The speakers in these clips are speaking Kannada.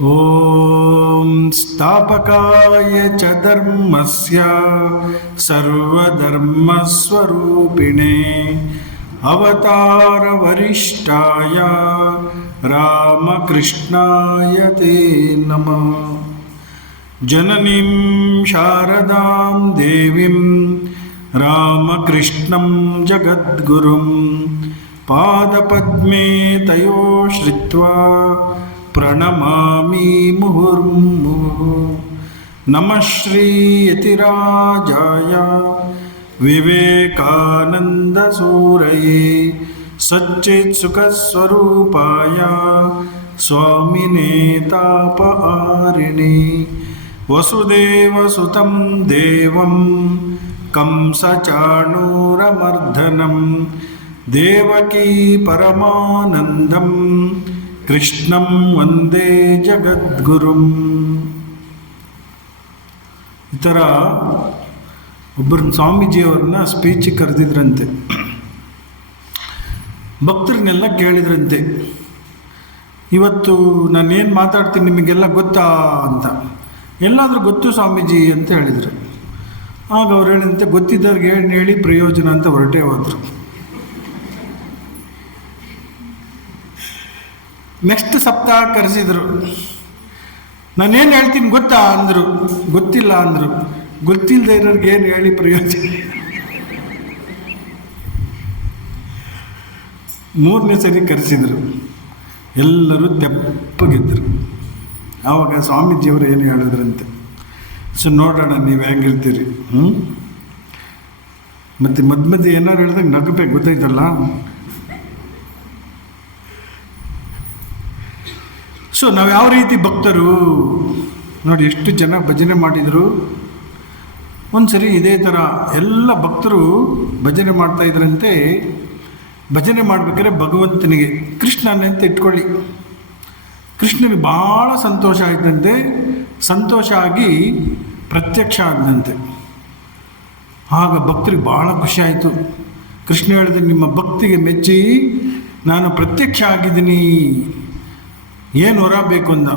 ಓಂ ಸ್ಥಾಪಕಾಯ ಚ ಧರ್ಮಸ್ಯ ಸರ್ವಧರ್ಮಸ್ವರೂಪಿಣೆ ಅವತಾರ ವರಿಷ್ಠಾಯ ರಾಮಕೃಷ್ಣಾಯ ತೇ ನಮಃ. ಜನನೀಂ ಶಾರದಾಂ ದೇವೀಂ ರಾಮಕೃಷ್ಣಂ ಜಗದ್ಗುರುಂ ಪಾದಪದ್ಮೇ ತಯೋ ಶ್ರಿತ್ವಾ ಪ್ರಣಮಾಮಿ ಮುಹುರ್ಮುಹುಃ. ನಮಃ ಶ್ರೀ ಯತಿರಾಜಾಯ ವಿವೇಕಾನಂದ ಸೂರಯೇ ಸಚ್ಚಿತ್ಸುಖಸ್ವರೂಪಾಯ ಸ್ವಾಮಿನೇ ತಾಪಹಾರಿಣೇ. ವಸುದೇವಸುತಂ ದೇವಂ ಕಂಸಚಾಣೂರಮರ್ದನಂ ದೇವಕೀ ಪರಮಾನಂದಂ ಕೃಷ್ಣಂ ವಂದೇ ಜಗದ್ಗುರುಂ. ಈ ಥರ ಒಬ್ಬರು ಸ್ವಾಮೀಜಿಯವ್ರನ್ನ ಸ್ಪೀಚಿಗೆ ಕರೆದಿದ್ರಂತೆ. ಭಕ್ತರನ್ನೆಲ್ಲ ಕೇಳಿದ್ರಂತೆ, ಇವತ್ತು ನಾನೇನು ಮಾತಾಡ್ತೀನಿ ನಿಮಗೆಲ್ಲ ಗೊತ್ತಾ ಅಂತ. ಎಲ್ಲಾದರೂ ಗೊತ್ತು ಸ್ವಾಮೀಜಿ ಅಂತ ಹೇಳಿದರು. ಆಗ ಅವ್ರು ಹೇಳಿದಂತೆ, ಗೊತ್ತಿದ್ದವ್ರಿಗೆ ಹೇಳಿ ಪ್ರಯೋಜನ ಅಂತ ಹೊರಟೇ ಹೋದರು. ನೆಕ್ಸ್ಟ್ ಸಪ್ತಾಹ ಕರೆಸಿದರು. ನಾನೇನು ಹೇಳ್ತೀನಿ ಗೊತ್ತಾ ಅಂದರು. ಗೊತ್ತಿಲ್ಲ ಅಂದರು. ಗೊತ್ತಿಲ್ಲದೆ ಇರೋರಿಗೆ ಏನು ಹೇಳಿ ಪ್ರಯೋಜನ. ಮೂರನೇ ಸರಿ ಕರೆಸಿದರು. ಎಲ್ಲರೂ ತೆಪ್ಪಗಿದ್ದರು. ಆವಾಗ ಸ್ವಾಮೀಜಿಯವರು ಏನು ಹೇಳಿದ್ರಂತೆ, ಸೊ ನೋಡೋಣ ನೀವು ಹೆಂಗಿರ್ತೀರಿ. ಮತ್ತು ಮಧ್ಯೆ ಏನಾರು ಹೇಳಿದಾಗ ನಗಬೇಕು, ಗೊತ್ತಾಯ್ತಲ್ಲ. ಸೊ ನಾವು ಯಾವ ರೀತಿ ಭಕ್ತರು ನೋಡಿ, ಎಷ್ಟು ಜನ ಭಜನೆ ಮಾಡಿದರು. ಒಂದು ಸರಿ ಇದೇ ಥರ ಎಲ್ಲ ಭಕ್ತರು ಭಜನೆ ಮಾಡ್ತಾ ಇದ್ರಂತೆ. ಭಜನೆ ಮಾಡಬೇಕಾದ್ರೆ ಭಗವಂತನಿಗೆ ಕೃಷ್ಣನೇ ಅಂತ ಇಟ್ಕೊಳ್ಳಿ, ಕೃಷ್ಣನಿಗೆ ಭಾಳ ಸಂತೋಷ ಆಯ್ತಂತೆ. ಸಂತೋಷ ಆಗಿ ಪ್ರತ್ಯಕ್ಷ ಆದಂತೆ. ಆಗ ಭಕ್ತರಿಗೆ ಭಾಳ ಖುಷಿ ಆಯಿತು. ಕೃಷ್ಣ ಹೇಳಿದ್ರೆ, ನಿಮ್ಮ ಭಕ್ತಿಗೆ ಮೆಚ್ಚಿ ನಾನು ಪ್ರತ್ಯಕ್ಷ ಆಗಿದ್ದೀನಿ, ಏನು ವರ ಬೇಕು ಅಂದ.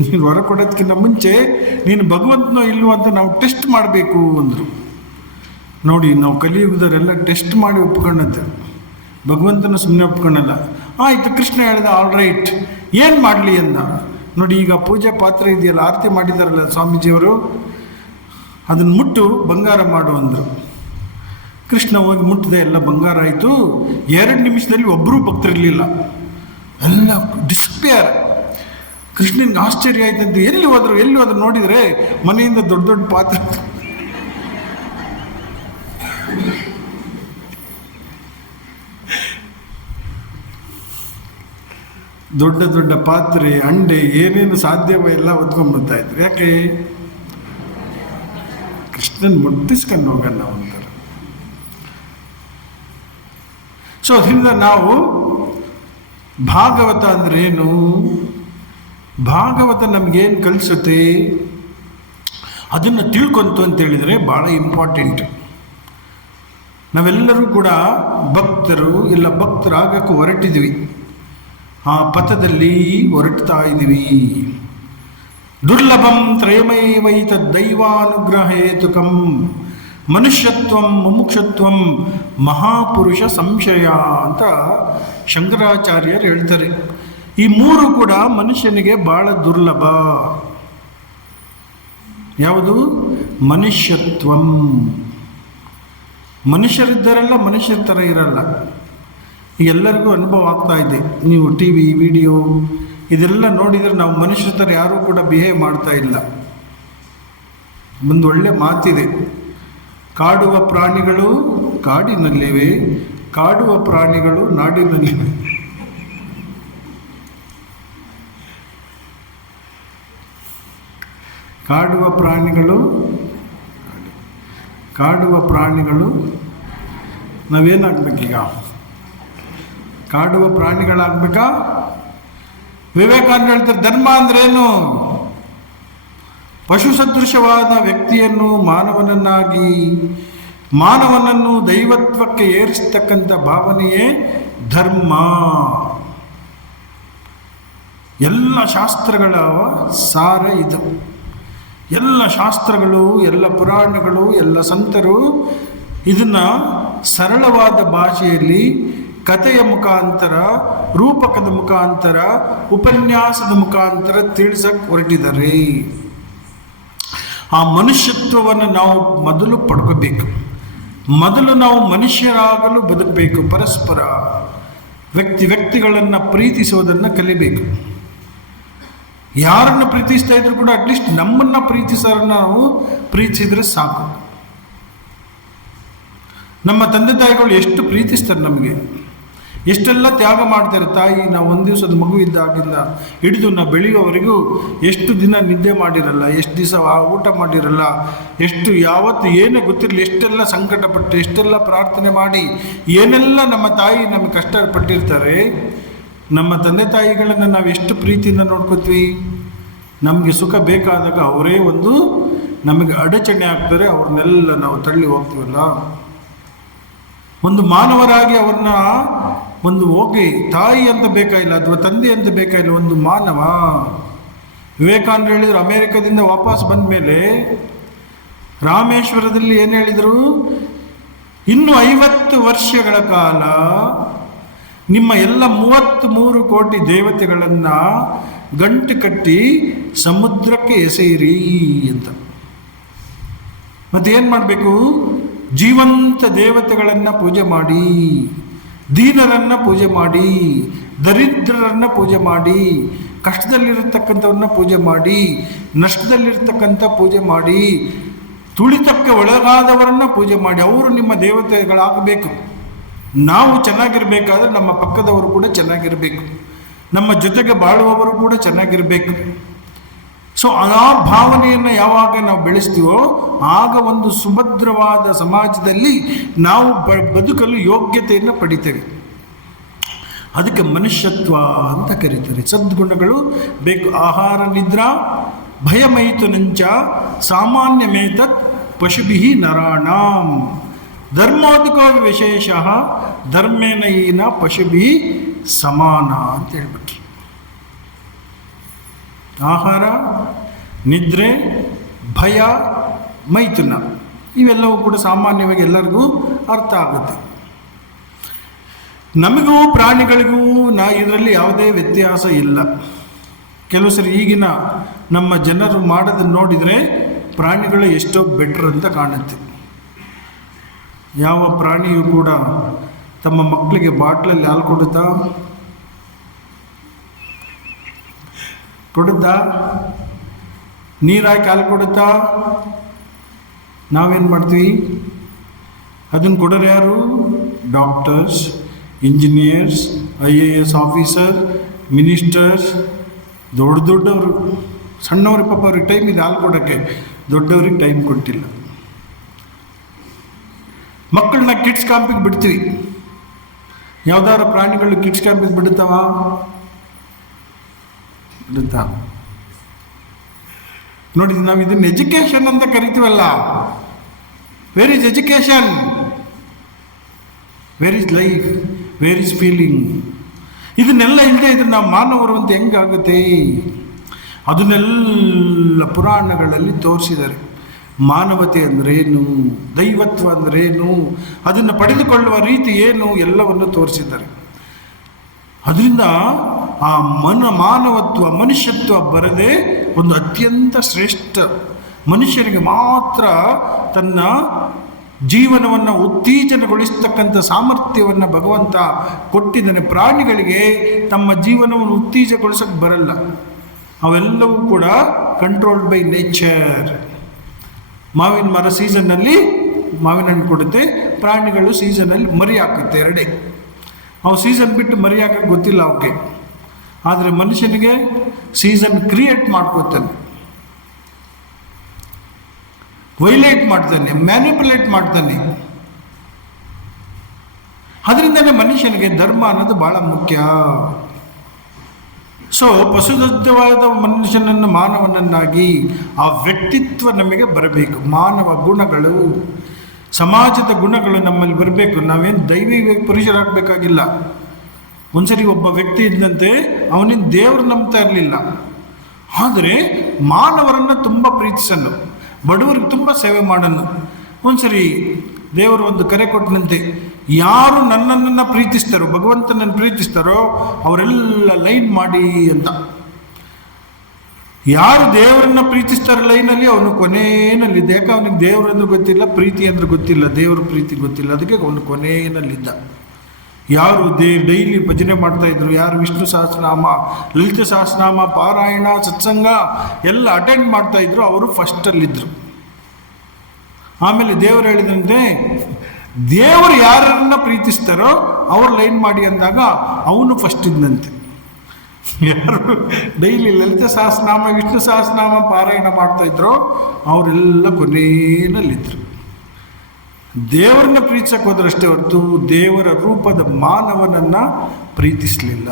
ನೀನು ವರ ಕೊಡೋದಕ್ಕಿಂತ ಮುಂಚೆ ನೀನು ಭಗವಂತನೋ ಇಲ್ವೋ ಅಂತ ನಾವು ಟೆಸ್ಟ್ ಮಾಡಬೇಕು ಅಂದರು. ನೋಡಿ, ನಾವು ಕಲಿಯುಗದವರೆಲ್ಲ ಟೆಸ್ಟ್ ಮಾಡಿ ಒಪ್ಕೊಂಡಂತೆ, ಭಗವಂತನ ಸುಮ್ಮನೆ ಒಪ್ಕೊಳ್ಳಲ್ಲ. ಆಯಿತು, ಕೃಷ್ಣ ಹೇಳಿದ ಆಲ್ ರೈಟ್, ಏನು ಮಾಡಲಿ ಅಂದ. ನೋಡಿ, ಈಗ ಪೂಜೆ ಪಾತ್ರೆ ಇದೆಯಲ್ಲ, ಆರತಿ ಮಾಡಿದಾರಲ್ಲ ಸ್ವಾಮೀಜಿಯವರು, ಅದನ್ನು ಮುಟ್ಟು ಬಂಗಾರ ಮಾಡು ಅಂದರು. ಕೃಷ್ಣ ಹೋಗಿ ಮುಟ್ಟಿದೆ, ಎಲ್ಲ ಬಂಗಾರ ಆಯಿತು. 2 ನಿಮಿಷದಲ್ಲಿ ಒಬ್ಬರೂ ಭಕ್ತರಿರಲಿಲ್ಲ, ಎಲ್ಲ ಡಿಸ್ಪೇರ್. ಕೃಷ್ಣನಿಗೆ ಆಶ್ಚರ್ಯ ಆಯ್ತಂತೆ. ಎಲ್ಲಿ ಹೋದ್ರು ನೋಡಿದರೆ ಮನೆಯಿಂದ ದೊಡ್ಡ ದೊಡ್ಡ ಪಾತ್ರೆ, ದೊಡ್ಡ ದೊಡ್ಡ ಪಾತ್ರೆ, ಅಂಡೆ, ಏನೇನು ಸಾಧ್ಯವೋ ಎಲ್ಲ ಹೊತ್ಕೊಂಡ್ಬರ್ತಾ ಇದ್ರು. ಯಾಕೆ? ಕೃಷ್ಣನ್ ಮುಟ್ಟಿಸ್ಕೊಂಡು ಹೋಗೋಣ ಅಂತಾರೆ. ಸೊ ಅದರಿಂದ ನಾವು ಭಾಗವತ ಅಂದ್ರೆ ಏನು, ಭಾಗವತ ನಮಗೇನು ಕಲಿಸುತ್ತೆ ಅದನ್ನು ತಿಳ್ಕೊಂತು ಅಂತೇಳಿದರೆ ಭಾಳ ಇಂಪಾರ್ಟೆಂಟ್. ನಾವೆಲ್ಲರೂ ಕೂಡ ಭಕ್ತರು ಇಲ್ಲ ಭಕ್ತರಾಗಕ್ಕೆ ಹೊರಟಿದ್ವಿ, ಆ ಪಥದಲ್ಲಿ ಹೊರಡ್ತಾ ಇದ್ದೀವಿ. ದುರ್ಲಭಂ ತ್ರಯಮೈವೈತ ದೈವಾನುಗ್ರಹೇತುಕಂ ಮನುಷ್ಯತ್ವಂ ಮುಮುಕ್ಷತ್ವಂ ಮಹಾಪುರುಷ ಸಂಶಯ ಅಂತ ಶಂಕರಾಚಾರ್ಯರು ಹೇಳ್ತಾರೆ. ಈ 3 ಕೂಡ ಮನುಷ್ಯನಿಗೆ ಭಾಳ ದುರ್ಲಭ. ಯಾವುದು? ಮನುಷ್ಯತ್ವಂ. ಮನುಷ್ಯರಿದ್ದಾರಲ್ಲ, ಮನುಷ್ಯರ ಥರ ಇರಲ್ಲ. ಎಲ್ಲರಿಗೂ ಅನುಭವ ಆಗ್ತಾ ಇದೆ. ನೀವು ಟಿ ವಿ ವಿಡಿಯೋ ಇದೆಲ್ಲ ನೋಡಿದರೆ ನಾವು ಮನುಷ್ಯರ ಥರ ಯಾರೂ ಕೂಡ ಬಿಹೇವ್ ಮಾಡ್ತಾ ಇಲ್ಲ. ಒಂದು ಒಳ್ಳೆ ಮಾತಿದೆ, ಕಾಡುವ ಪ್ರಾಣಿಗಳು ಕಾಡಿನಲ್ಲಿವೆ, ಕಾಡುವ ಪ್ರಾಣಿಗಳು ನಾಡಿನಲ್ಲಿವೆ. ಕಾಡುವ ಪ್ರಾಣಿಗಳು ನಾವೇನಾಗಬೇಕೀಗ? ಕಾಡುವ ಪ್ರಾಣಿಗಳಾಗಬೇಕಾ? ವಿವೇಕಾನಂದ ಹೇಳ್ತಾರೆ, ಧರ್ಮ ಅಂದ್ರೇನು? ಪಶು ಸದೃಶವಾದ ವ್ಯಕ್ತಿಯನ್ನು ಮಾನವನನ್ನಾಗಿ, ಮಾನವನನ್ನು ದೈವತ್ವಕ್ಕೆ ಏರಿಸ್ತಕ್ಕಂಥ ಭಾವನೆಯೇ ಧರ್ಮ. ಎಲ್ಲ ಶಾಸ್ತ್ರಗಳ ಸಾರ ಇದು. ಎಲ್ಲ ಶಾಸ್ತ್ರಗಳು, ಎಲ್ಲ ಪುರಾಣಗಳು, ಎಲ್ಲ ಸಂತರು ಇದನ್ನು ಸರಳವಾದ ಭಾಷೆಯಲ್ಲಿ ಕಥೆಯ ಮುಖಾಂತರ, ರೂಪಕದ ಮುಖಾಂತರ, ಉಪನ್ಯಾಸದ ಮುಖಾಂತರ ತಿಳಿಸಕ್ಕೆ ಹೊರಟಿದ್ದಾರೆ. ಆ ಮನುಷ್ಯತ್ವವನ್ನು ನಾವು ಮೊದಲು ಪಡ್ಕೋಬೇಕು. ಮೊದಲು ನಾವು ಮನುಷ್ಯರಾಗಲು ಬದುಕಬೇಕು. ಪರಸ್ಪರ ವ್ಯಕ್ತಿಗಳನ್ನು ಪ್ರೀತಿಸೋದನ್ನು ಕಲಿಬೇಕು. ಯಾರನ್ನು ಪ್ರೀತಿಸ್ತಾ ಇದ್ರು ಕೂಡ ಅಟ್ಲೀಸ್ಟ್ ನಮ್ಮನ್ನು ಪ್ರೀತಿಸೋರನ್ನ ನಾವು ಪ್ರೀತಿಸಿದ್ರೆ ಸಾಕು. ನಮ್ಮ ತಂದೆ ತಾಯಿಗಳು ಎಷ್ಟು ಪ್ರೀತಿಸ್ತಾರೆ, ನಮಗೆ ಎಷ್ಟೆಲ್ಲ ತ್ಯಾಗ ಮಾಡ್ತಾರೆ. ತಾಯಿ ನಾವು ಒಂದು ದಿವಸದ ಮಗು ಇದ್ದಾಗಿಂದ ಹಿಡಿದು ನಾವು ಬೆಳೆಯೋವರೆಗೂ ಎಷ್ಟು ದಿನ ನಿದ್ದೆ ಮಾಡಿರಲ್ಲ, ಎಷ್ಟು ದಿವಸ ಊಟ ಮಾಡಿರಲ್ಲ, ಎಷ್ಟು ಯಾವತ್ತು ಏನೇ ಗೊತ್ತಿರಲಿ, ಎಷ್ಟೆಲ್ಲ ಸಂಕಟಪಟ್ಟು, ಎಷ್ಟೆಲ್ಲ ಪ್ರಾರ್ಥನೆ ಮಾಡಿ, ಏನೆಲ್ಲ ನಮ್ಮ ತಾಯಿ ನಮಗೆ ಕಷ್ಟಪಟ್ಟಿರ್ತಾರೆ. ನಮ್ಮ ತಂದೆ ತಾಯಿಗಳನ್ನು ನಾವು ಎಷ್ಟು ಪ್ರೀತಿಯಿಂದ ನೋಡ್ಕೋತೀವಿ. ನಮಗೆ ಸುಖ ಬೇಕಾದಾಗ ಅವರೇ ಒಂದು ನಮಗೆ ಅಡಚಣೆ ಆಗ್ತಾರೆ, ಅವ್ರನ್ನೆಲ್ಲ ನಾವು ತಳ್ಳಿ ಹೋಗ್ತೀವಲ್ಲ. ಒಂದು ಮಾನವರಾಗಿ ಅವ್ರನ್ನ ಒಂದು ಹೋಗಿ ತಾಯಿ ಅಂತ ಬೇಕಾಗಿಲ್ಲ, ಅಥವಾ ತಂದೆ ಅಂತ ಬೇಕಾಗಿಲ್ಲ, ಒಂದು ಮಾನವ. ವಿವೇಕಾನಂದ ಹೇಳಿದರು, ಅಮೇರಿಕದಿಂದ ವಾಪಸ್ ಬಂದ ಮೇಲೆ ರಾಮೇಶ್ವರದಲ್ಲಿ ಏನು ಹೇಳಿದರು, ಇನ್ನು 50 ವರ್ಷಗಳ ಕಾಲ ನಿಮ್ಮ ಎಲ್ಲ 33 ಕೋಟಿ ದೇವತೆಗಳನ್ನು ಗಂಟು ಕಟ್ಟಿ ಸಮುದ್ರಕ್ಕೆ ಎಸೆಯಿರಿ ಅಂತ. ಮತ್ತೇನು ಮಾಡಬೇಕು? ಜೀವಂತ ದೇವತೆಗಳನ್ನು ಪೂಜೆ ಮಾಡಿ, ದೀನರನ್ನು ಪೂಜೆ ಮಾಡಿ, ದರಿದ್ರರನ್ನು ಪೂಜೆ ಮಾಡಿ, ಕಷ್ಟದಲ್ಲಿರತಕ್ಕಂಥವ್ರನ್ನ ಪೂಜೆ ಮಾಡಿ, ನಷ್ಟದಲ್ಲಿರ್ತಕ್ಕಂಥ ಪೂಜೆ ಮಾಡಿ, ತುಳಿತಕ್ಕೆ ಒಳಗಾದವರನ್ನು ಪೂಜೆ ಮಾಡಿ. ಅವರು ನಿಮ್ಮ ದೇವತೆಗಳಾಗಬೇಕು. ನಾವು ಚೆನ್ನಾಗಿರಬೇಕಾದ್ರೆ ನಮ್ಮ ಪಕ್ಕದವರು ಕೂಡ ಚೆನ್ನಾಗಿರಬೇಕು, ನಮ್ಮ ಜೊತೆಗೆ ಬಾಳುವವರು ಕೂಡ ಚೆನ್ನಾಗಿರಬೇಕು. ಸೊ ಆ ಭಾವನೆಯನ್ನು ಯಾವಾಗ ನಾವು ಬೆಳೆಸ್ತೀವೋ ಆಗ ಒಂದು ಸುಭದ್ರವಾದ ಸಮಾಜದಲ್ಲಿ ನಾವು ಬದುಕಲು ಯೋಗ್ಯತೆಯನ್ನು ಪಡಿತೇವೆ. ಅದಕ್ಕೆ ಮನುಷ್ಯತ್ವ ಅಂತ ಕರೀತಾರೆ. ಸದ್ಗುಣಗಳು ಬೇಕು. ಆಹಾರ ನಿದ್ರಾ ಭಯಮೈಥುನಂಚ ಸಾಮಾನ್ಯಮೇತತ್ ಪಶುಭಿಃ ನರಾಣಾಂ ಧರ್ಮೋದಕೋ ವಿಶೇಷ ಧರ್ಮೇನೈನ ಪಶುಭಿಃ ಸಮಾನ ಅಂತ ಹೇಳ್ಬಿಟ್ರು. ಆಹಾರ, ನಿದ್ರೆ, ಭಯ, ಮೈಥುನ ಇವೆಲ್ಲವೂ ಕೂಡ ಸಾಮಾನ್ಯವಾಗಿ ಎಲ್ಲರಿಗೂ ಅರ್ಥ ಆಗುತ್ತೆ. ನಮಗೂ ಪ್ರಾಣಿಗಳಿಗೂ ಇದರಲ್ಲಿ ಯಾವುದೇ ವ್ಯತ್ಯಾಸ ಇಲ್ಲ. ಕೆಲವು ಸರಿ ಈಗಿನ ನಮ್ಮ ಜನರು ಮಾಡೋದನ್ನು ನೋಡಿದರೆ ಪ್ರಾಣಿಗಳು ಎಷ್ಟೋ ಬೆಟ್ರ್ ಅಂತ ಕಾಣುತ್ತೆ. ಯಾವ ಪ್ರಾಣಿಯೂ ಕೂಡ ತಮ್ಮ ಮಕ್ಕಳಿಗೆ ಬಾಟ್ಲಲ್ಲಿ ಹಾಲು ಕೊಡುತ್ತಾ ನೀರಾಕಿ ಹಾಲು ಕೊಡುತ್ತಾ? ನಾವೇನು ಮಾಡ್ತೀವಿ? ಅದನ್ನು ಕೊಡೋರು ಯಾರು? Doctors, engineers, IAS officer, ministers, ದೊಡ್ಡವರು. ಸಣ್ಣವ್ರಿಗೆ ಪಾಪ ಅವ್ರಿಗೆ ಟೈಮ್ ಇದೆ ಹಾಲು ಕೊಡೋಕ್ಕೆ, ದೊಡ್ಡವ್ರಿಗೆ ಟೈಮ್ ಕೊಟ್ಟಿಲ್ಲ. ಮಕ್ಕಳನ್ನ ಕಿಡ್ಸ್ ಕ್ಯಾಂಪಿಗೆ ಬಿಡ್ತೀವಿ. ಯಾವ್ದಾದ್ರು ಪ್ರಾಣಿಗಳು ಕಿಡ್ಸ್ ಕ್ಯಾಂಪಿಗೆ ಬಿಡುತ್ತಾವ? ಬಿಡುತ್ತಾ? ನೋಡಿ, ನಾವು ಇದನ್ನು ಎಜುಕೇಶನ್ ಅಂತ ಕರಿತೀವಲ್ಲ. Where is education? Where is life? Where is feeling? ಇದನ್ನೆಲ್ಲ ಇಲ್ಲದೆ ಇದ್ರೆ ನಾವು ಮಾನವರು ಅಂತ ಹೆಂಗಾಗುತ್ತೆ? ಅದನ್ನೆಲ್ಲ ಪುರಾಣಗಳಲ್ಲಿ ತೋರಿಸಿದ್ದಾರೆ. ಮಾನವತೆ ಅಂದ್ರೇನು, ದೈವತ್ವ ಅಂದ್ರೇನು, ಅದನ್ನು ಪಡೆದುಕೊಳ್ಳುವ ರೀತಿ ಏನು, ಎಲ್ಲವನ್ನು ತೋರಿಸಿದ್ದಾರೆ. ಅದರಿಂದ ಆ ಮಾನವತ್ವ, ಮನುಷ್ಯತ್ವ ಬರದೆ ಒಂದು ಅತ್ಯಂತ ಶ್ರೇಷ್ಠ ಮನುಷ್ಯನಿಗೆ ಮಾತ್ರ ತನ್ನ ಜೀವನವನ್ನು ಉತ್ತೇಜನಗೊಳಿಸ್ತಕ್ಕಂಥ ಸಾಮರ್ಥ್ಯವನ್ನು ಭಗವಂತ ಕೊಟ್ಟಿದ್ದಾನೆ. ಪ್ರಾಣಿಗಳಿಗೆ ತಮ್ಮ ಜೀವನವನ್ನು ಉತ್ತೇಜಗೊಳಿಸೋಕ್ಕೆ ಬರಲ್ಲ. ಅವೆಲ್ಲವೂ ಕೂಡ ಕಂಟ್ರೋಲ್ಡ್ ಬೈ ನೇಚರ್. ಮಾವಿನ ಮರ ಸೀಸನ್ನಲ್ಲಿ ಮಾವಿನ ಹಣ್ಣು ಕೊಡುತ್ತೆ, ಪ್ರಾಣಿಗಳು ಸೀಸನ್ನಲ್ಲಿ ಮರಿ ಹಾಕುತ್ತೆ, ಎರಡೇ. ಅವು ಸೀಸನ್ ಬಿಟ್ಟು ಮರಿ ಹಾಕಕ್ಕೆ ಗೊತ್ತಿಲ್ಲ ಅವಕ್ಕೆ. ಆದರೆ ಮನುಷ್ಯನಿಗೆ ಸೀಸನ್ ಕ್ರಿಯೇಟ್ ಮಾಡ್ಕೋತಾನೆ, ವೈಲೇಟ್ ಮಾಡ್ತಾನೆ, ಮ್ಯಾನಿಪುಲೇಟ್ ಮಾಡ್ತಾನೆ. ಅದರಿಂದಲೇ ಮನುಷ್ಯನಿಗೆ ಧರ್ಮ ಅನ್ನೋದು ಭಾಳ ಮುಖ್ಯ. ಸೊ ಪಶುಸಜ್ಜವಾದ ಮನುಷ್ಯನನ್ನು ಮಾನವನನ್ನಾಗಿ ಆ ವ್ಯಕ್ತಿತ್ವ ನಮಗೆ ಬರಬೇಕು. ಮಾನವ ಗುಣಗಳು, ಸಮಾಜದ ಗುಣಗಳು ನಮ್ಮಲ್ಲಿ ಬರಬೇಕು. ನಾವೇನು ದೈವಿ ಪುರುಷರಾಗಬೇಕಾಗಿಲ್ಲ. ಒಂದ್ಸರಿ ಒಬ್ಬ ವ್ಯಕ್ತಿ ಇದ್ದಂತೆ, ಅವನಿಂದ ದೇವರು ನಂಬ್ತಾ ಇರಲಿಲ್ಲ, ಆದರೆ ಮಾನವರನ್ನು ತುಂಬ ಪ್ರೀತಿಸಲು, ಬಡವರಿಗೆ ತುಂಬ ಸೇವೆ ಮಾಡಲು. ಒಂದ್ಸರಿ ದೇವರು ಒಂದು ಕರೆ ಕೊಟ್ಟನಂತೆ, ಯಾರು ನನ್ನನ್ನು ಪ್ರೀತಿಸ್ತಾರೋ, ಭಗವಂತನನ್ನು ಪ್ರೀತಿಸ್ತಾರೋ ಅವರೆಲ್ಲ ಲೈನ್ ಮಾಡಿ ಅಂತ. ಯಾರು ದೇವರನ್ನ ಪ್ರೀತಿಸ್ತಾರ ಲೈನಲ್ಲಿ, ಅವನು ಕೊನೆಯಲ್ಲಿದ್ದ. ಯಾಕೆ ಅವನಿಗೆ ದೇವರು ಅಂದ್ರೆ ಗೊತ್ತಿಲ್ಲ, ಪ್ರೀತಿ ಅಂದ್ರೆ ಗೊತ್ತಿಲ್ಲ, ದೇವ್ರ ಪ್ರೀತಿ ಗೊತ್ತಿಲ್ಲ, ಅದಕ್ಕೆ ಅವನು ಕೊನೆಯಲ್ಲಿದ್ದ. ಯಾರು ಡೈಲಿ ಭಜನೆ ಮಾಡ್ತಾ ಇದ್ರು, ಯಾರು ವಿಷ್ಣು ಸಹಸ್ರನಾಮ, ಲಲಿತ ಸಹಸ್ರನಾಮ, ಪಾರಾಯಣ, ಸತ್ಸಂಗ ಎಲ್ಲ ಅಟೆಂಡ್ ಮಾಡ್ತಾ ಇದ್ರು, ಅವರು ಫಸ್ಟಲ್ಲಿದ್ದರು. ಆಮೇಲೆ ದೇವರು ಹೇಳಿದಂತೆ, ದೇವರು ಯಾರನ್ನ ಪ್ರೀತಿಸ್ತಾರೋ ಅವ್ರು ಲೈನ್ ಮಾಡಿ ಅಂದಾಗ ಅವನು ಫಸ್ಟ್ ಇದ್ದಂತೆ. ಯಾರು ಡೈಲಿ ಲಲಿತ ಸಹಸ್ರನಾಮ, ವಿಷ್ಣು ಸಹಸ್ರನಾಮ ಪಾರಾಯಣ ಮಾಡ್ತಾ ಇದ್ರು, ಅವರೆಲ್ಲ ಕೊನೆಯಲ್ಲಿದ್ದರು. ದೇವರನ್ನ ಪ್ರೀತಿಸಕ್ಕೆ ಹೋದ್ರಷ್ಟೇ ಹೊರತು ದೇವರ ರೂಪದ ಮಾನವನನ್ನು ಪ್ರೀತಿಸಲಿಲ್ಲ.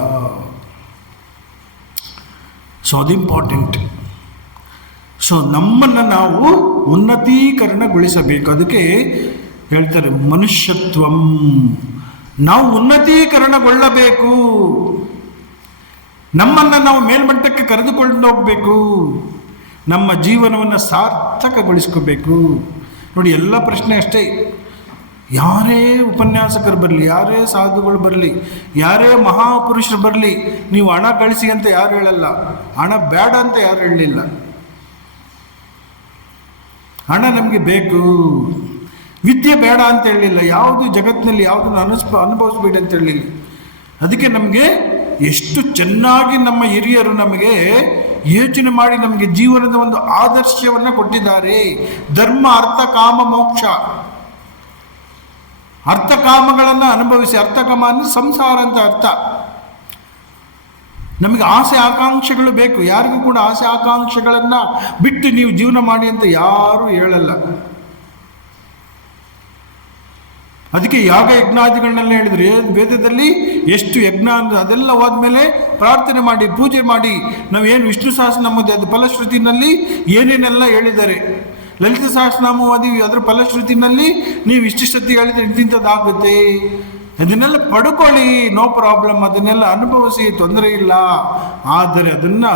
ಸೊ ಅದು ಇಂಪಾರ್ಟೆಂಟ್. ಸೊ ನಮ್ಮನ್ನು ನಾವು ಉನ್ನತೀಕರಣಗೊಳಿಸಬೇಕು. ಅದಕ್ಕೆ ಹೇಳ್ತಾರೆ ಮನುಷ್ಯತ್ವಂ, ನಾವು ಉನ್ನತೀಕರಣಗೊಳ್ಳಬೇಕು, ನಮ್ಮನ್ನು ನಾವು ಮೇಲ್ಮಟ್ಟಕ್ಕೆ ಕರೆದುಕೊಂಡು ಹೋಗಬೇಕು, ನಮ್ಮ ಜೀವನವನ್ನು ಸಾರ್ಥಕಗೊಳಿಸ್ಕೋಬೇಕು. ನೋಡಿ, ಎಲ್ಲ ಪ್ರಶ್ನೆ ಅಷ್ಟೇ. ಯಾರೇ ಉಪನ್ಯಾಸಕರು ಬರಲಿ, ಯಾರೇ ಸಾಧುಗಳು ಬರಲಿ, ಯಾರೇ ಮಹಾಪುರುಷರು ಬರಲಿ, ನೀವು ಹಣ ಗಳಿಸಿ ಅಂತ ಯಾರು ಹೇಳಲ್ಲ, ಹಣ ಬೇಡ ಅಂತ ಯಾರು ಹೇಳಲಿಲ್ಲ. ಹಣ ನಮಗೆ ಬೇಕು, ವಿದ್ಯೆ ಬೇಡ ಅಂತ ಹೇಳಲಿಲ್ಲ, ಯಾವುದು ಜಗತ್ತಿನಲ್ಲಿ ಯಾವುದನ್ನು ಅನುಭವಿಸ್ಬೇಡಿ ಅಂತ ಹೇಳಲಿಲ್ಲ. ಅದಕ್ಕೆ ನಮಗೆ ಎಷ್ಟು ಚೆನ್ನಾಗಿ ನಮ್ಮ ಹಿರಿಯರು ನಮಗೆ ಯೋಚನೆ ಮಾಡಿ ನಮಗೆ ಜೀವನದ ಒಂದು ಆದರ್ಶವನ್ನು ಕೊಟ್ಟಿದ್ದಾರೆ. ಧರ್ಮ, ಅರ್ಥ, ಕಾಮ, ಮೋಕ್ಷ. ಅರ್ಥಕಾಮಗಳನ್ನು ಅನುಭವಿಸಿ. ಅರ್ಥಕಾಮ ಅಂದರೆ ಸಂಸಾರ ಅಂತ ಅರ್ಥ. ನಮಗೆ ಆಸೆ ಆಕಾಂಕ್ಷೆಗಳು ಬೇಕು. ಯಾರಿಗೂ ಕೂಡ ಆಸೆ ಆಕಾಂಕ್ಷೆಗಳನ್ನು ಬಿಟ್ಟು ನೀವು ಜೀವನ ಮಾಡಿ ಅಂತ ಯಾರೂ ಹೇಳಲ್ಲ. ಅದಕ್ಕೆ ಯಾಗ ಯಜ್ಞಾದಿಗಳನ್ನೆಲ್ಲ ಹೇಳಿದ್ರೆ, ವೇದದಲ್ಲಿ ಎಷ್ಟು ಯಜ್ಞ ಅಂದರೆ ಅದೆಲ್ಲ ಹೋದ್ಮೇಲೆ ಪ್ರಾರ್ಥನೆ ಮಾಡಿ, ಪೂಜೆ ಮಾಡಿ, ನಾವೇನು ವಿಷ್ಣು ಸಹಸ್ರನಾಮ ಅದು ಫಲಶ್ರುತಿನಲ್ಲಿ ಏನೇನೆಲ್ಲ ಹೇಳಿದ್ದಾರೆ. ಲಲಿತ ಸಹಸ್ರನಾಮ ಓದಿವಿ, ಅದರ ಫಲಶ್ರುತಿನಲ್ಲಿ ನೀವು ಇಷ್ಟು ಸತಿ ಹೇಳಿದ್ರೆ ಇಂತಿಂಥದ್ದಾಗುತ್ತೆ, ಅದನ್ನೆಲ್ಲ ಪಡ್ಕೊಳ್ಳಿ, ನೋ ಪ್ರಾಬ್ಲಮ್, ಅದನ್ನೆಲ್ಲ ಅನುಭವಿಸಿ, ತೊಂದರೆ ಇಲ್ಲ. ಆದರೆ ಅದನ್ನು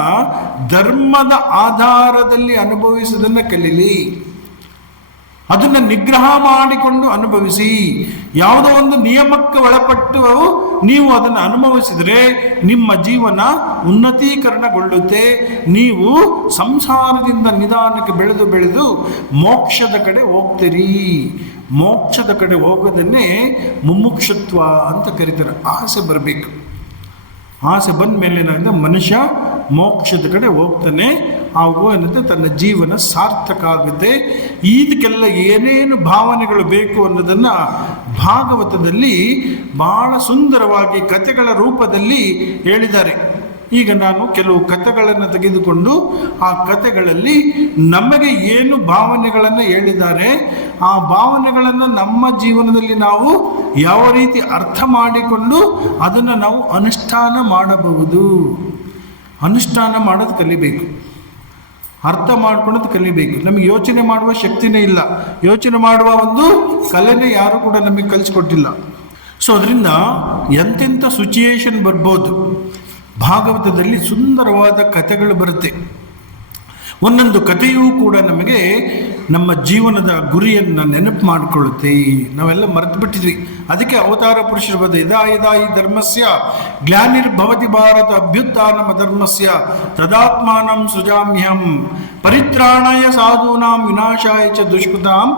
ಧರ್ಮದ ಆಧಾರದಲ್ಲಿ ಅನುಭವಿಸೋದನ್ನು ಕಲೀಲಿ, ಅದನ್ನು ನಿಗ್ರಹ ಮಾಡಿಕೊಂಡು ಅನುಭವಿಸಿ. ಯಾವುದೋ ಒಂದು ನಿಯಮಕ್ಕೆ ಒಳಪಟ್ಟು ನೀವು ಅದನ್ನು ಅನುಭವಿಸಿದರೆ ನಿಮ್ಮ ಜೀವನ ಉನ್ನತೀಕರಣಗೊಳ್ಳುತ್ತೆ. ನೀವು ಸಂಸಾರದಿಂದ ನಿಧಾನಕ್ಕೆ ಬೆಳೆದು ಬೆಳೆದು ಮೋಕ್ಷದ ಕಡೆ ಹೋಗ್ತೀರಿ. ಮೋಕ್ಷದ ಕಡೆ ಹೋಗೋದನ್ನೇ ಮುಮುಕ್ಷತ್ವ ಅಂತ ಕರೀತಾರೆ. ಆಸೆ ಬರಬೇಕು. ಆಸೆ ಬಂದ ಮೇಲೆ ಏನಾಗುತ್ತೆ, ಮನುಷ್ಯ ಮೋಕ್ಷದ ಕಡೆ ಹೋಗ್ತಾನೆ. ಹಾಗೂ ಏನಂತೆ ತನ್ನ ಜೀವನ ಸಾರ್ಥಕ ಆಗುತ್ತೆ. ಇದಕ್ಕೆಲ್ಲ ಏನೇನು ಭಾವನೆಗಳು ಬೇಕು ಅನ್ನೋದನ್ನು ಭಾಗವತದಲ್ಲಿ ಬಹಳ ಸುಂದರವಾಗಿ ಕಥೆಗಳ ರೂಪದಲ್ಲಿ ಹೇಳಿದ್ದಾರೆ. ಈಗ ನಾನು ಕೆಲವು ಕಥೆಗಳನ್ನು ತೆಗೆದುಕೊಂಡು ಆ ಕಥೆಗಳಲ್ಲಿ ನಮಗೆ ಏನು ಭಾವನೆಗಳನ್ನು ಹೇಳಿದ್ದಾರೆ, ಆ ಭಾವನೆಗಳನ್ನು ನಮ್ಮ ಜೀವನದಲ್ಲಿ ನಾವು ಯಾವ ರೀತಿ ಅರ್ಥ ಮಾಡಿಕೊಂಡು ಅದನ್ನು ನಾವು ಅನುಷ್ಠಾನ ಮಾಡಬಹುದು. ಅನುಷ್ಠಾನ ಮಾಡೋದು ಕಲಿಬೇಕು, ಅರ್ಥ ಮಾಡ್ಕೊಳ್ಳೋದು ಕಲಿಬೇಕು. ನಮಗೆ ಯೋಚನೆ ಮಾಡುವ ಶಕ್ತಿನೇ ಇಲ್ಲ, ಯೋಚನೆ ಮಾಡುವ ಒಂದು ಕಲೆನೇ ಯಾರು ಕೂಡ ನಮಗೆ ಕಲಿಸ್ಕೊಟ್ಟಿಲ್ಲ. ಸೊ ಅದರಿಂದ ಎಂತೆಂಥ ಸಿಚುಯೇಷನ್ ಬರ್ಬೋದು. ಭಾಗವತದಲ್ಲಿ ಸುಂದರವಾದ ಕಥೆಗಳು ಬರುತ್ತೆ. ಒಂದೊಂದು ಕಥೆಯೂ ಕೂಡ ನಮಗೆ ನಮ್ಮ ಜೀವನದ ಗುರಿಯನ್ನು ನೆನಪು ಮಾಡಿಕೊಳ್ಳುತ್ತೆ. ನಾವೆಲ್ಲ ಮರೆತು ಬಿಟ್ಟಿದ್ವಿ. ಅದಕ್ಕೆ ಅವತಾರ ಪುರುಷರು ಬಂದ ಯದಾ ಯದಾ ಈ ಧರ್ಮಸ್ಯ ಗ್ಲಾನಿರ್ಭವತಿ ಭಾರತ ಅಭ್ಯುತ್ಥಾನಮ ಧರ್ಮಸ್ಯ ತದಾತ್ಮಾನಂ ಸೃಜಾಮ್ಯಹಂ ಪರಿತ್ರಾಣಾಯ ಸಾಧೂನಾಂ ವಿನಾಶಾಯ ಚ ದುಷ್ಕೃತಾಂ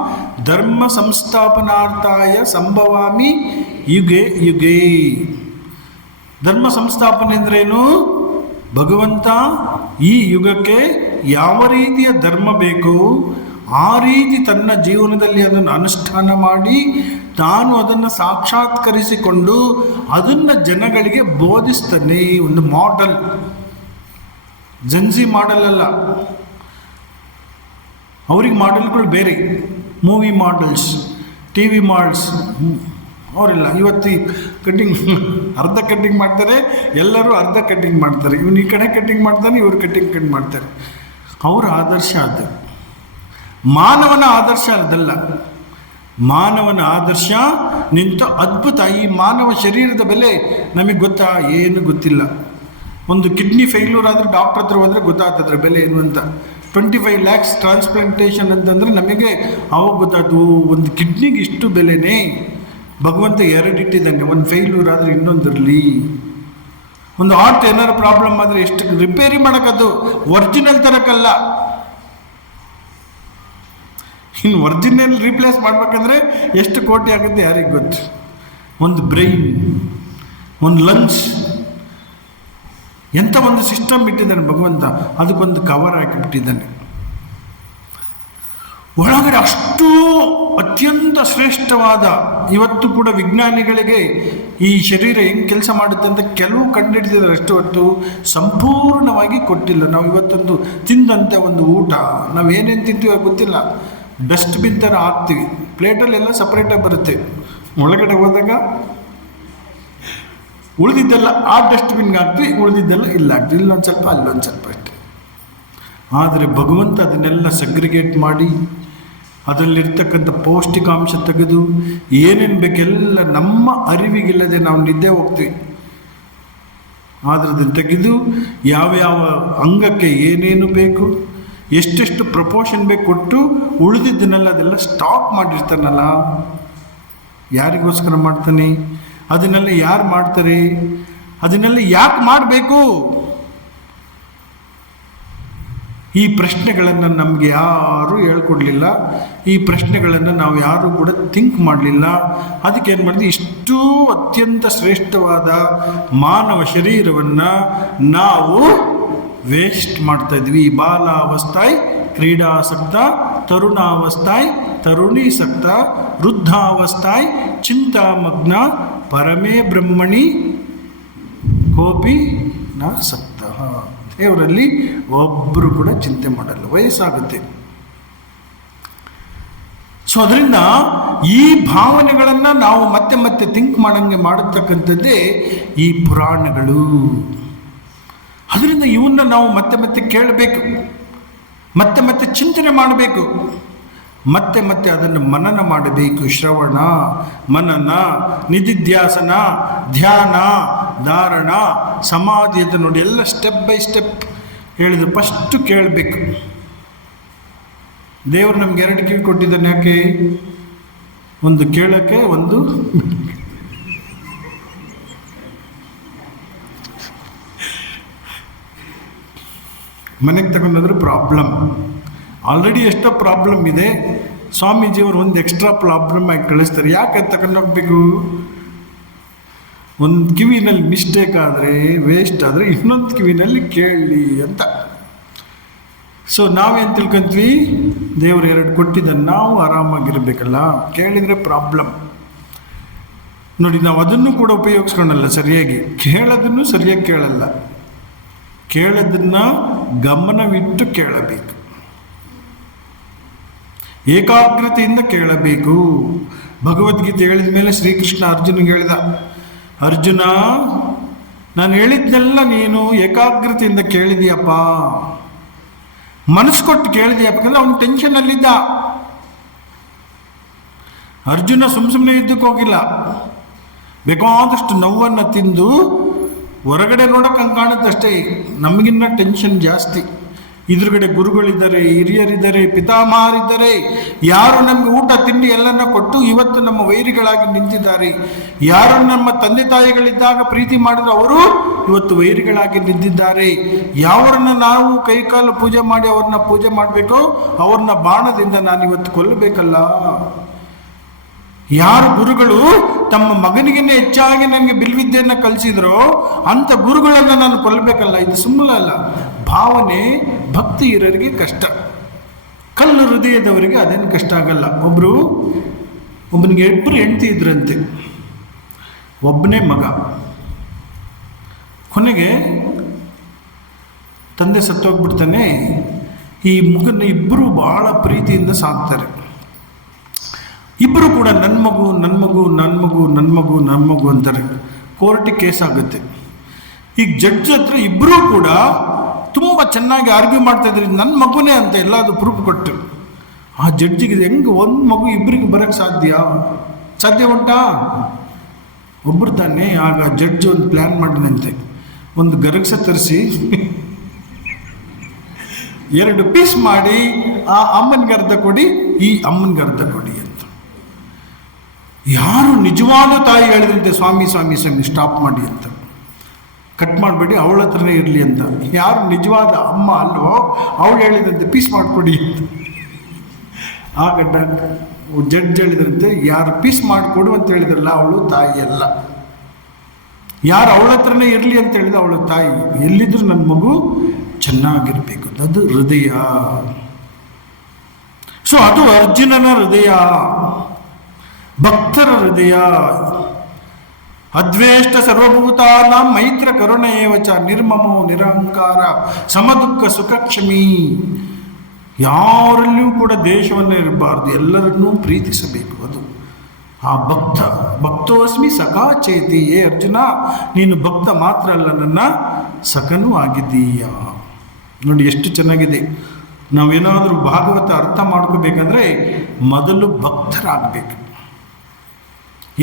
ಧರ್ಮ ಸಂಸ್ಥಾಪನಾರ್ಥಾಯ ಸಂಭವಾಮಿ ಯುಗೆ ಯುಗೆ. ಧರ್ಮ ಸಂಸ್ಥಾಪನೆ ಅಂದ್ರೇನು? ಭಗವಂತ ಈ ಯುಗಕ್ಕೆ ಯಾವ ರೀತಿಯ ಧರ್ಮ ಬೇಕು ಆ ರೀತಿ ತನ್ನ ಜೀವನದಲ್ಲಿ ಅದನ್ನು ಅನುಷ್ಠಾನ ಮಾಡಿ ತಾನು ಅದನ್ನು ಸಾಕ್ಷಾತ್ಕರಿಸಿಕೊಂಡು ಅದನ್ನು ಜನಗಳಿಗೆ ಬೋಧಿಸ್ತಾನೆ. ಒಂದು ಮಾಡೆಲ್, ಜನ್ಸಿ ಮಾಡೆಲ್ ಅಲ್ಲ, ಅವ್ರಿಗೆ ಮಾಡೆಲ್ಗಳು ಬೇರೆ. Movie models, T V models ಅವರಿಲ್ಲ. ಇವತ್ತು ಕಟ್ಟಿಂಗ್ ಅರ್ಧ ಕಟ್ಟಿಂಗ್ ಮಾಡ್ತಾರೆ, ಎಲ್ಲರೂ ಅರ್ಧ ಕಟ್ಟಿಂಗ್ ಮಾಡ್ತಾರೆ. ಇವನು ಈ ಕಡೆ ಕಟ್ಟಿಂಗ್ ಮಾಡ್ತಾನೆ, ಇವರು ಕಟ್ಟಿಂಗ್ ಮಾಡ್ತಾರೆ. ಅವರ ಆದರ್ಶ ಅದು. ಮಾನವನ ಆದರ್ಶ ಅದಲ್ಲ. ಮಾನವನ ಆದರ್ಶ ನಿಂತ ಅದ್ಭುತ. ಈ ಮಾನವ ಶರೀರದ ಬೆಲೆ ನಮಗೆ ಗೊತ್ತಾ? ಏನು ಗೊತ್ತಿಲ್ಲ. ಒಂದು ಕಿಡ್ನಿ ಫೇಲ್ಯೂರ್ ಆದರೆ ಡಾಕ್ಟರ್ ಹತ್ರ ಹೋದರೆ ಗೊತ್ತಾಗ್ತದ್ರ ಬೆಲೆ ಏನು ಅಂತ. 25 lakhs ಟ್ರಾನ್ಸ್ಪ್ಲಾಂಟೇಷನ್ ಅಂತಂದರೆ ನಮಗೆ ಅವಾಗ ಗೊತ್ತಾಯ್ತು ಒಂದು ಕಿಡ್ನಿಗೆ ಇಷ್ಟು ಬೆಲೆನೇ. ಭಗವಂತ ಎರಡಿಟ್ಟಿದ್ದಾನೆ, ಒಂದು ಫೇಲ್ಯೂರ್ ಆದರೆ ಇನ್ನೊಂದಿರಲಿ. ಒಂದು ಹಾರ್ಟ್ ಏನಾರು ಪ್ರಾಬ್ಲಮ್ ಆದರೆ ಎಷ್ಟು ರಿಪೇರಿ ಮಾಡೋಕ್ಕದು, ಒರಿಜಿನಲ್ ತರಕ್ಕಲ್ಲ. ಇನ್ನು ಒರಿಜಿನಲ್ ರೀಪ್ಲೇಸ್ ಮಾಡ್ಬೇಕಂದ್ರೆ ಎಷ್ಟು ಕೋಟಿ ಆಗುತ್ತೆ ಯಾರಿಗೆ ಗೊತ್ತು. ಒಂದು ಬ್ರೈನ್, ಒಂದು ಲಂಗ್ಸ್, ಎಂಥ ಒಂದು ಸಿಸ್ಟಮ್ ಇಟ್ಟಿದ್ದಾನೆ ಭಗವಂತ. ಅದಕ್ಕೊಂದು ಕವರ್ ಹಾಕಿಬಿಟ್ಟಿದ್ದಾನೆ. ಒಳಗಡೆ ಅಷ್ಟು ಅತ್ಯಂತ ಶ್ರೇಷ್ಠವಾದ, ಇವತ್ತು ಕೂಡ ವಿಜ್ಞಾನಿಗಳಿಗೆ ಈ ಶರೀರ ಹೆಂಗೆ ಕೆಲಸ ಮಾಡುತ್ತೆ ಅಂತ ಕೆಲವು ಕಂಡುಹಿಡಿದಿದ್ದಾರೆ, ಅಷ್ಟು ಹೊತ್ತು ಸಂಪೂರ್ಣವಾಗಿ ಕೊಟ್ಟಿಲ್ಲ. ನಾವು ಇವತ್ತೊಂದು ತಿಂದಂತೆ ಒಂದು ಊಟ ನಾವು ಏನೇನು ತಿಂತೀವಿ ಗೊತ್ತಿಲ್ಲ. ಡಸ್ಟ್ಬಿನ್ ಥರ ಹಾಕ್ತೀವಿ, ಪ್ಲೇಟಲ್ಲೆಲ್ಲ ಸಪ್ರೇಟಾಗಿ ಬರುತ್ತೆ. ಒಳಗಡೆ ಹೋದಾಗ ಉಳಿದಿದ್ದೆಲ್ಲ ಆ ಡಸ್ಟ್ಬಿನ್ಗೆ ಹಾಕ್ತೀವಿ, ಉಳಿದಿದ್ದೆಲ್ಲ ಇಲ್ಲ ಹಾಕ್ತೀವಿ, ಇಲ್ಲೊಂದು ಸ್ವಲ್ಪ ಅಲ್ಲೊಂದು ಸ್ವಲ್ಪ ಅಷ್ಟೆ. ಆದರೆ ಭಗವಂತ ಅದನ್ನೆಲ್ಲ ಸಗ್ರಿಗೇಟ್ ಮಾಡಿ ಅದರಲ್ಲಿರ್ತಕ್ಕಂಥ ಪೌಷ್ಟಿಕಾಂಶ ತೆಗೆದು ಏನೇನು ಬೇಕೆಲ್ಲ ನಮ್ಮ ಅರಿವಿಗಿಲ್ಲದೆ ನಾವು ನಿದ್ದೆ ಹೋಗ್ತೀವಿ. ಆದರೆ ಅದನ್ನು ತೆಗೆದು ಯಾವ್ಯಾವ ಅಂಗಕ್ಕೆ ಏನೇನು ಬೇಕು, ಎಷ್ಟೆಷ್ಟು ಪ್ರಪೋರ್ಷನ್ ಬೇಕು ಕೊಟ್ಟು ಉಳಿದಿದ್ದನ್ನೆಲ್ಲ ಅದೆಲ್ಲ ಸ್ಟಾಕ್ ಮಾಡಿರ್ತಾನಲ್ಲ. ಯಾರಿಗೋಸ್ಕರ ಮಾಡ್ತಾನೆ? ಅದನ್ನೆಲ್ಲ ಯಾರು ಮಾಡ್ತಾರೆ? ಅದನ್ನೆಲ್ಲ ಯಾಕೆ ಮಾಡಬೇಕು? ಈ ಪ್ರಶ್ನೆಗಳನ್ನು ನಮಗೆ ಯಾರೂ ಹೇಳ್ಕೊಡ್ಲಿಲ್ಲ. ಈ ಪ್ರಶ್ನೆಗಳನ್ನು ನಾವು ಯಾರೂ ಕೂಡ ಥಿಂಕ್ ಮಾಡಲಿಲ್ಲ. ಅದಕ್ಕೆ ಏನು ಮಾಡಿದ್ವಿ, ಇಷ್ಟೂ ಅತ್ಯಂತ ಶ್ರೇಷ್ಠವಾದ ಮಾನವ ಶರೀರವನ್ನು ನಾವು ವೇಸ್ಟ್ ಮಾಡ್ತಾ ಇದ್ವಿ. ಬಾಲಾವಸ್ಥಾಯ್ ಕ್ರೀಡಾಸಕ್ತ, ತರುಣಾವಸ್ಥಾಯ್ ತರುಣೀಸಕ್ತ, ವೃದ್ಧಾವಸ್ಥಾಯ್ ಚಿಂತಾಮಗ್ನ, ಪರಮೇ ಬ್ರಹ್ಮಣಿ ಕೋಪಿ ನ ಸಕ್ತ. ದೇವರಲ್ಲಿ ಒಬ್ಬರು ಕೂಡ ಚಿಂತೆ ಮಾಡಲ್ಲ, ವಯಸ್ಸಾಗುತ್ತೆ. ಸೊ ಅದರಿಂದ ಈ ಭಾವನೆಗಳನ್ನು ನಾವು ಮತ್ತೆ ಮತ್ತೆ ಥಿಂಕ್ ಮಾಡಂಗೆ ಮಾಡತಕ್ಕಂಥದ್ದೇ ಈ ಪುರಾಣಗಳು. ಅದರಿಂದ ಇವನ್ನ ನಾವು ಮತ್ತೆ ಮತ್ತೆ ಕೇಳಬೇಕು, ಮತ್ತೆ ಮತ್ತೆ ಚಿಂತನೆ ಮಾಡಬೇಕು, ಮತ್ತೆ ಮತ್ತೆ ಅದನ್ನು ಮನನ ಮಾಡಬೇಕು. ಶ್ರವಣ, ಮನನ, ನಿಧಿಧ್ಯಾಸನ, ಧ್ಯಾನ, ಧಾರಣ, ಸಮಾಧಿ ಅಂತ ನೋಡಿ ಎಲ್ಲ ಸ್ಟೆಪ್ ಬೈ ಸ್ಟೆಪ್ ಹೇಳಿದ್ರು. ಫಸ್ಟು ಕೇಳಬೇಕು. ದೇವರು ನಮ್ಗೆ 2 ಕಿವಿ ಕೊಟ್ಟಿದ್ದಾನೆ. ಯಾಕೆ? ಒಂದು ಕೇಳೋಕ್ಕೆ, ಒಂದು ಮನೆಗೆ ತಗೊಂಡೋದ್ರೆ ಪ್ರಾಬ್ಲಮ್. ಆಲ್ರೆಡಿ ಎಷ್ಟೋ ಪ್ರಾಬ್ಲಮ್ ಇದೆ. ಸ್ವಾಮೀಜಿಯವರು ಒಂದು ಎಕ್ಸ್ಟ್ರಾ ಪ್ರಾಬ್ಲಮ್ ಆಗಿ ಕಳಿಸ್ತಾರೆ. ಯಾಕೆ ತಗೊಂಡೋಗ್ಬೇಕು? ಒಂದು ಕಿವಿನಲ್ಲಿ ಮಿಸ್ಟೇಕ್ ಆದರೆ, ವೇಸ್ಟ್ ಆದರೆ ಇನ್ನೊಂದು ಕಿವಿನಲ್ಲಿ ಕೇಳಲಿ ಅಂತ. ಸೊ ನಾವೇನು ತಿಳ್ಕೊಂತೀವಿ? ದೇವರು 2 ಕೊಟ್ಟಿದ್ದನ್ನು ನಾವು ಆರಾಮಾಗಿರ್ಬೇಕಲ್ಲ. ಕೇಳಿದರೆ ಪ್ರಾಬ್ಲಮ್. ನೋಡಿ, ನಾವು ಅದನ್ನು ಕೂಡ ಉಪಯೋಗಿಸ್ಕೊಳ್ಳಲ್ಲ ಸರಿಯಾಗಿ. ಕೇಳೋದನ್ನು ಸರಿಯಾಗಿ ಕೇಳಲ್ಲ. ಕೇಳೋದನ್ನು ಗಮನವಿಟ್ಟು ಕೇಳಬೇಕು, ಏಕಾಗ್ರತೆಯಿಂದ ಕೇಳಬೇಕು. ಭಗವದ್ಗೀತೆ ಹೇಳಿದ ಮೇಲೆ ಶ್ರೀಕೃಷ್ಣ ಅರ್ಜುನಿಗೆ ಹೇಳಿದ, ಅರ್ಜುನ, ನಾನು ಹೇಳಿದ್ನೆಲ್ಲ ನೀನು ಏಕಾಗ್ರತೆಯಿಂದ ಕೇಳಿದೀಯಪ್ಪ, ಮನಸ್ಸು ಕೊಟ್ಟು ಕೇಳಿದೀಯಪ್ಪ. ಯಾಕಂದ್ರೆ ಅವನು ಟೆನ್ಷನ್ನಲ್ಲಿದ್ದ. ಅರ್ಜುನ ಸುಮ್ಮನೆ ಯುದ್ಧಕ್ಕೆ ಹೋಗಿಲ್ಲ. ಬೇಕಾದಷ್ಟು ನೋವನ್ನು ತಿಂದು ಹೊರಗಡೆ ನೋಡೋಕೆ ಹಂಗೆ ಕಾಣುತ್ತಷ್ಟೇ. ನಮಗಿನ್ನ ಟೆನ್ಷನ್ ಜಾಸ್ತಿ. ಎದುರುಗಡೆ ಗುರುಗಳಿದ್ದಾರೆ, ಹಿರಿಯರಿದ್ದಾರೆ, ಪಿತಾಮಹರಿದ್ದಾರೆ, ಯಾರು ನಮಗೆ ಊಟ ತಿಂಡಿ ಎಲ್ಲನ್ನ ಕೊಟ್ಟು ಇವತ್ತು ನಮ್ಮ ವೈರಿಗಳಾಗಿ ನಿಂತಿದ್ದಾರೆ. ಯಾರು ನಮ್ಮ ತಂದೆ ತಾಯಿಗಳಿದ್ದಾಗ ಪ್ರೀತಿ ಮಾಡಿದ್ರು ಅವರು ಇವತ್ತು ವೈರಿಗಳಾಗಿ ನಿಂತಿದ್ದಾರೆ. ಯಾವರನ್ನ ನಾವು ಕೈಕಾಲು ಪೂಜೆ ಮಾಡಿ ಅವ್ರನ್ನ ಪೂಜೆ ಮಾಡಬೇಕೋ ಅವ್ರನ್ನ ಬಾಣದಿಂದ ನಾನು ಇವತ್ತು ಕೊಲ್ಲಬೇಕಲ್ಲ. ಯಾರು ಗುರುಗಳು ತಮ್ಮ ಮಗನಿಗಿನ್ನ ಹೆಚ್ಚಾಗಿ ನನಗೆ ಬಿಲ್ವಿದ್ಯೆಯನ್ನು ಕಲಿಸಿದ್ರೋ ಅಂಥ ಗುರುಗಳನ್ನು ನಾನು ಕೊಲ್ಲಬೇಕಲ್ಲ. ಇದು ಸುಮ್ಮನೆ ಅಲ್ಲ. ಭಾವನೆ ಭಕ್ತಿ ಇರೋರಿಗೆ ಕಷ್ಟ, ಕಲ್ಲು ಹೃದಯದವರಿಗೆ ಅದೇನು ಕಷ್ಟ ಆಗಲ್ಲ. ಒಬ್ಬನಿಗೆ 2 ಹೆಂಡತಿ ಇದ್ರಂತೆ, ಒಬ್ಬನೇ ಮಗ. ಕೊನೆಗೆ ತಂದೆ ಸತ್ತೋಗ್ಬಿಡ್ತಾನೆ. ಈ ಮಗನ ಇಬ್ಬರು ಬಹಳ ಪ್ರೀತಿಯಿಂದ ಸಾಕ್ತಾರೆ. ಇಬ್ಬರು ಕೂಡ ನನ್ನ ಮಗು ನನ್ನ ಮಗು ನನ್ನ ಮಗು ನನ್ನ ಮಗು ನನ್ನ ಮಗು ಅಂತಾರೆ. ಕೋರ್ಟಿಗೆ ಕೇಸ್ ಆಗುತ್ತೆ. ಈಗ ಜಡ್ಜ್ ಹತ್ರ ಇಬ್ಬರೂ ಕೂಡ ತುಂಬ ಚೆನ್ನಾಗಿ ಆರ್ಗ್ಯೂ ಮಾಡ್ತಾ ಇದ್ದಾರೆ, ನನ್ನ ಮಗುನೇ ಅಂತ ಎಲ್ಲಾದರೂ ಪ್ರೂಫ್ ಕೊಟ್ಟು. ಆ ಜಡ್ಜಿಗೆ ಹೆಂಗೆ ಒಂದು ಮಗು ಇಬ್ಬರಿಗೆ ಬರೋಕ್ಕೆ ಸಾಧ್ಯ ಉಂಟಾ? ಒಬ್ಬರು ತಾನೇ. ಆಗ ಜಡ್ಜ್ ಒಂದು ಪ್ಲ್ಯಾನ್ ಮಾಡಿದಂತೆ, ಒಂದು ಗರಗಸ ತರಿಸಿ 2 ಪೀಸ್ ಮಾಡಿ ಆ ಅಮ್ಮನಿಗೆ ಅರ್ಧ ಕೊಡಿ, ಈ ಅಮ್ಮನಿಗೆ ಅರ್ಧ ಕೊಡಿ ಅಂತ. ಯಾರು ನಿಜವಾದ ತಾಯಿ ಹೇಳಿದಂತೆ, ಸ್ವಾಮಿ ಸ್ವಾಮಿ ಸ್ವಾಮಿ ಸ್ಟಾಪ್ ಮಾಡಿ ಅಂತ, ಕಟ್ ಮಾಡಬೇಡಿ, ಅವಳ ಹತ್ರನೇ ಇರಲಿ ಅಂತ. ಯಾರು ನಿಜವಾದ ಅಮ್ಮ ಅಲ್ವೋ ಅವಳು ಹೇಳಿದಂತೆ ಪೀಸ್ ಮಾಡಿಕೊಡಿ ಅಂತ. ಆಗ ಜಡ್ಜ್ ಹೇಳಿದ್ರಂತೆ, ಯಾರು ಪೀಸ್ ಮಾಡಿಕೊಡು ಅಂತ ಹೇಳಿದ್ರಲ್ಲ ಅವಳು ತಾಯಿ ಅಲ್ಲ, ಯಾರು ಅವಳ ಹತ್ರನೇ ಇರಲಿ ಅಂತ ಹೇಳಿದ ಅವಳು ತಾಯಿ. ಎಲ್ಲಿದ್ರು ನನ್ನ ಮಗು ಚೆನ್ನಾಗಿರ್ಬೇಕು, ಅದು ಹೃದಯ. ಸೊ ಅದು ಅರ್ಜುನನ ಹೃದಯ, ಭಕ್ತರ ಹೃದಯ. ಅದ್ವೇಷ್ಟ ಸರ್ವಭೂತಾನ ಮೈತ್ರ ಕರುಣೆ ಏವಚ ನಿರ್ಮಮೋ ನಿರಹಂಕಾರ ಸಮದುಃಖ ಸುಖಕ್ಷಮಿ. ಯಾರಲ್ಲಿಯೂ ಕೂಡ ದ್ವೇಷವನ್ನೇ ಇರಬಾರ್ದು, ಎಲ್ಲರನ್ನೂ ಪ್ರೀತಿಸಬೇಕು. ಅದು ಆ ಭಕ್ತೋಸ್ಮಿ ಸಖಾ ಚೇತಿ. ಏ ಅರ್ಜುನ, ನೀನು ಭಕ್ತ ಮಾತ್ರ ಅಲ್ಲ, ನನ್ನ ಸಖನೂ ಆಗಿದ್ದೀಯ. ನೋಡಿ ಎಷ್ಟು ಚೆನ್ನಾಗಿದೆ. ನಾವೇನಾದರೂ ಭಾಗವತ ಅರ್ಥ ಮಾಡ್ಕೋಬೇಕಂದ್ರೆ ಮೊದಲು ಭಕ್ತರಾಗಬೇಕು.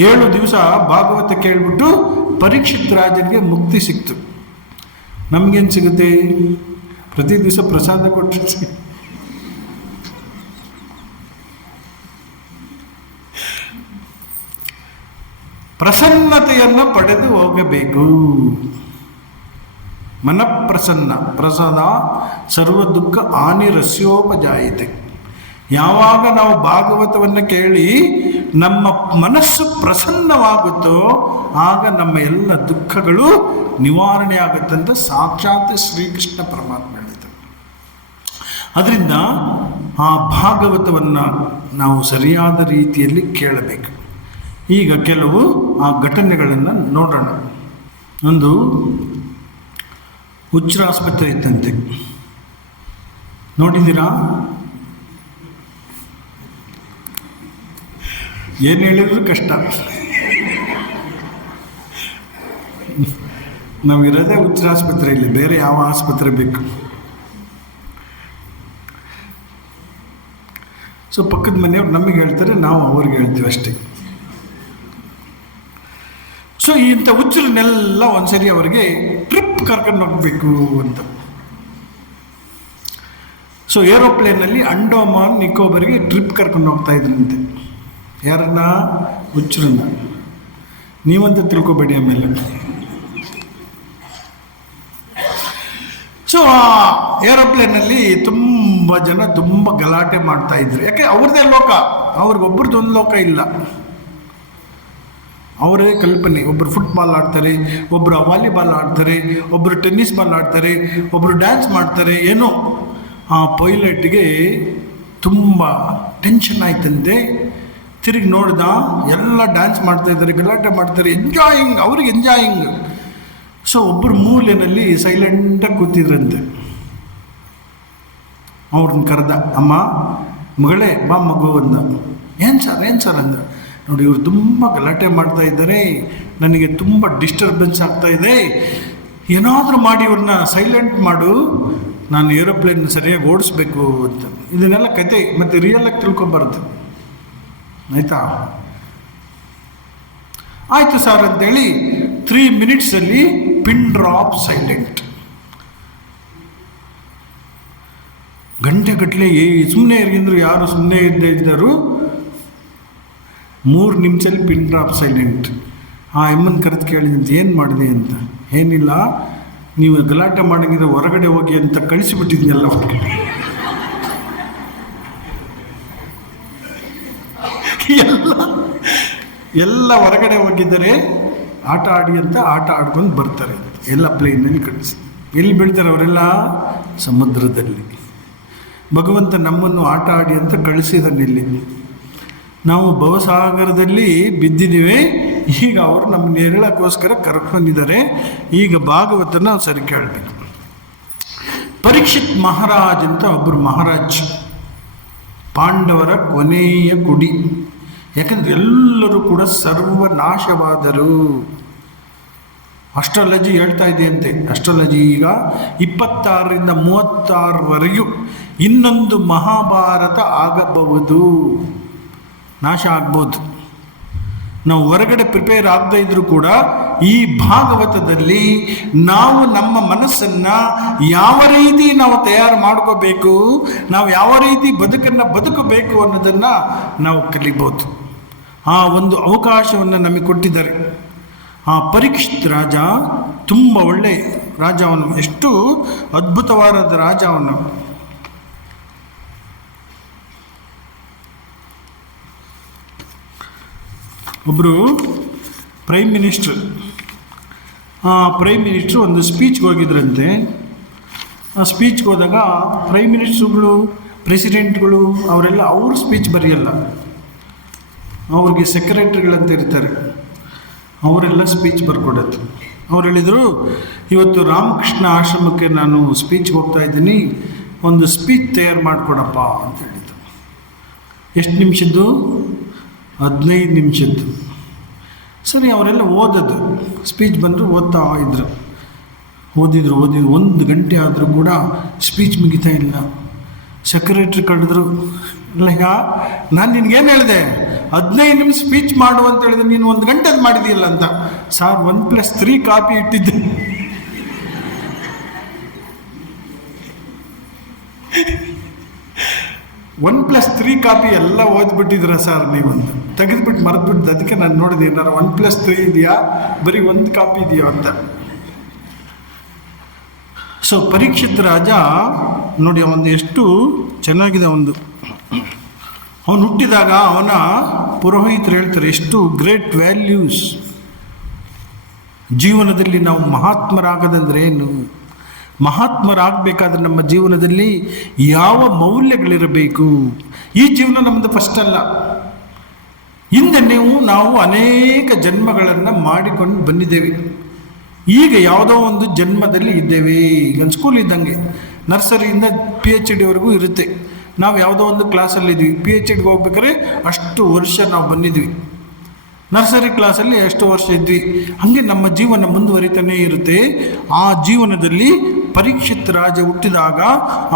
7 ದಿವಸ ಭಾಗವತ ಕೇಳಿಬಿಟ್ಟು ಪರೀಕ್ಷಿತ್ ರಾಜನಿಗೆ ಮುಕ್ತಿ ಸಿಕ್ತು. ನಮಗೇನು ಸಿಗುತ್ತೆ? ಪ್ರತಿ ದಿವಸ ಪ್ರಸಾದ ಕೊಟ್ಟರೆ ಪ್ರಸನ್ನತೆಯನ್ನು ಪಡೆದು ಹೋಗಬೇಕು. ಮನಃಪ್ರಸನ್ನ ಪ್ರಸಾದ ಸರ್ವ ದುಃಖ ಹಾನಿರಸ್ಯೋಪಜಾಯಿತೆ. ಯಾವಾಗ ನಾವು ಭಾಗವತವನ್ನು ಕೇಳಿ ನಮ್ಮ ಮನಸ್ಸು ಪ್ರಸನ್ನವಾಗುತ್ತೋ ಆಗ ನಮ್ಮ ಎಲ್ಲ ದುಃಖಗಳು ನಿವಾರಣೆ ಆಗುತ್ತಂತ ಸಾಕ್ಷಾತ್ ಶ್ರೀಕೃಷ್ಣ ಪರಮಾತ್ಮ ಹೇಳಿದರು. ಅದರಿಂದ ಆ ಭಾಗವತವನ್ನು ನಾವು ಸರಿಯಾದ ರೀತಿಯಲ್ಲಿ ಕೇಳಬೇಕು. ಈಗ ಕೆಲವು ಆ ಘಟನೆಗಳನ್ನು ನೋಡೋಣ. ಒಂದು ಹುಚ್ಚರ ಆಸ್ಪತ್ರೆ ಇತ್ತಂತೆ, ನೋಡಿದ್ದೀರಾ? ಏನು ಹೇಳಿದ್ರು ಕಷ್ಟ. ನಾವಿರೋದೇ ಹುಚ್ಚರ ಆಸ್ಪತ್ರೆಯಲ್ಲಿ, ಬೇರೆ ಯಾವ ಆಸ್ಪತ್ರೆ ಬೇಕು? ಸೊ ಪಕ್ಕದ ಮನೆಯವ್ರು ನಮಗೆ ಹೇಳ್ತಾರೆ, ನಾವು ಅವ್ರಿಗೆ ಹೇಳ್ತೀವಿ ಅಷ್ಟೇ. ಸೊ ಇಂಥ ಹುಚ್ಚರನ್ನೆಲ್ಲ ಒಂದ್ಸರಿ ಅವರಿಗೆ ಟ್ರಿಪ್ ಕರ್ಕೊಂಡು ಹೋಗಬೇಕು ಅಂತ. ಸೊ ಏರೋಪ್ಲೇನಲ್ಲಿ ಅಂಡಮಾನ್ ನಿಕೋಬರ್ಗೆ ಟ್ರಿಪ್ ಕರ್ಕೊಂಡು ಹೋಗ್ತಾ ಇದ್ರಂತೆ. ಯಾರನ್ನ? ಹುಚ್ಚರನ್ನ. ನೀವಂತ ತಿಳ್ಕೊಬೇಡಿ ಆಮೇಲೆ. ಸೊ ಆ ಏರೋಪ್ಲೇನಲ್ಲಿ ತುಂಬ ಜನ ತುಂಬ ಗಲಾಟೆ ಮಾಡ್ತಾ ಇದ್ರು. ಯಾಕೆ? ಅವ್ರದ್ದೇ ಲೋಕ, ಅವ್ರಿಗೊಬ್ರದ್ದು ಒಂದು ಲೋಕ ಇಲ್ಲ. ಅವರೇ ಕಲ್ಪನೆ. ಒಬ್ಬರು ಫುಟ್ಬಾಲ್ ಆಡ್ತಾರೆ, ಒಬ್ಬರು ವಾಲಿಬಾಲ್ ಆಡ್ತಾರೆ, ಒಬ್ಬರು ಟೆನ್ನಿಸ್ ಬಾಲ್ ಆಡ್ತಾರೆ, ಒಬ್ಬರು ಡ್ಯಾನ್ಸ್ ಮಾಡ್ತಾರೆ. ಏನೋ ಆ ಪೈಲಟ್ಗೆ ತುಂಬ ಟೆನ್ಷನ್ ಆಯ್ತಂತೆ. ತಿರುಗಿ ನೋಡ್ದ, ಎಲ್ಲ ಡ್ಯಾನ್ಸ್ ಮಾಡ್ತಾ ಇದ್ದಾರೆ, ಗಲಾಟೆ ಮಾಡ್ತಾರೆ, ಎಂಜಾಯಿಂಗ್, ಅವ್ರಿಗೆ ಎಂಜಾಯಿಂಗ್. ಸೊ ಒಬ್ಬರು ಮೂಲೆಯಲ್ಲಿ ಸೈಲೆಂಟಾಗಿ ಕೂತಿದ್ರಂತೆ. ಅವ್ರನ್ನ ಕರೆದ, ಅಮ್ಮ ಮಗಳೇ ಬಾ ಮಗು ಅಂದ. ಏನು ಸರ್ ಅಂದ. ನೋಡಿ, ಇವರು ತುಂಬ ಗಲಾಟೆ ಮಾಡ್ತಾ ಇದ್ದಾರೆ, ನನಗೆ ತುಂಬ ಡಿಸ್ಟರ್ಬೆನ್ಸ್ ಆಗ್ತಾ ಇದೆ, ಏನಾದರೂ ಮಾಡಿ ಇವ್ರನ್ನ ಸೈಲೆಂಟ್ ಮಾಡು, ನಾನು ಏರೋಪ್ಲೇನ್ ಸರಿಯಾಗಿ ಓಡಿಸ್ಬೇಕು ಅಂತ. ಇದನ್ನೆಲ್ಲ ಕತೆ ಮತ್ತು ರಿಯಲಾಗಿ ತಿಳ್ಕೊಬಾರ್ದು, ಆಯಿತಾ? ಆಯಿತು ಸರ್ ಅಂತೇಳಿ 3 ಮಿನಿಟ್ಸಲ್ಲಿ ಪಿನ್ ಡ್ರಾಪ್ ಸೈಲೆಂಟ್. ಗಂಟೆಗಟ್ಟಲೆ ಸುಮ್ಮನೆ ಇರಿದ್ರು, ಯಾರು ಸುಮ್ಮನೆ ಇದ್ದೇ ಇದ್ದರು. 3 ನಿಮಿಷದಲ್ಲಿ ಪಿನ್ ಡ್ರಾಪ್ ಸೈಲೆಂಟ್. ಆ ಎಮ್ಮನ ಕರೆದು ಕೇಳಿದಂತೆ, ಏನು ಮಾಡಿದೆ ಅಂತ. ಏನಿಲ್ಲ, ನೀವು ಗಲಾಟೆ ಮಾಡಂಗಿದ್ರೆ ಹೊರಗಡೆ ಹೋಗಿ ಅಂತ ಕಳಿಸಿಬಿಟ್ಟಿದ್ನಲ್ಲ ಹೊರಗಡೆ. ಎಲ್ಲ ಹೊರಗಡೆ ಹೋಗಿದ್ದರೆ ಆಟ ಆಡಿ ಅಂತ ಆಟ ಆಡ್ಕೊಂಡು ಬರ್ತಾರೆ. ಎಲ್ಲ ಪ್ಲೇನಲ್ಲಿ ಕಳಿಸಿ. ಎಲ್ಲಿ ಬೀಳ್ತಾರೆ ಅವರೆಲ್ಲ? ಸಮುದ್ರದಲ್ಲಿ. ಭಗವಂತ ನಮ್ಮನ್ನು ಆಟ ಆಡಿ ಅಂತ ಕಳಿಸಿದನಿಲ್ಲಿ. ನಾವು ಭವಸಾಗರದಲ್ಲಿ ಬಿದ್ದಿದ್ದೀವಿ. ಈಗ ಅವರು ನಮ್ಮ ನೆರಳಕ್ಕೋಸ್ಕರ ಕರ್ಕೊಂಡಿದ್ದಾರೆ. ಈಗ ಭಾಗವತನ ಸರಿ ಕೇಳಬೇಕು. ಪರೀಕ್ಷಿತ್ ಮಹಾರಾಜ್ ಅಂತ ಒಬ್ಬರು ಮಹಾರಾಜ್, ಪಾಂಡವರ ಕೊನೆಯ ಕುಡಿ. ಯಾಕಂದರೆ ಎಲ್ಲರೂ ಕೂಡ ಸರ್ವನಾಶವಾದರು. ಅಸ್ಟ್ರಾಲಜಿ ಹೇಳ್ತಾ ಇದೆಯಂತೆ. ಅಸ್ಟ್ರಾಲಜಿ ಈಗ 26ರಿಂದ 36ವರೆಗೂ ಇನ್ನೊಂದು ಮಹಾಭಾರತ ಆಗಬಹುದು, ನಾಶ ಆಗ್ಬೋದು. ನಾವು ಹೊರಗಡೆ ಪ್ರಿಪೇರ್ ಆಗದೇ ಇದ್ರೂ ಕೂಡ ಈ ಭಾಗವತದಲ್ಲಿ ನಾವು ನಮ್ಮ ಮನಸ್ಸನ್ನು ಯಾವ ರೀತಿ ನಾವು ತಯಾರು ಮಾಡ್ಕೋಬೇಕು, ನಾವು ಯಾವ ರೀತಿ ಬದುಕನ್ನು ಬದುಕಬೇಕು ಅನ್ನೋದನ್ನು ನಾವು ಕಲಿಬೋದು. ಆ ಒಂದು ಅವಕಾಶವನ್ನು ನಮಗೆ ಕೊಟ್ಟಿದ್ದಾರೆ. ಆ ಪರೀಕ್ಷಿತ್ ರಾಜ ತುಂಬ ಒಳ್ಳೆ ರಾಜ, ಅವನು ಎಷ್ಟು ಅದ್ಭುತವಾದ ರಾಜ ಅವನು. ಒಬ್ಬರು ಪ್ರೈಮ್ ಮಿನಿಸ್ಟರ್ ಒಂದು ಸ್ಪೀಚ್ಗೆ ಹೋಗಿದ್ರಂತೆ. ಆ ಸ್ಪೀಚ್ಗೆ ಹೋದಾಗ ಪ್ರೈಮ್ ಮಿನಿಸ್ಟ್ರುಗಳು, ಪ್ರೆಸಿಡೆಂಟ್ಗಳು ಅವರೆಲ್ಲ ಅವ್ರ ಸ್ಪೀಚ್ ಬರೆಯಲ್ಲ, ಅವ್ರಿಗೆ ಸೆಕ್ರೆಟರಿಗಳಂತ ಇರ್ತಾರೆ, ಅವರೆಲ್ಲ ಸ್ಪೀಚ್ ಬರ್ಕೊಡತ್ತೆ. ಅವ್ರು ಹೇಳಿದರು, ಇವತ್ತು ರಾಮಕೃಷ್ಣ ಆಶ್ರಮಕ್ಕೆ ನಾನು ಸ್ಪೀಚ್ಗೆ ಹೋಗ್ತಾ ಇದ್ದೀನಿ, ಒಂದು ಸ್ಪೀಚ್ ತಯಾರು ಮಾಡಿಕೊಡಪ್ಪ ಅಂತ ಹೇಳಿದರು. ಎಷ್ಟು ನಿಮಿಷದ್ದು? 15 ನಿಮಿಷದ್ದು. ಸರಿ, ಅವರೆಲ್ಲ ಓದೋದು, ಸ್ಪೀಚ್ ಬಂದರು, ಓದ್ತಾ ಇದ್ರು. ಓದಿದ್ರು 1 ಗಂಟೆ ಆದರೂ ಕೂಡ ಸ್ಪೀಚ್ ಮುಗಿತಾ ಇಲ್ಲ. ಸೆಕ್ರೆಟ್ರಿ ಕರೆದ್ರು, ಇಲ್ಲ ನಾನು ನಿನಗೇನು ಹೇಳಿದೆ, 15 ನಿಮಿಷ ಸ್ಪೀಚ್ ಮಾಡು ಅಂತ ಹೇಳಿದ್ರೆ ನೀನು 1 ಗಂಟೆ ಅದು ಮಾಡಿದೆಯಲ್ಲ ಅಂತ. ಸಾರ್ 1+3 ಕಾಪಿ ಇಟ್ಟಿದ್ದೆ. 1+3 ಕಾಪಿ ಎಲ್ಲ ಓದ್ಬಿಟ್ಟಿದ್ರ ಸರ್ ನೀವಂತ. ತೆಗೆದುಬಿಟ್ಟು ಮರೆದ್ಬಿಟ್ಟು, ಅದಕ್ಕೆ ನಾನು ನೋಡಿದೆ ಏನಾರು 1+3 ಇದೆಯಾ, ಬರೀ 1 ಕಾಪಿ ಇದೆಯಾ ಅಂತ. ಸೊ ಪರೀಕ್ಷಿತ್ ರಾಜ ನೋಡಿ, ಅವನು ಎಷ್ಟು ಚೆನ್ನಾಗಿದೆ. ಅವನು ಹುಟ್ಟಿದಾಗ ಅವನ ಪುರೋಹಿತರು ಹೇಳ್ತಾರೆ, ಎಷ್ಟು ಗ್ರೇಟ್ ವ್ಯಾಲ್ಯೂಸ್ ಜೀವನದಲ್ಲಿ. ನಾವು ಮಹಾತ್ಮರಾಗದಂದ್ರೆ ಏನು? ಮಹಾತ್ಮರಾಗಬೇಕಾದ್ರೆ ನಮ್ಮ ಜೀವನದಲ್ಲಿ ಯಾವ ಮೌಲ್ಯಗಳಿರಬೇಕು? ಈ ಜೀವನ ನಮ್ಮದು ಫಸ್ಟ್ ಅಲ್ಲ, ಹಿಂದೆ ನಾವು ಅನೇಕ ಜನ್ಮಗಳನ್ನು ಮಾಡಿಕೊಂಡು ಬಂದಿದ್ದೇವೆ. ಈಗ ಯಾವುದೋ ಒಂದು ಜನ್ಮದಲ್ಲಿ ಇದ್ದೇವೆ. ಈಗ ಸ್ಕೂಲ್ ಇದ್ದಂಗೆ ನರ್ಸರಿಯಿಂದ PhD ಇರುತ್ತೆ. ನಾವು ಯಾವುದೋ ಒಂದು ಕ್ಲಾಸಲ್ಲಿದ್ವಿ, PhDಗೆ ಹೋಗ್ಬೇಕಾದ್ರೆ ಅಷ್ಟು ವರ್ಷ ನಾವು ಬಂದಿದ್ವಿ. ನರ್ಸರಿ ಕ್ಲಾಸಲ್ಲಿ ಎಷ್ಟು ವರ್ಷ ಇದ್ವಿ. ಹಾಗೆ ನಮ್ಮ ಜೀವನ ಮುಂದುವರಿತಾನೇ ಇರುತ್ತೆ. ಆ ಜೀವನದಲ್ಲಿ ಪರೀಕ್ಷಿತ್ ರಾಜ ಹುಟ್ಟಿದಾಗ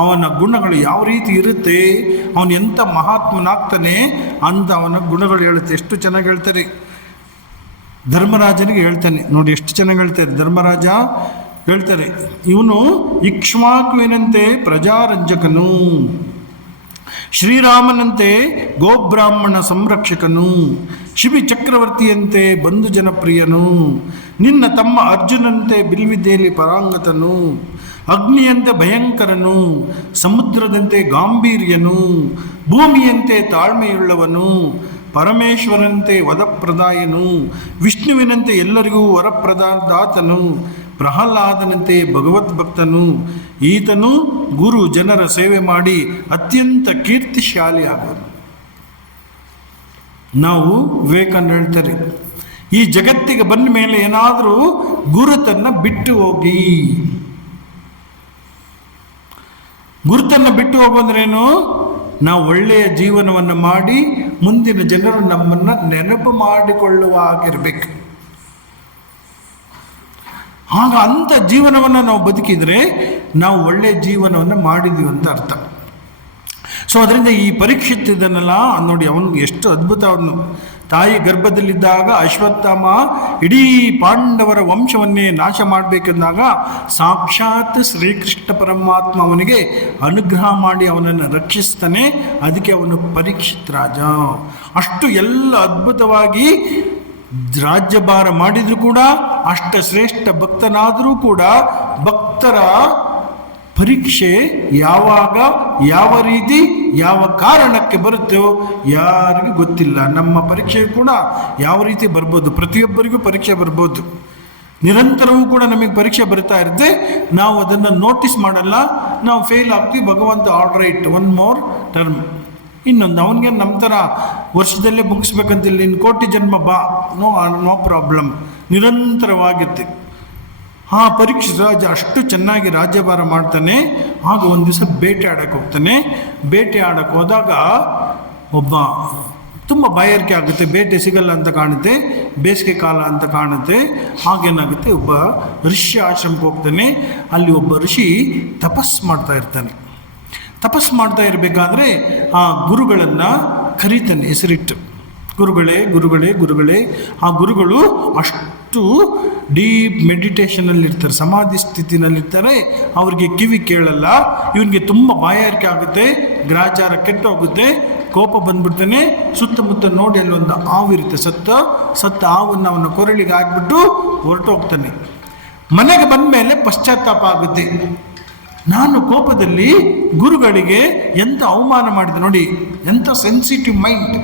ಅವನ ಗುಣಗಳು ಯಾವ ರೀತಿ ಇರುತ್ತೆ, ಅವನು ಎಂಥ ಮಹಾತ್ಮನಾಗ್ತಾನೆ ಅಂತ ಅವನ ಗುಣಗಳು ಹೇಳುತ್ತೆ. ಎಷ್ಟು ಚೆನ್ನಾಗಿ ಹೇಳ್ತಾರೆ. ಧರ್ಮರಾಜನಿಗೆ ಹೇಳ್ತಾನೆ ನೋಡಿ, ಎಷ್ಟು ಚೆನ್ನಾಗಿ ಹೇಳ್ತಾರೆ. ಧರ್ಮರಾಜ ಹೇಳ್ತಾರೆ, ಇವನು ಇಕ್ಷ್ವಾಕುವಿನಂತೆ ಪ್ರಜಾರಂಜಕನು, ಶ್ರೀರಾಮನಂತೆ ಗೋಬ್ರಾಹ್ಮಣ ಸಂರಕ್ಷಕನು, ಶಿಬಿ ಚಕ್ರವರ್ತಿಯಂತೆ ಬಂಧು ಜನಪ್ರಿಯನು, ನಿನ್ನ ತಮ್ಮ ಅರ್ಜುನಂತೆ ಬಿಲ್ವಿದ್ಯೆಯಲ್ಲಿ ಪರಾಂಗತನು, ಅಗ್ನಿಯಂತೆ ಭಯಂಕರನು, ಸಮುದ್ರದಂತೆ ಗಾಂಭೀರ್ಯನು, ಭೂಮಿಯಂತೆ ತಾಳ್ಮೆಯುಳ್ಳವನು, ಪರಮೇಶ್ವರನಂತೆ ವರಪ್ರದಾಯನು, ವಿಷ್ಣುವಿನಂತೆ ಎಲ್ಲರಿಗೂ ವರಪ್ರದಾತನು, ಪ್ರಹ್ಲಾದನಂತೆ ಭಗವದ್ಭಕ್ತನು, ಈತನು ಗುರು ಜನರ ಸೇವೆ ಮಾಡಿ ಅತ್ಯಂತ ಕೀರ್ತಿಶಾಲಿ ಆಗೋನು. ನಾವು ವಿವೇಕಾನಂದ ಹೇಳ್ತಾರೆ, ಈ ಜಗತ್ತಿಗೆ ಬಂದ ಮೇಲೆ ಏನಾದರೂ ಗುರುತನ್ನು ಬಿಟ್ಟು ಹೋಗಿ. ಗುರುತನ್ನು ಬಿಟ್ಟು ಹೋಗೋದ್ರೇನು? ನಾವು ಒಳ್ಳೆಯ ಜೀವನವನ್ನು ಮಾಡಿ ಮುಂದಿನ ಜನರು ನಮ್ಮನ್ನು ನೆನಪು ಮಾಡಿಕೊಳ್ಳುವ ಹಾಗಿರಬೇಕು. ಆಗ ಅಂಥ ಜೀವನವನ್ನು ನಾವು ಬದುಕಿದರೆ ನಾವು ಒಳ್ಳೆಯ ಜೀವನವನ್ನು ಮಾಡಿದ್ದೀವಿ ಅಂತ ಅರ್ಥ. ಸೊ ಅದರಿಂದ ಈ ಪರೀಕ್ಷಿತ್ ಇದನ್ನೆಲ್ಲ ನೋಡಿ, ಅವನಿಗೆ ಎಷ್ಟು ಅದ್ಭುತ. ಅವನು ತಾಯಿ ಗರ್ಭದಲ್ಲಿದ್ದಾಗ ಅಶ್ವತ್ಥಾಮ ಇಡೀ ಪಾಂಡವರ ವಂಶವನ್ನೇ ನಾಶ ಮಾಡಬೇಕೆಂದಾಗ ಸಾಕ್ಷಾತ್ ಶ್ರೀಕೃಷ್ಣ ಪರಮಾತ್ಮ ಅವನಿಗೆ ಅನುಗ್ರಹ ಮಾಡಿ ಅವನನ್ನು ರಕ್ಷಿಸ್ತಾನೆ. ಅದಕ್ಕೆ ಅವನು ಪರೀಕ್ಷಿತ್ ರಾಜ. ಅಷ್ಟು ಎಲ್ಲ ಅದ್ಭುತವಾಗಿ ರಾಜ್ಯಭಾರ ಮಾಡಿದರೂ ಕೂಡ, ಅಷ್ಟ ಶ್ರೇಷ್ಠ ಭಕ್ತನಾದರೂ ಕೂಡ, ಭಕ್ತರ ಪರೀಕ್ಷೆ ಯಾವಾಗ, ಯಾವ ರೀತಿ, ಯಾವ ಕಾರಣಕ್ಕೆ ಬರುತ್ತೋ ಯಾರಿಗೂ ಗೊತ್ತಿಲ್ಲ. ನಮ್ಮ ಪರೀಕ್ಷೆ ಕೂಡ ಯಾವ ರೀತಿ ಬರ್ಬೋದು, ಪ್ರತಿಯೊಬ್ಬರಿಗೂ ಪರೀಕ್ಷೆ ಬರ್ಬೋದು. ನಿರಂತರವೂ ಕೂಡ ನಮಗೆ ಪರೀಕ್ಷೆ ಬರ್ತಾ ಇರುತ್ತೆ. ನಾವು ಅದನ್ನು ನೋಟಿಸ್ ಮಾಡಲ್ಲ, ನಾವು ಫೇಲ್ ಆಗ್ತೀವಿ. ಭಗವಂತ ಆಲ್ ರೈಟ್, 1 more ಟರ್ಮ್, ಇನ್ನೊಂದು ಅವನಿಗೆ ನಮ್ಮ ಥರ ವರ್ಷದಲ್ಲೇ ಮುಗಿಸ್ಬೇಕಂತಿಲ್ಲ, ಇನ್ನು ಕೋಟಿ ಜನ್ಮ ಬಾ, ನೋ ಪ್ರಾಬ್ಲಮ್, ನಿರಂತರವಾಗಿರುತ್ತೆ. ಆ ಪರೀಕ್ಷಿತ ರಾಜ ಅಷ್ಟು ಚೆನ್ನಾಗಿ ರಾಜ್ಯಭಾರ ಮಾಡ್ತಾನೆ. ಆಗ ಒಂದು ದಿವಸ ಬೇಟೆ ಆಡೋಕ್ಕೆ ಹೋಗ್ತಾನೆ. ಬೇಟೆ ಆಡೋಕ್ಕೆ ಹೋದಾಗ ಒಬ್ಬ ತುಂಬ ಬಾಯಾರಿಕೆ ಆಗುತ್ತೆ, ಬೇಟೆ ಸಿಗಲ್ಲ ಅಂತ ಕಾಣುತ್ತೆ, ಬೇಸಿಗೆ ಕಾಲ ಅಂತ ಕಾಣುತ್ತೆ. ಹಾಗೇನಾಗುತ್ತೆ, ಒಬ್ಬ ಋಷಿ ಆಶ್ರಮಕ್ಕೆ ಹೋಗ್ತಾನೆ. ಅಲ್ಲಿ ಒಬ್ಬ ಋಷಿ ತಪಸ್ ಮಾಡ್ತಾ ಇರ್ತಾನೆ. ತಪಸ್ಸು ಮಾಡ್ತಾ ಇರಬೇಕಾದ್ರೆ ಆ ಗುರುಗಳನ್ನು ಕರೀತಾನೆ ಹೆಸರಿಟ್ಟು, ಗುರುಗಳೇ ಗುರುಗಳೇ ಗುರುಗಳೇ. ಆ ಗುರುಗಳು ಅಷ್ಟು ಡೀಪ್ ಮೆಡಿಟೇಷನಲ್ಲಿರ್ತಾರೆ, ಸಮಾಧಿ ಸ್ಥಿತಿನಲ್ಲಿರ್ತಾರೆ. ಅವ್ರಿಗೆ ಕಿವಿ ಕೇಳಲ್ಲ. ಇವನಿಗೆ ತುಂಬ ಬಾಯಾರಿಕೆ ಆಗುತ್ತೆ, ಗ್ರಾಚಾರ ಕೆಟ್ಟೋಗುತ್ತೆ, ಕೋಪ ಬಂದ್ಬಿಡ್ತಾನೆ. ಸುತ್ತಮುತ್ತ ನೋಡಿ ಅಲ್ಲಿ ಒಂದು ಹಾವಿರುತ್ತೆ, ಸತ್ತ ಹಾವನ್ನು ಅವನ ಕೊರಳಿಗೆ ಹಾಕ್ಬಿಟ್ಟು ಹೊರಟೋಗ್ತಾನೆ. ಮನೆಗೆ ಬಂದ ಮೇಲೆ ಪಶ್ಚಾತ್ತಾಪ ಆಗುತ್ತೆ, ನಾನು ಕೋಪದಲ್ಲಿ ಗುರುಗಳಿಗೆ ಎಂಥ ಅವಮಾನ ಮಾಡಿದೆ ನೋಡಿ, ಎಂಥ ಸೆನ್ಸಿಟಿವ್ ಮೈಂಡ್.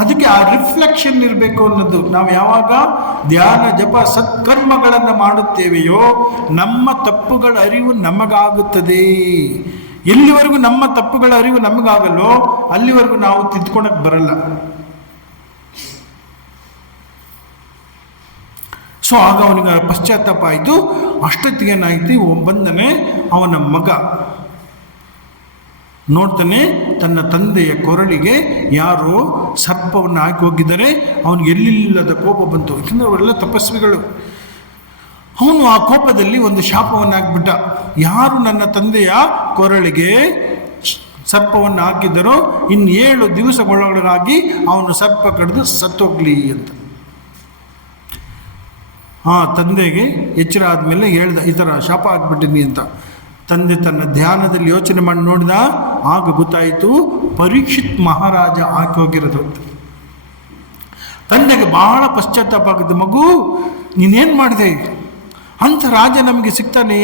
ಅದಕ್ಕೆ ಆ ರಿಫ್ಲೆಕ್ಷನ್ ಇರಬೇಕು ಅನ್ನೋದು. ನಾವು ಯಾವಾಗ ಧ್ಯಾನ ಜಪ ಸತ್ಕರ್ಮಗಳನ್ನು ಮಾಡುತ್ತೇವೆಯೋ ನಮ್ಮ ತಪ್ಪುಗಳ ಅರಿವು ನಮಗಾಗುತ್ತದೆ. ಎಲ್ಲಿವರೆಗೂ ನಮ್ಮ ತಪ್ಪುಗಳ ಅರಿವು ನಮಗಾಗಲ್ಲೋ ಅಲ್ಲಿವರೆಗೂ ನಾವು ತಿದ್ಕೊಳಕ್ಕೆ ಬರಲ್ಲ. ಸೊ ಆಗ ಅವನಿಗೆ ಪಶ್ಚಾತ್ತಾಪ ಆಯಿತು. ಅಷ್ಟೊತ್ತಿಗೆ ಏನಾಯ್ತು, ಬಂದನೆ ಅವನ ಮಗ ನೋಡ್ತಾನೆ ತನ್ನ ತಂದೆಯ ಕೊರಳಿಗೆ ಯಾರೋ ಸರ್ಪವನ್ನು ಹಾಕಿ ಹೋಗಿದ್ದಾರೆ. ಅವನಿಗೆ ಎಲ್ಲಿಲ್ಲದ ಕೋಪ ಬಂತು, ಯಾಕಂದರೆ ಅವರೆಲ್ಲ ತಪಸ್ವಿಗಳು. ಅವನು ಆ ಕೋಪದಲ್ಲಿ ಒಂದು ಶಾಪವನ್ನು ಹಾಕ್ಬಿಟ್ಟ, ಯಾರು ನನ್ನ ತಂದೆಯ ಕೊರಳಿಗೆ ಸರ್ಪವನ್ನು ಹಾಕಿದರೋ 7 ದಿವಸಗಳೊಳಗಾಗಿ ಅವನು ಸರ್ಪ ಕಡಿದು ಸತ್ತೋಗ್ಲಿ ಅಂತ. ತಂದೆಗೆ ಎಚ್ಚರ ಆದಮೇಲೆ ಹೇಳ್ದ, ಈ ಥರ ಶಾಪ ಹಾಕ್ಬಿಟ್ಟಿನಿ ಅಂತ. ತಂದೆ ತನ್ನ ಧ್ಯಾನದಲ್ಲಿ ಯೋಚನೆ ಮಾಡಿ ನೋಡಿದ, ಆಗ ಗೊತ್ತಾಯಿತು ಪರೀಕ್ಷಿತ್ ಮಹಾರಾಜ ಹಾಕಿ ಹೋಗಿರೋದು ಅಂತ. ತಂದೆಗೆ ಬಹಳ ಪಶ್ಚಾತ್ತಾಪ ಆಗುತ್ತೆ, ಮಗು ನೀನೇನು ಮಾಡಿದೆ, ಅಂಥ ರಾಜ ನಮಗೆ ಸಿಗ್ತಾನೆ.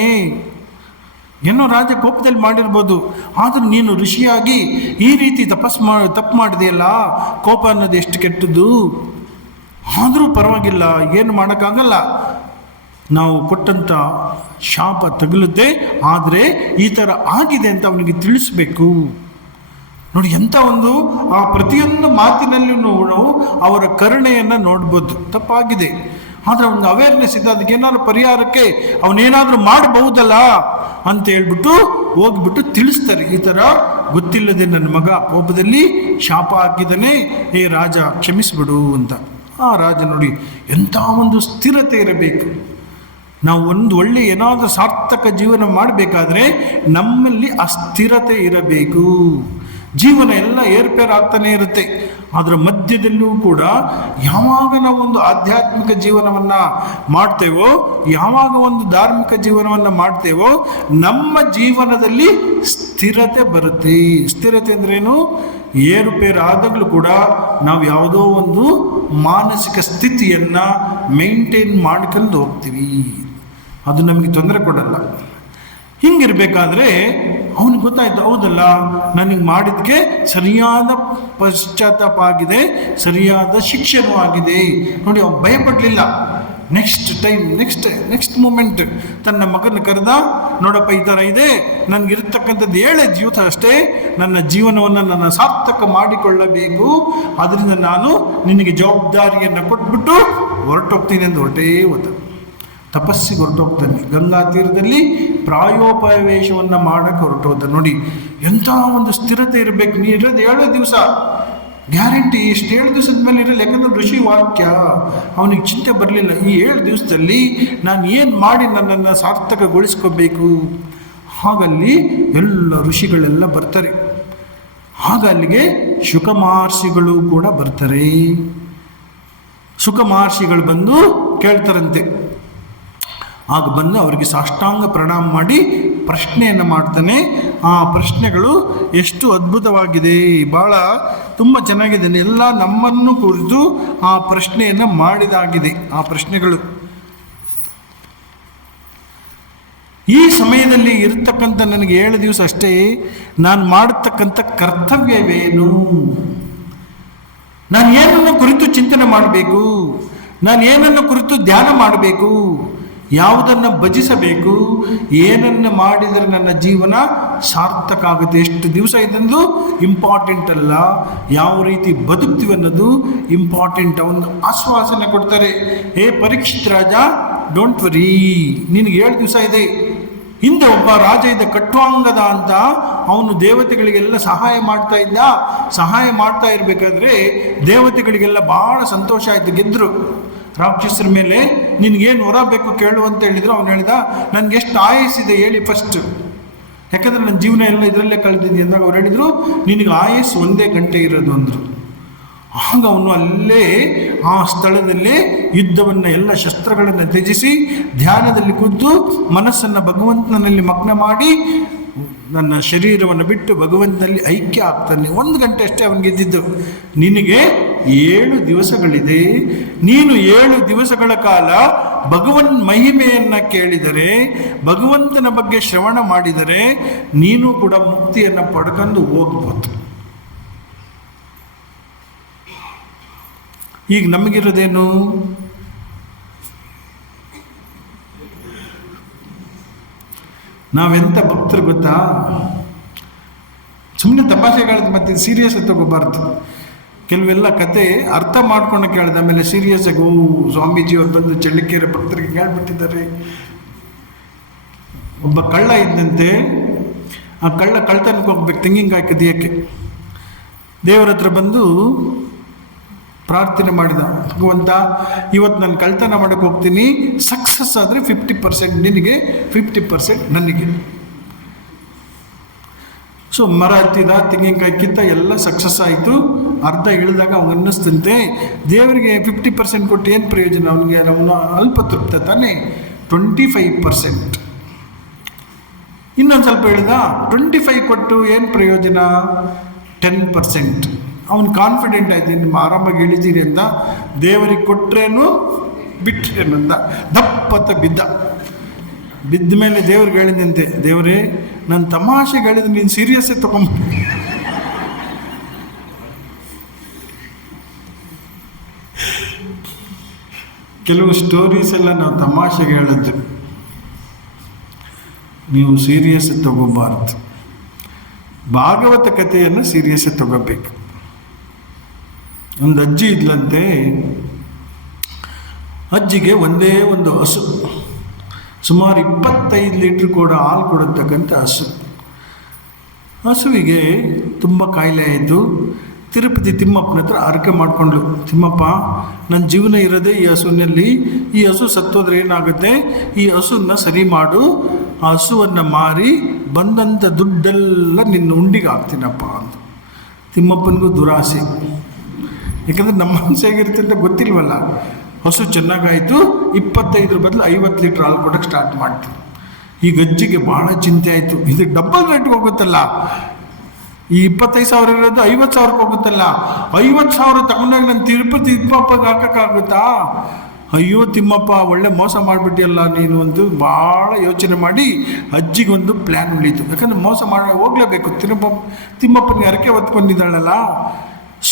ಏನೋ ರಾಜ ಕೋಪದಲ್ಲಿ ಮಾಡಿರ್ಬೋದು, ಆದರೂ ನೀನು ಋಷಿಯಾಗಿ ಈ ರೀತಿ ತಪ್ಪು ಮಾಡಿದೆಯಲ್ಲ, ಕೋಪ ಅನ್ನೋದು ಎಷ್ಟು ಕೆಟ್ಟದ್ದು. ಆದರೂ ಪರವಾಗಿಲ್ಲ, ಏನು ಮಾಡೋಕ್ಕಾಗಲ್ಲ, ನಾವು ಕೊಟ್ಟಂಥ ಶಾಪ ತಗುಲುತ್ತೆ. ಆದರೆ ಈ ಥರ ಆಗಿದೆ ಅಂತ ಅವನಿಗೆ ತಿಳಿಸ್ಬೇಕು. ನೋಡಿ ಎಂಥ ಒಂದು ಆ ಪ್ರತಿಯೊಂದು ಮಾತಿನಲ್ಲಿ ನಾವು ಅವರ ಕರುಣೆಯನ್ನು ನೋಡ್ಬೋದು. ತಪ್ಪಾಗಿದೆ, ಆದರೆ ಒಂದು ಅವೇರ್ನೆಸ್ ಇದೆ, ಅದಕ್ಕೇನಾದ್ರು ಪರಿಹಾರಕ್ಕೆ ಅವನೇನಾದರೂ ಮಾಡಬಹುದಲ್ಲ ಅಂತ ಹೇಳ್ಬಿಟ್ಟು ಹೋಗ್ಬಿಟ್ಟು ತಿಳಿಸ್ತಾರೆ. ಈ ಥರ ಗೊತ್ತಿಲ್ಲದೆ ನನ್ನ ಮಗ ಕೋಪದಲ್ಲಿ ಶಾಪ ಹಾಕಿದ್ದಾನೆ, ಏ ರಾಜ ಕ್ಷಮಿಸ್ಬಿಡು ಅಂತ. ಆ ರಾಜ ನೋಡಿ ಎಂಥ ಒಂದು ಸ್ಥಿರತೆ ಇರಬೇಕು. ನಾವು ಒಂದು ಒಳ್ಳೆ ಏನಾದರೂ ಸಾರ್ಥಕ ಜೀವನ ಮಾಡಬೇಕಾದ್ರೆ ನಮ್ಮಲ್ಲಿ ಅಸ್ಥಿರತೆ ಇರಬೇಕು. ಜೀವನ ಎಲ್ಲ ಏರ್ಪೇರ್ ಆಗ್ತಾನೆ ಇರುತ್ತೆ. ಅದರ ಮಧ್ಯದಲ್ಲೂ ಕೂಡ ಯಾವಾಗ ನಾವು ಒಂದು ಆಧ್ಯಾತ್ಮಿಕ ಜೀವನವನ್ನು ಮಾಡ್ತೇವೋ, ಯಾವಾಗ ಒಂದು ಧಾರ್ಮಿಕ ಜೀವನವನ್ನು ಮಾಡ್ತೇವೋ, ನಮ್ಮ ಜೀವನದಲ್ಲಿ ಸ್ಥಿರತೆ ಬರುತ್ತೆ. ಸ್ಥಿರತೆ ಅಂದ್ರೇನು? ಏರುಪೇರು ಆದಾಗಲೂ ಕೂಡ ನಾವು ಯಾವುದೋ ಒಂದು ಮಾನಸಿಕ ಸ್ಥಿತಿಯನ್ನು ಮೇಂಟೈನ್ ಮಾಡ್ಕೊಂಡು ಹೋಗ್ತೀವಿ, ಅದು ನಮಗೆ ತೊಂದರೆ ಕೊಡಲ್ಲ. ಹಿಂಗಿರಬೇಕಾದ್ರೆ ಅವನಿಗೆ ಗೊತ್ತಾಯ್ತು, ಹೌದಲ್ಲ ನನಗೆ ಮಾಡಿದ್ದಕ್ಕೆ ಸರಿಯಾದ ಪಶ್ಚಾತ್ತಾಪ ಆಗಿದೆ, ಸರಿಯಾದ ಶಿಕ್ಷೆನೂ ಆಗಿದೆ. ನೋಡಿ ಅವನು ಭಯಪಡಲಿಲ್ಲ. ನೆಕ್ಸ್ಟ್ ಮೂಮೆಂಟ್ ತನ್ನ ಮಗನ ಕರೆದ, ನೋಡಪ್ಪ ಈ ಥರ ಇದೆ, ನನಗಿರ್ತಕ್ಕಂಥದ್ದು 7 ಜೀವಿತ ಅಷ್ಟೇ, ನನ್ನ ಜೀವನವನ್ನು ನನ್ನ ಸಾರ್ಥಕ ಮಾಡಿಕೊಳ್ಳಬೇಕು, ಅದರಿಂದ ನಾನು ನಿನಗೆ ಜವಾಬ್ದಾರಿಯನ್ನು ಕೊಟ್ಬಿಟ್ಟು ಹೊರಟೋಗ್ತೀನಿ ಎಂದು ಹೊರಟೇ ಹೋದ. ತಪಸ್ಸಿಗೆ ಹೊರಟೋಗ್ತಾನೆ. ಗಂಗಾ ತೀರದಲ್ಲಿ ಪ್ರಾಯೋಪವೇಶವನ್ನು ಮಾಡಕ್ಕೆ ಹೊರಟೋದ. ನೋಡಿ ಎಂಥ ಒಂದು ಸ್ಥಿರತೆ ಇರಬೇಕು. ನೀ ಇರೋದು 7 ದಿವಸ ಗ್ಯಾರಂಟಿ, ಎಷ್ಟು 7 ದಿವಸದ ಮೇಲೆ ಇರಲ್ಲ. ಯಾಕಂದ್ರೆ ಋಷಿ ವಾಕ್ಯ, ಅವನಿಗೆ ಚಿಂತೆ ಬರಲಿಲ್ಲ. ಈ 7 ದಿವಸದಲ್ಲಿ ನಾನು ಏನು ಮಾಡಿ ನನ್ನನ್ನು ಸಾರ್ಥಕಗೊಳಿಸ್ಕೋಬೇಕು. ಹಾಗಲ್ಲಿ ಎಲ್ಲ ಋಷಿಗಳೆಲ್ಲ ಬರ್ತಾರೆ. ಆಗ ಅಲ್ಲಿಗೆ ಶುಕ ಮಹರ್ಷಿಗಳು ಕೂಡ ಬರ್ತಾರೆ. ಶುಕ ಮಹರ್ಷಿಗಳು ಬಂದು ಕೇಳ್ತಾರಂತೆ. ಆಗ ಬಂದು ಅವರಿಗೆ ಸಾಷ್ಟಾಂಗ ಪ್ರಣಾಮ ಮಾಡಿ ಪ್ರಶ್ನೆಯನ್ನು ಮಾಡ್ತಾನೆ. ಆ ಪ್ರಶ್ನೆಗಳು ಎಷ್ಟು ಅದ್ಭುತವಾಗಿದೆ, ಭಾಳ ತುಂಬ ಚೆನ್ನಾಗಿದೆ. ಎಲ್ಲ ನಮ್ಮನ್ನು ಕುರಿತು ಆ ಪ್ರಶ್ನೆಯನ್ನು ಮಾಡಿದಾಗಿದೆ. ಆ ಪ್ರಶ್ನೆಗಳು ಈ ಸಮಯದಲ್ಲಿ ಇರತಕ್ಕಂಥ ನನಗೆ 7 ದಿವಸ ಅಷ್ಟೇ, ನಾನು ಮಾಡತಕ್ಕಂಥ ಕರ್ತವ್ಯವೇನು, ನಾನು ಏನನ್ನು ಕುರಿತು ಚಿಂತನೆ ಮಾಡಬೇಕು, ನಾನು ಏನನ್ನು ಕುರಿತು ಧ್ಯಾನ ಮಾಡಬೇಕು, ಯಾವುದನ್ನು ಭಜಿಸಬೇಕು, ಏನನ್ನು ಮಾಡಿದರೆ ನನ್ನ ಜೀವನ ಸಾರ್ಥಕ ಆಗುತ್ತೆ. ಎಷ್ಟು ದಿವಸ ಇದೊಂದು ಇಂಪಾರ್ಟೆಂಟ್ ಅಲ್ಲ, ಯಾವ ರೀತಿ ಬದುಕ್ತೀವಿ ಅನ್ನೋದು ಇಂಪಾರ್ಟೆಂಟ್. ಒಂದು ಆಶ್ವಾಸನೆ ಕೊಡ್ತಾರೆ, ಹೇ ಪರೀಕ್ಷಿತ್ ರಾಜ, ಡೋಂಟ್ ವರಿ, ನಿನಗೆ 7 ದಿವಸ ಇದೆ. ಹಿಂದೆ ಒಬ್ಬ ರಾಜ ಇದ್ದ ಕಟ್ವಾಂಗದ ಅಂತ, ಅವನು ದೇವತೆಗಳಿಗೆಲ್ಲ ಸಹಾಯ ಮಾಡ್ತಾ ಇರಬೇಕಾದ್ರೆ ದೇವತೆಗಳಿಗೆಲ್ಲ ಭಾಳ ಸಂತೋಷ ಆಯಿತು. ಗೆದ್ದರು ರಾಕ್ಷಸರ ಮೇಲೆ. ನಿನಗೇನು ವರ ಬೇಕು ಕೇಳು ಅಂತ ಹೇಳಿದ್ರು. ಅವನು ಹೇಳಿದ, ನನಗೆ ಎಷ್ಟು ಆಯಸ್ಸಿದೆ ಹೇಳಿ ಫಸ್ಟ್. ಯಾಕಂದರೆ ನನ್ನ ಜೀವನ ಎಲ್ಲ ಇದರಲ್ಲೇ ಕಳೆದಿದ್ದೆ ಅಂದಾಗ ಅವ್ರು ಹೇಳಿದರು, ನಿನಗೆ ಆಯಸ್ಸು 1 ಗಂಟೆ ಇರೋದು ಅಂದರು. ಆಗ ಅವನು ಅಲ್ಲೇ ಆ ಸ್ಥಳದಲ್ಲೇ ಯುದ್ಧವನ್ನು, ಎಲ್ಲ ಶಸ್ತ್ರಗಳನ್ನು ತ್ಯಜಿಸಿ ಧ್ಯಾನದಲ್ಲಿ ಕೂತು ಮನಸ್ಸನ್ನು ಭಗವಂತನಲ್ಲಿ ಮಗ್ನ ಮಾಡಿ ನನ್ನ ಶರೀರವನ್ನು ಬಿಟ್ಟು ಭಗವಂತನಲ್ಲಿ ಐಕ್ಯ ಆಗ್ತಾನೆ. 1 ಗಂಟೆ ಅಷ್ಟೇ ಅವನಿಗೆ ಇದ್ದಿದ್ದು. ನಿನಗೆ 7 ದಿವಸಗಳಿದೆ, ನೀನು 7 ದಿವಸಗಳ ಕಾಲ ಭಗವನ್ ಮಹಿಮೆಯನ್ನು ಕೇಳಿದರೆ, ಭಗವಂತನ ಬಗ್ಗೆ ಶ್ರವಣ ಮಾಡಿದರೆ ನೀನು ಕೂಡ ಮುಕ್ತಿಯನ್ನು ಪಡ್ಕೊಂಡು ಹೋಗ್ಬೋದು. ಈಗ ನಮಗಿರೋದೇನು? ನಾವೆಂಥ ಭಕ್ತರು ಗೊತ್ತಾ? ಸುಮ್ಮನೆ ತಮಾಷೆಗಳದ್ದು ಮತ್ತೆ ಸೀರಿಯಸ್ ತಗೋಬಾರ್ದು. ಕೆಲವೆಲ್ಲ ಕತೆ ಅರ್ಥ ಮಾಡ್ಕೊಂಡು ಕೇಳಿದ ಆಮೇಲೆ ಸೀರಿಯಸ್ ಆಗಿ, ಸ್ವಾಮೀಜಿಯವ್ರು ಬಂದು ಚಳ್ಳಕೆರೆ ಭಕ್ತರಿಗೆ ಕೇಳ್ಬಿಟ್ಟಿದ್ದಾರೆ. ಒಬ್ಬ ಕಳ್ಳ ಇದ್ದಂತೆ. ಆ ಕಳ್ಳ ಕಳ್ತನಕ್ಕೆ ಹೋಗ್ಬೇಕು ತೆಂಗಿನಕಾಯಿ ಕದಿಯೋಕ್ಕೆ. ದೇವರ ಹತ್ರ ಬಂದು ಪ್ರಾರ್ಥನೆ ಮಾಡಿದ, ಭಗವಂತ ಇವತ್ತು ನಾನು ಕಳ್ತನ ಮಾಡೋಕ್ಕೆ ಹೋಗ್ತೀನಿ, ಸಕ್ಸಸ್ ಆದರೆ 50% ನಿನಗೆ, 50% ನನಗೆ. ಸೊ ಮರ ಹತ್ತಿದ, ತೆಂಗಿನಕಾಯಿ ಕಿತ್ತ, ಎಲ್ಲ ಸಕ್ಸಸ್ ಆಯಿತು. ಅರ್ಧ ಇಳಿದಾಗ ಅವ್ನು ಅನ್ನಿಸ್ತಂತೆ, ದೇವರಿಗೆ 50% ಕೊಟ್ಟು ಏನು ಪ್ರಯೋಜನ, ಅವನಿಗೆ ಅವನು ಅಲ್ಪ ತೃಪ್ತ ತಾನೇ, 25%. ಇನ್ನೊಂದು ಸ್ವಲ್ಪ ಹೇಳಿದ, 25 ಕೊಟ್ಟು ಏನು ಪ್ರಯೋಜನ, 10%. ಅವನು ಕಾನ್ಫಿಡೆಂಟ್ ಆಯ್ತು, ನಿಮ್ಮ ಆರಾಮಾಗಿ ಇಳಿತೀರಿ ಅಂತ. ದೇವರಿಗೆ ಕೊಟ್ರೇನು ಬಿಟ್ರೇನು ಅಂತ ದಪ್ಪತ್ತ ಬಿದ್ದ ಮೇಲೆ ದೇವ್ರಿಗೆ ಹೇಳಿದಂತೆ, ದೇವರೇ ನಾನು ತಮಾಷೆಗೆ ಹೇಳಿದ್ರೆ ನೀನು ಸೀರಿಯಸ್ಸೇ ತಗೊಂಬ. ಕೆಲವು ಸ್ಟೋರೀಸ್ ಎಲ್ಲ ನಾವು ತಮಾಷೆಗೆ ಹೇಳಿದ್ದು, ನೀವು ಸೀರಿಯಸ್ ತಗೋಬಾರ್ದು. ಭಾಗವತ ಕಥೆಯನ್ನು ಸೀರಿಯಸ್ ತಗೋಬೇಕು. ಒಂದು ಅಜ್ಜಿ ಇದ್ಲಂತೆ. ಅಜ್ಜಿಗೆ ಒಂದೇ ಒಂದು ಹಸು, ಸುಮಾರು 25 ಲೀಟ್ರ್ ಕೂಡ ಹಾಲು ಕೊಡತಕ್ಕಂಥ ಹಸುವಿಗೆ ತುಂಬ ಕಾಯಿಲೆ ಆಯಿತು. ತಿರುಪತಿ ತಿಮ್ಮಪ್ಪನ ಹತ್ರ ಹರಕೆ ಮಾಡಿಕೊಂಡ್ಳು, ತಿಮ್ಮಪ್ಪ ನನ್ನ ಜೀವನ ಇರೋದೇ ಈ ಹಸುವಿನಲ್ಲಿ, ಈ ಹಸು ಸತ್ತೋದ್ರೆ ಏನಾಗುತ್ತೆ, ಈ ಹಸುವನ್ನು ಸರಿ ಮಾಡು, ಆ ಹಸುವನ್ನು ಮಾರಿ ಬಂದಂಥ ದುಡ್ಡೆಲ್ಲ ನಿನ್ನ ಉಂಡಿಗೆ ಹಾಕ್ತೀನಪ್ಪ ಅಂತ. ತಿಮ್ಮಪ್ಪನಿಗೂ ದುರಾಸೆ, ಯಾಕಂದರೆ ನಮ್ಮ ಮನಸ್ಸು ಹೇಗಿರುತ್ತೆ ಅಂತ ಗೊತ್ತಿಲ್ವಲ್ಲ. ಹಸು ಚೆನ್ನಾಗಾಯಿತು, 25 ಬದಲು 50 ಲೀಟ್ರ್ ಹಾಲು ಕೊಡೋಕ್ಕೆ ಸ್ಟಾರ್ಟ್ ಮಾಡ್ತೀವಿ. ಈ ಅಜ್ಜಿಗೆ ಭಾಳ ಚಿಂತೆ ಆಯಿತು, ಇದು ಡಬಲ್ ರೇಟ್ಗೆ ಹೋಗುತ್ತಲ್ಲ, ಈ 25,000 ಇರೋದು 50,000ಕ್ಕೆ ಹೋಗುತ್ತಲ್ಲ, 50,000 ತಗೊಂಡಾಗ ನಾನು ತಿರುಪತಿ ತಿಮ್ಮಪ್ಪಗೆ ಹಾಕೋಕ್ಕಾಗುತ್ತಾ? ಅಯ್ಯೋ ತಿಮ್ಮಪ್ಪ, ಒಳ್ಳೆ ಮೋಸ ಮಾಡಿಬಿಟ್ಟಿಯಲ್ಲ ನೀನು ಅಂತ ಭಾಳ ಯೋಚನೆ ಮಾಡಿ ಅಜ್ಜಿಗೆ ಒಂದು ಪ್ಲ್ಯಾನ್ ಉಳೀತು. ಯಾಕಂದರೆ ಮೋಸ ಮಾಡಿ ಹೋಗಲೇಬೇಕು, ತಿಮ್ಮಪ್ಪನಿಗೆ ಹರಕೆ ಹೊತ್ಕೊಂಡಿದ್ದಾಳಲ್ಲ.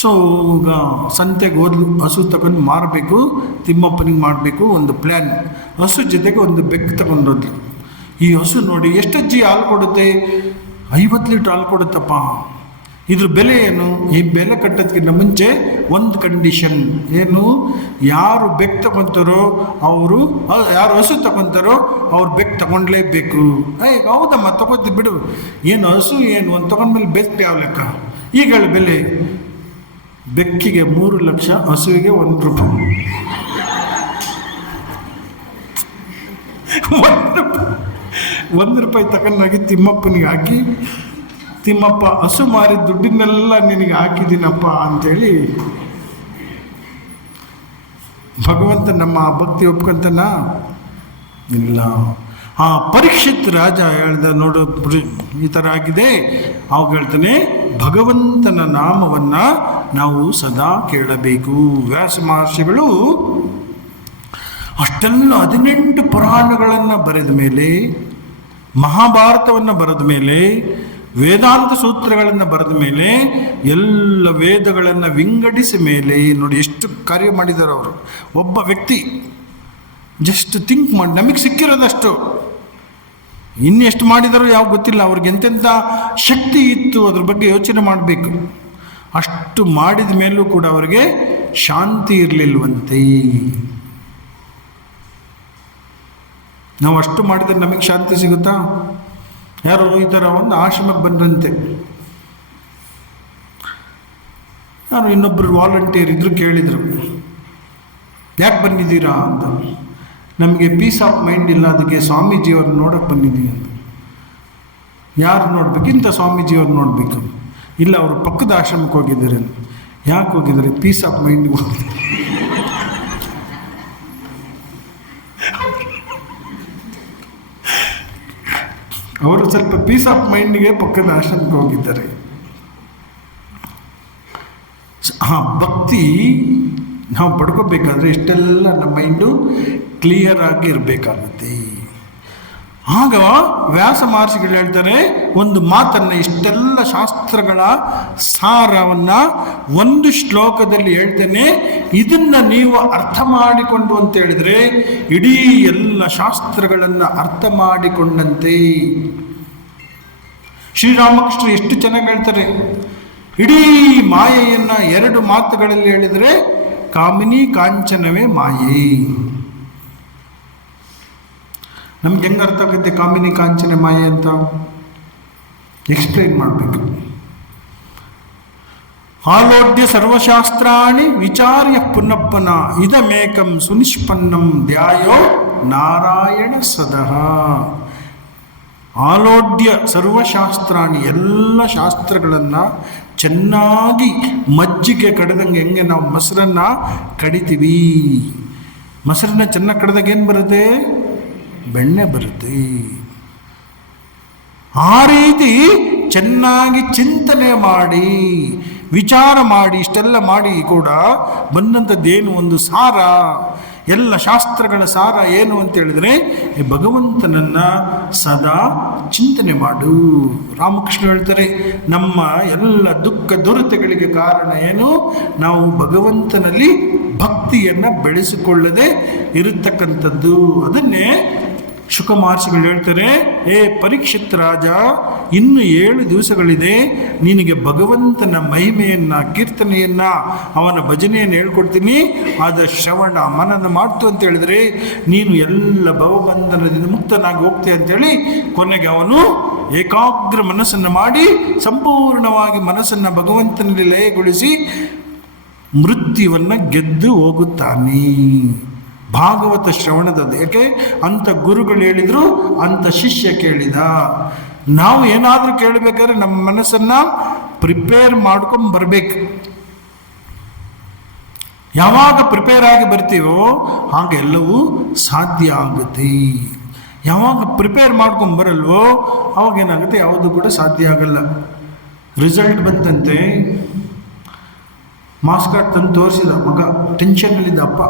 ಸೊ ಈಗ ಸಂತೆಗೆ ಹೋದ್ಲು, ಹಸು ತಗೊಂಡು ಮಾರಬೇಕು, ತಿಮ್ಮಪ್ಪನಿಗೆ ಮಾಡಬೇಕು ಒಂದು ಪ್ಲ್ಯಾನ್. ಹಸು ಜೊತೆಗೆ ಒಂದು ಬೆಕ್ಕು ತಗೊಂಡೋದ್ಲು. ಈ ಹಸು ನೋಡಿ ಎಷ್ಟು ಅಜ್ಜಿ ಹಾಲು ಕೊಡುತ್ತೆ, 50 ಲೀಟ್ರ್ ಹಾಲು ಕೊಡುತ್ತಪ್ಪ. ಇದ್ರ ಬೆಲೆ ಏನು? ಈ ಬೆಲೆ ಕಟ್ಟೋದಕ್ಕಿಂತ ಮುಂಚೆ ಒಂದು ಕಂಡೀಷನ್ ಏನು, ಯಾರು ಬೆಕ್ಕು ತಗೊತಾರೋ ಅವರು, ಯಾರು ಹಸು ತಗೊತಾರೋ ಅವ್ರು ಬೆಕ್ಕು ತಗೊಂಡ್ಲೇಬೇಕು. ಹೌದಮ್ಮ ತಗೋತಿ ಬಿಡು, ಏನು ಹಸು ಏನು ಒಂದು ತಗೊಂಡ್ಮೇಲೆ ಬೆಕ್ಕು ಯಾವ ಲೆಕ್ಕ? ಈಗ ಹೇಳು ಬೆಲೆ. ಬೆಕ್ಕಿಗೆ 3 ಲಕ್ಷ, ಹಸುವಿಗೆ 1 ರೂಪಾಯಿ. 1 ರೂಪಾಯಿ ತಗೊಂಡೋಗಿ ತಿಮ್ಮಪ್ಪನಿಗೆ ಹಾಕಿ, ತಿಮ್ಮಪ್ಪ ಹಸು ಮಾರಿ ದುಡ್ಡಿನೆಲ್ಲ ನಿನಗೆ ಹಾಕಿದ್ದೀನಪ್ಪ ಅಂಥೇಳಿ ಭಗವಂತ ನಮ್ಮ ಭಕ್ತಿ ಒಪ್ಕೊಂತನ ಇಲ್ಲ. ಆ ಪರೀಕ್ಷಿತ್ ರಾಜ ಹೇಳ್ದ, ನೋಡು ಈ ಥರ ಆಗಿದೆ. ಅವಾಗ ಹೇಳ್ತಾನೆ, ಭಗವಂತನ ನಾಮವನ್ನು ನಾವು ಸದಾ ಕೇಳಬೇಕು. ವ್ಯಾಸ ಮಹರ್ಷಿಗಳು ಅಷ್ಟೆಲ್ಲ 18 ಪುರಾಣಗಳನ್ನು ಬರೆದ ಮೇಲೆ, ಮಹಾಭಾರತವನ್ನು ಬರೆದ ಮೇಲೆ, ವೇದಾಂತ ಸೂತ್ರಗಳನ್ನು ಬರೆದ ಮೇಲೆ, ಎಲ್ಲ ವೇದಗಳನ್ನು ವಿಂಗಡಿಸಿ ಮೇಲೆ ನೋಡಿ ಎಷ್ಟು ಕಾರ್ಯ ಮಾಡಿದ್ದಾರೆ ಅವರು. ಒಬ್ಬ ವ್ಯಕ್ತಿ ಜಸ್ಟ್ ಥಿಂಕ್ ಮಾಡಿ, ನಮಗೆ ಸಿಕ್ಕಿರೋದಷ್ಟು, ಇನ್ನೆಷ್ಟು ಮಾಡಿದಾರೋ ಯಾವ ಗೊತ್ತಿಲ್ಲ. ಅವ್ರಿಗೆ ಎಂತೆಂಥ ಶಕ್ತಿ ಇತ್ತು ಅದ್ರ ಬಗ್ಗೆ ಯೋಚನೆ ಮಾಡಬೇಕು. ಅಷ್ಟು ಮಾಡಿದ ಮೇಲೂ ಕೂಡ ಅವರಿಗೆ ಶಾಂತಿ ಇರಲಿಲ್ವಂತೆ. ನಾವು ಅಷ್ಟು ಮಾಡಿದರೆ ನಮಗೆ ಶಾಂತಿ ಸಿಗುತ್ತಾ? ಯಾರೋ ಈ ಥರ ಒಂದು ಆಶ್ರಮಕ್ಕೆ ಬಂದ್ರಂತೆ, ಯಾರು ಇನ್ನೊಬ್ಬರು ವಾಲಂಟಿಯರ್ ಇದ್ರು, ಕೇಳಿದರು ಯಾಕೆ ಬಂದಿದ್ದೀರಾ ಅಂತ. ನಮಗೆ ಪೀಸ್ ಆಫ್ ಮೈಂಡ್ ಇಲ್ಲ, ಅದಕ್ಕೆ ಸ್ವಾಮೀಜಿಯವ್ರನ್ನ ನೋಡೋಕ್ಕೆ ಬಂದಿದ್ದೀವಿ ಅಂತ. ಯಾರು ನೋಡ್ಬೇಕು? ಇಂಥ ಸ್ವಾಮೀಜಿಯವ್ರು ನೋಡಬೇಕು. ಇಲ್ಲ, ಅವರು ಪಕ್ಕದ ಆಶ್ರಮಕ್ಕೆ ಹೋಗಿದ್ದಾರೆ. ಯಾಕೆ ಹೋಗಿದ್ದಾರೆ? ಪೀಸ್ ಆಫ್ ಮೈಂಡ್ಗೆ ಹೋಗಿದ್ದಾರೆ. ಅವರು ಸ್ವಲ್ಪ ಪೀಸ್ ಆಫ್ ಮೈಂಡ್ಗೆ ಪಕ್ಕದ ಆಶ್ರಮಕ್ಕೆ ಹೋಗಿದ್ದಾರೆ. ಭಕ್ತಿ ನಾವು ಪಡ್ಕೋಬೇಕಾದ್ರೆ ಇಷ್ಟೆಲ್ಲ ನಮ್ಮ ಮೈಂಡು ಕ್ಲಿಯರ್ ಆಗಿ ಇರಬೇಕಾಗುತ್ತೆ. ಆಗ ವ್ಯಾಸ ಮಹರ್ಷಿಗಳು ಹೇಳ್ತಾರೆ, ಒಂದು ಮಾತನ್ನು, ಇಷ್ಟೆಲ್ಲ ಶಾಸ್ತ್ರಗಳ ಸಾರವನ್ನು ಒಂದು ಶ್ಲೋಕದಲ್ಲಿ ಹೇಳ್ತೇನೆ, ಇದನ್ನು ನೀವು ಅರ್ಥ ಮಾಡಿಕೊಂಡು ಅಂತ ಹೇಳಿದರೆ ಇಡೀ ಎಲ್ಲ ಶಾಸ್ತ್ರಗಳನ್ನು ಅರ್ಥ ಮಾಡಿಕೊಂಡಂತೆ. ಶ್ರೀರಾಮಕೃಷ್ಣ ಎಷ್ಟು ಚೆನ್ನಾಗಿ ಹೇಳ್ತಾರೆ, ಇಡೀ ಮಾಯೆಯನ್ನು 2 ಮಾತುಗಳಲ್ಲಿ ಹೇಳಿದರೆ ಕಾಮಿನಿ ಕಾಂಚನವೇ ಮಾಯೆ. ನಮ್ಗೆ ಹೆಂಗೆ ಅರ್ಥ ಆಗುತ್ತೆ ಕಾಮಿನಿ ಕಾಂಚನ ಮಾಯೆ ಅಂತ? ಎಕ್ಸ್ಪ್ಲೈನ್ ಮಾಡಬೇಕು. ಆಲೋಡ್ಯ ಸರ್ವಶಾಸ್ತ್ರಾಣಿ ವಿಚಾರ್ಯ ಪುನಃ ಇದಮೇಕಂ ಸುನಿಷ್ಪನ್ನಂ ಧ್ಯಾಯೋ ನಾರಾಯಣ ಸದಃ. ಆಲೋಡ್ಯ ಸರ್ವಶಾಸ್ತ್ರಾಣಿ, ಎಲ್ಲ ಶಾಸ್ತ್ರಗಳನ್ನು ಚೆನ್ನಾಗಿ ಮಜ್ಜಿಗೆ ಕಡಿದಂಗೆ, ಹೆಂಗೆ ನಾವು ಮೊಸರನ್ನು ಕಡಿತೀವಿ, ಮೊಸರನ್ನ ಚೆನ್ನಾಗಿ ಕಡಿದಾಗ ಏನು ಬರುತ್ತೆ? ಬೆಣ್ಣೆ ಬರುತ್ತೆ. ಆ ರೀತಿ ಚೆನ್ನಾಗಿ ಚಿಂತನೆ ಮಾಡಿ, ವಿಚಾರ ಮಾಡಿ, ಇಷ್ಟೆಲ್ಲ ಮಾಡಿ ಕೂಡ ಬಂದಂಥದ್ದೇನು? ಒಂದು ಸಾರ. ಎಲ್ಲ ಶಾಸ್ತ್ರಗಳ ಸಾರ ಏನು ಅಂತ ಹೇಳಿದ್ರೆ, ಭಗವಂತನನ್ನು ಸದಾ ಚಿಂತನೆ ಮಾಡು. ರಾಮಕೃಷ್ಣ ಹೇಳ್ತಾರೆ, ನಮ್ಮ ಎಲ್ಲ ದುಃಖ ದುರಿತಗಳಿಗೆ ಕಾರಣ ಏನು? ನಾವು ಭಗವಂತನಲ್ಲಿ ಭಕ್ತಿಯನ್ನು ಬೆಳೆಸಿಕೊಳ್ಳದೆ ಇರತಕ್ಕಂಥದ್ದು. ಅದನ್ನೇ ಶುಕ ಮಹರ್ಷಿಗಳು ಹೇಳ್ತಾರೆ, ಏ ಪರೀಕ್ಷಿತ್ ರಾಜ, ಇನ್ನು 7 ದಿವಸಗಳಿದೆ, ನಿನಗೆ ಭಗವಂತನ ಮಹಿಮೆಯನ್ನು, ಕೀರ್ತನೆಯನ್ನು, ಅವನ ಭಜನೆಯನ್ನು ಹೇಳ್ಕೊಡ್ತೀನಿ. ಆದ ಶ್ರವಣ ಮನನ ಮಾಡ್ತು ಅಂತ ಹೇಳಿದರೆ ನೀನು ಎಲ್ಲ ಭವಬಂಧನದಿಂದ ಮುಕ್ತನಾಗಿ ಹೋಗ್ತೀಯ ಅಂತೇಳಿ ಕೊನೆಗೆ ಅವನು ಏಕಾಗ್ರ ಮನಸ್ಸನ್ನು ಮಾಡಿ ಸಂಪೂರ್ಣವಾಗಿ ಮನಸ್ಸನ್ನು ಭಗವಂತನಲ್ಲಿ ಲಯಗೊಳಿಸಿ ಮೃತ್ಯುವನ್ನು ಗೆದ್ದು ಹೋಗುತ್ತಾನೆ. ಭಾಗವತ ಶ್ರವಣದದ್ದು. ಯಾಕೆ? ಅಂಥ ಗುರುಗಳು ಹೇಳಿದರು, ಅಂಥ ಶಿಷ್ಯ ಕೇಳಿದ. ನಾವು ಏನಾದರೂ ಕೇಳಬೇಕಾದ್ರೆ ನಮ್ಮ ಮನಸ್ಸನ್ನು ಪ್ರಿಪೇರ್ ಮಾಡ್ಕೊಂಡು ಬರಬೇಕು. ಯಾವಾಗ ಪ್ರಿಪೇರ್ ಆಗಿ ಬರ್ತೀವೋ ಆಗ ಎಲ್ಲವೂ ಸಾಧ್ಯ ಆಗುತ್ತೆ. ಯಾವಾಗ ಪ್ರಿಪೇರ್ ಮಾಡ್ಕೊಂಡು ಬರಲ್ವೋ ಅವಾಗ ಏನಾಗುತ್ತೆ? ಯಾವುದು ಕೂಡ ಸಾಧ್ಯ ಆಗಲ್ಲ. ರಿಸಲ್ಟ್ ಬಂತಂತೆ, ಮಾರ್ಕ್ಸ್ ಕಾರ್ಡ್ ತಂದು ತೋರಿಸಿದ ಮಗ, ಟೆನ್ಷನ್ನಲ್ಲಿದ್ದ ಅಪ್ಪ,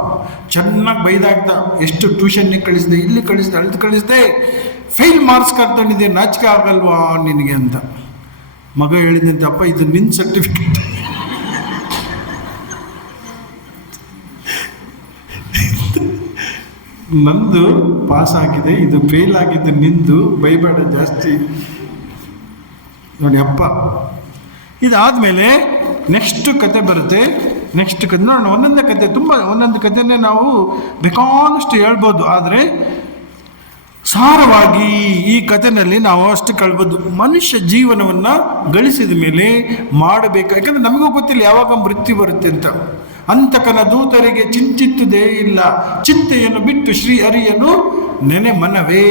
ಚೆನ್ನಾಗಿ ಬೈದಾಗ್ದ, ಎಷ್ಟು ಟ್ಯೂಷನ್ಗೆ ಕಳಿಸಿದೆ, ಇಲ್ಲಿ ಕಳಿಸಿದೆ, ಅಳ್ದು ಕಳಿಸಿದೆ, ಫೇಲ್ ಮಾರ್ಕ್ಸ್ ಕಾರ್ಡ್ ತಂದಿದೆ, ನಾಚಿಕೆ ಆಗಲ್ವಾ ನಿನಗೆ ಅಂತ. ಮಗ ಹೇಳಿದಂತೆ, ಅಪ್ಪ ಇದು ನಿನ್ನ ಸರ್ಟಿಫಿಕೇಟ್, ನಂದು ಪಾಸ್ ಆಗಿದೆ, ಇದು ಫೇಲ್ ಆಗಿದ್ದು ನಿಂದು, ಬೈಬೇಡ ಜಾಸ್ತಿ ನೋಡಿ ಅಪ್ಪ. ಇದಾದಮೇಲೆ ನೆಕ್ಸ್ಟ್ ಕತೆ ಬರುತ್ತೆ. ನೆಕ್ಸ್ಟ್ ಕತೆ ನೋಡೋಣ. ಒಂದೊಂದೇ ಕತೆ, ಒಂದೊಂದು ಕತೆನೇ ನಾವು ಬೇಕಾದಷ್ಟು ಹೇಳ್ಬೋದು, ಆದರೆ ಸಾರವಾಗಿ ಈ ಕಥೆನಲ್ಲಿ ನಾವು ಅಷ್ಟು ಕಳ್ಬೋದು. ಮನುಷ್ಯ ಜೀವನವನ್ನು ಗಳಿಸಿದ ಮೇಲೆ ಮಾಡಬೇಕು. ಯಾಕಂದರೆ ನಮಗೂ ಗೊತ್ತಿಲ್ಲ ಯಾವಾಗ ಮೃತ್ಯು ಬರುತ್ತೆ ಅಂತ. ಅಂತಕನ ದೂತರಿಗೆ ಚಿಂತಿತ್ತದೇ ಇಲ್ಲ, ಚಿಂತೆಯನ್ನು ಬಿಟ್ಟು ಶ್ರೀ ಹರಿಯನ್ನು ನೆನೆ ಮನವೇ.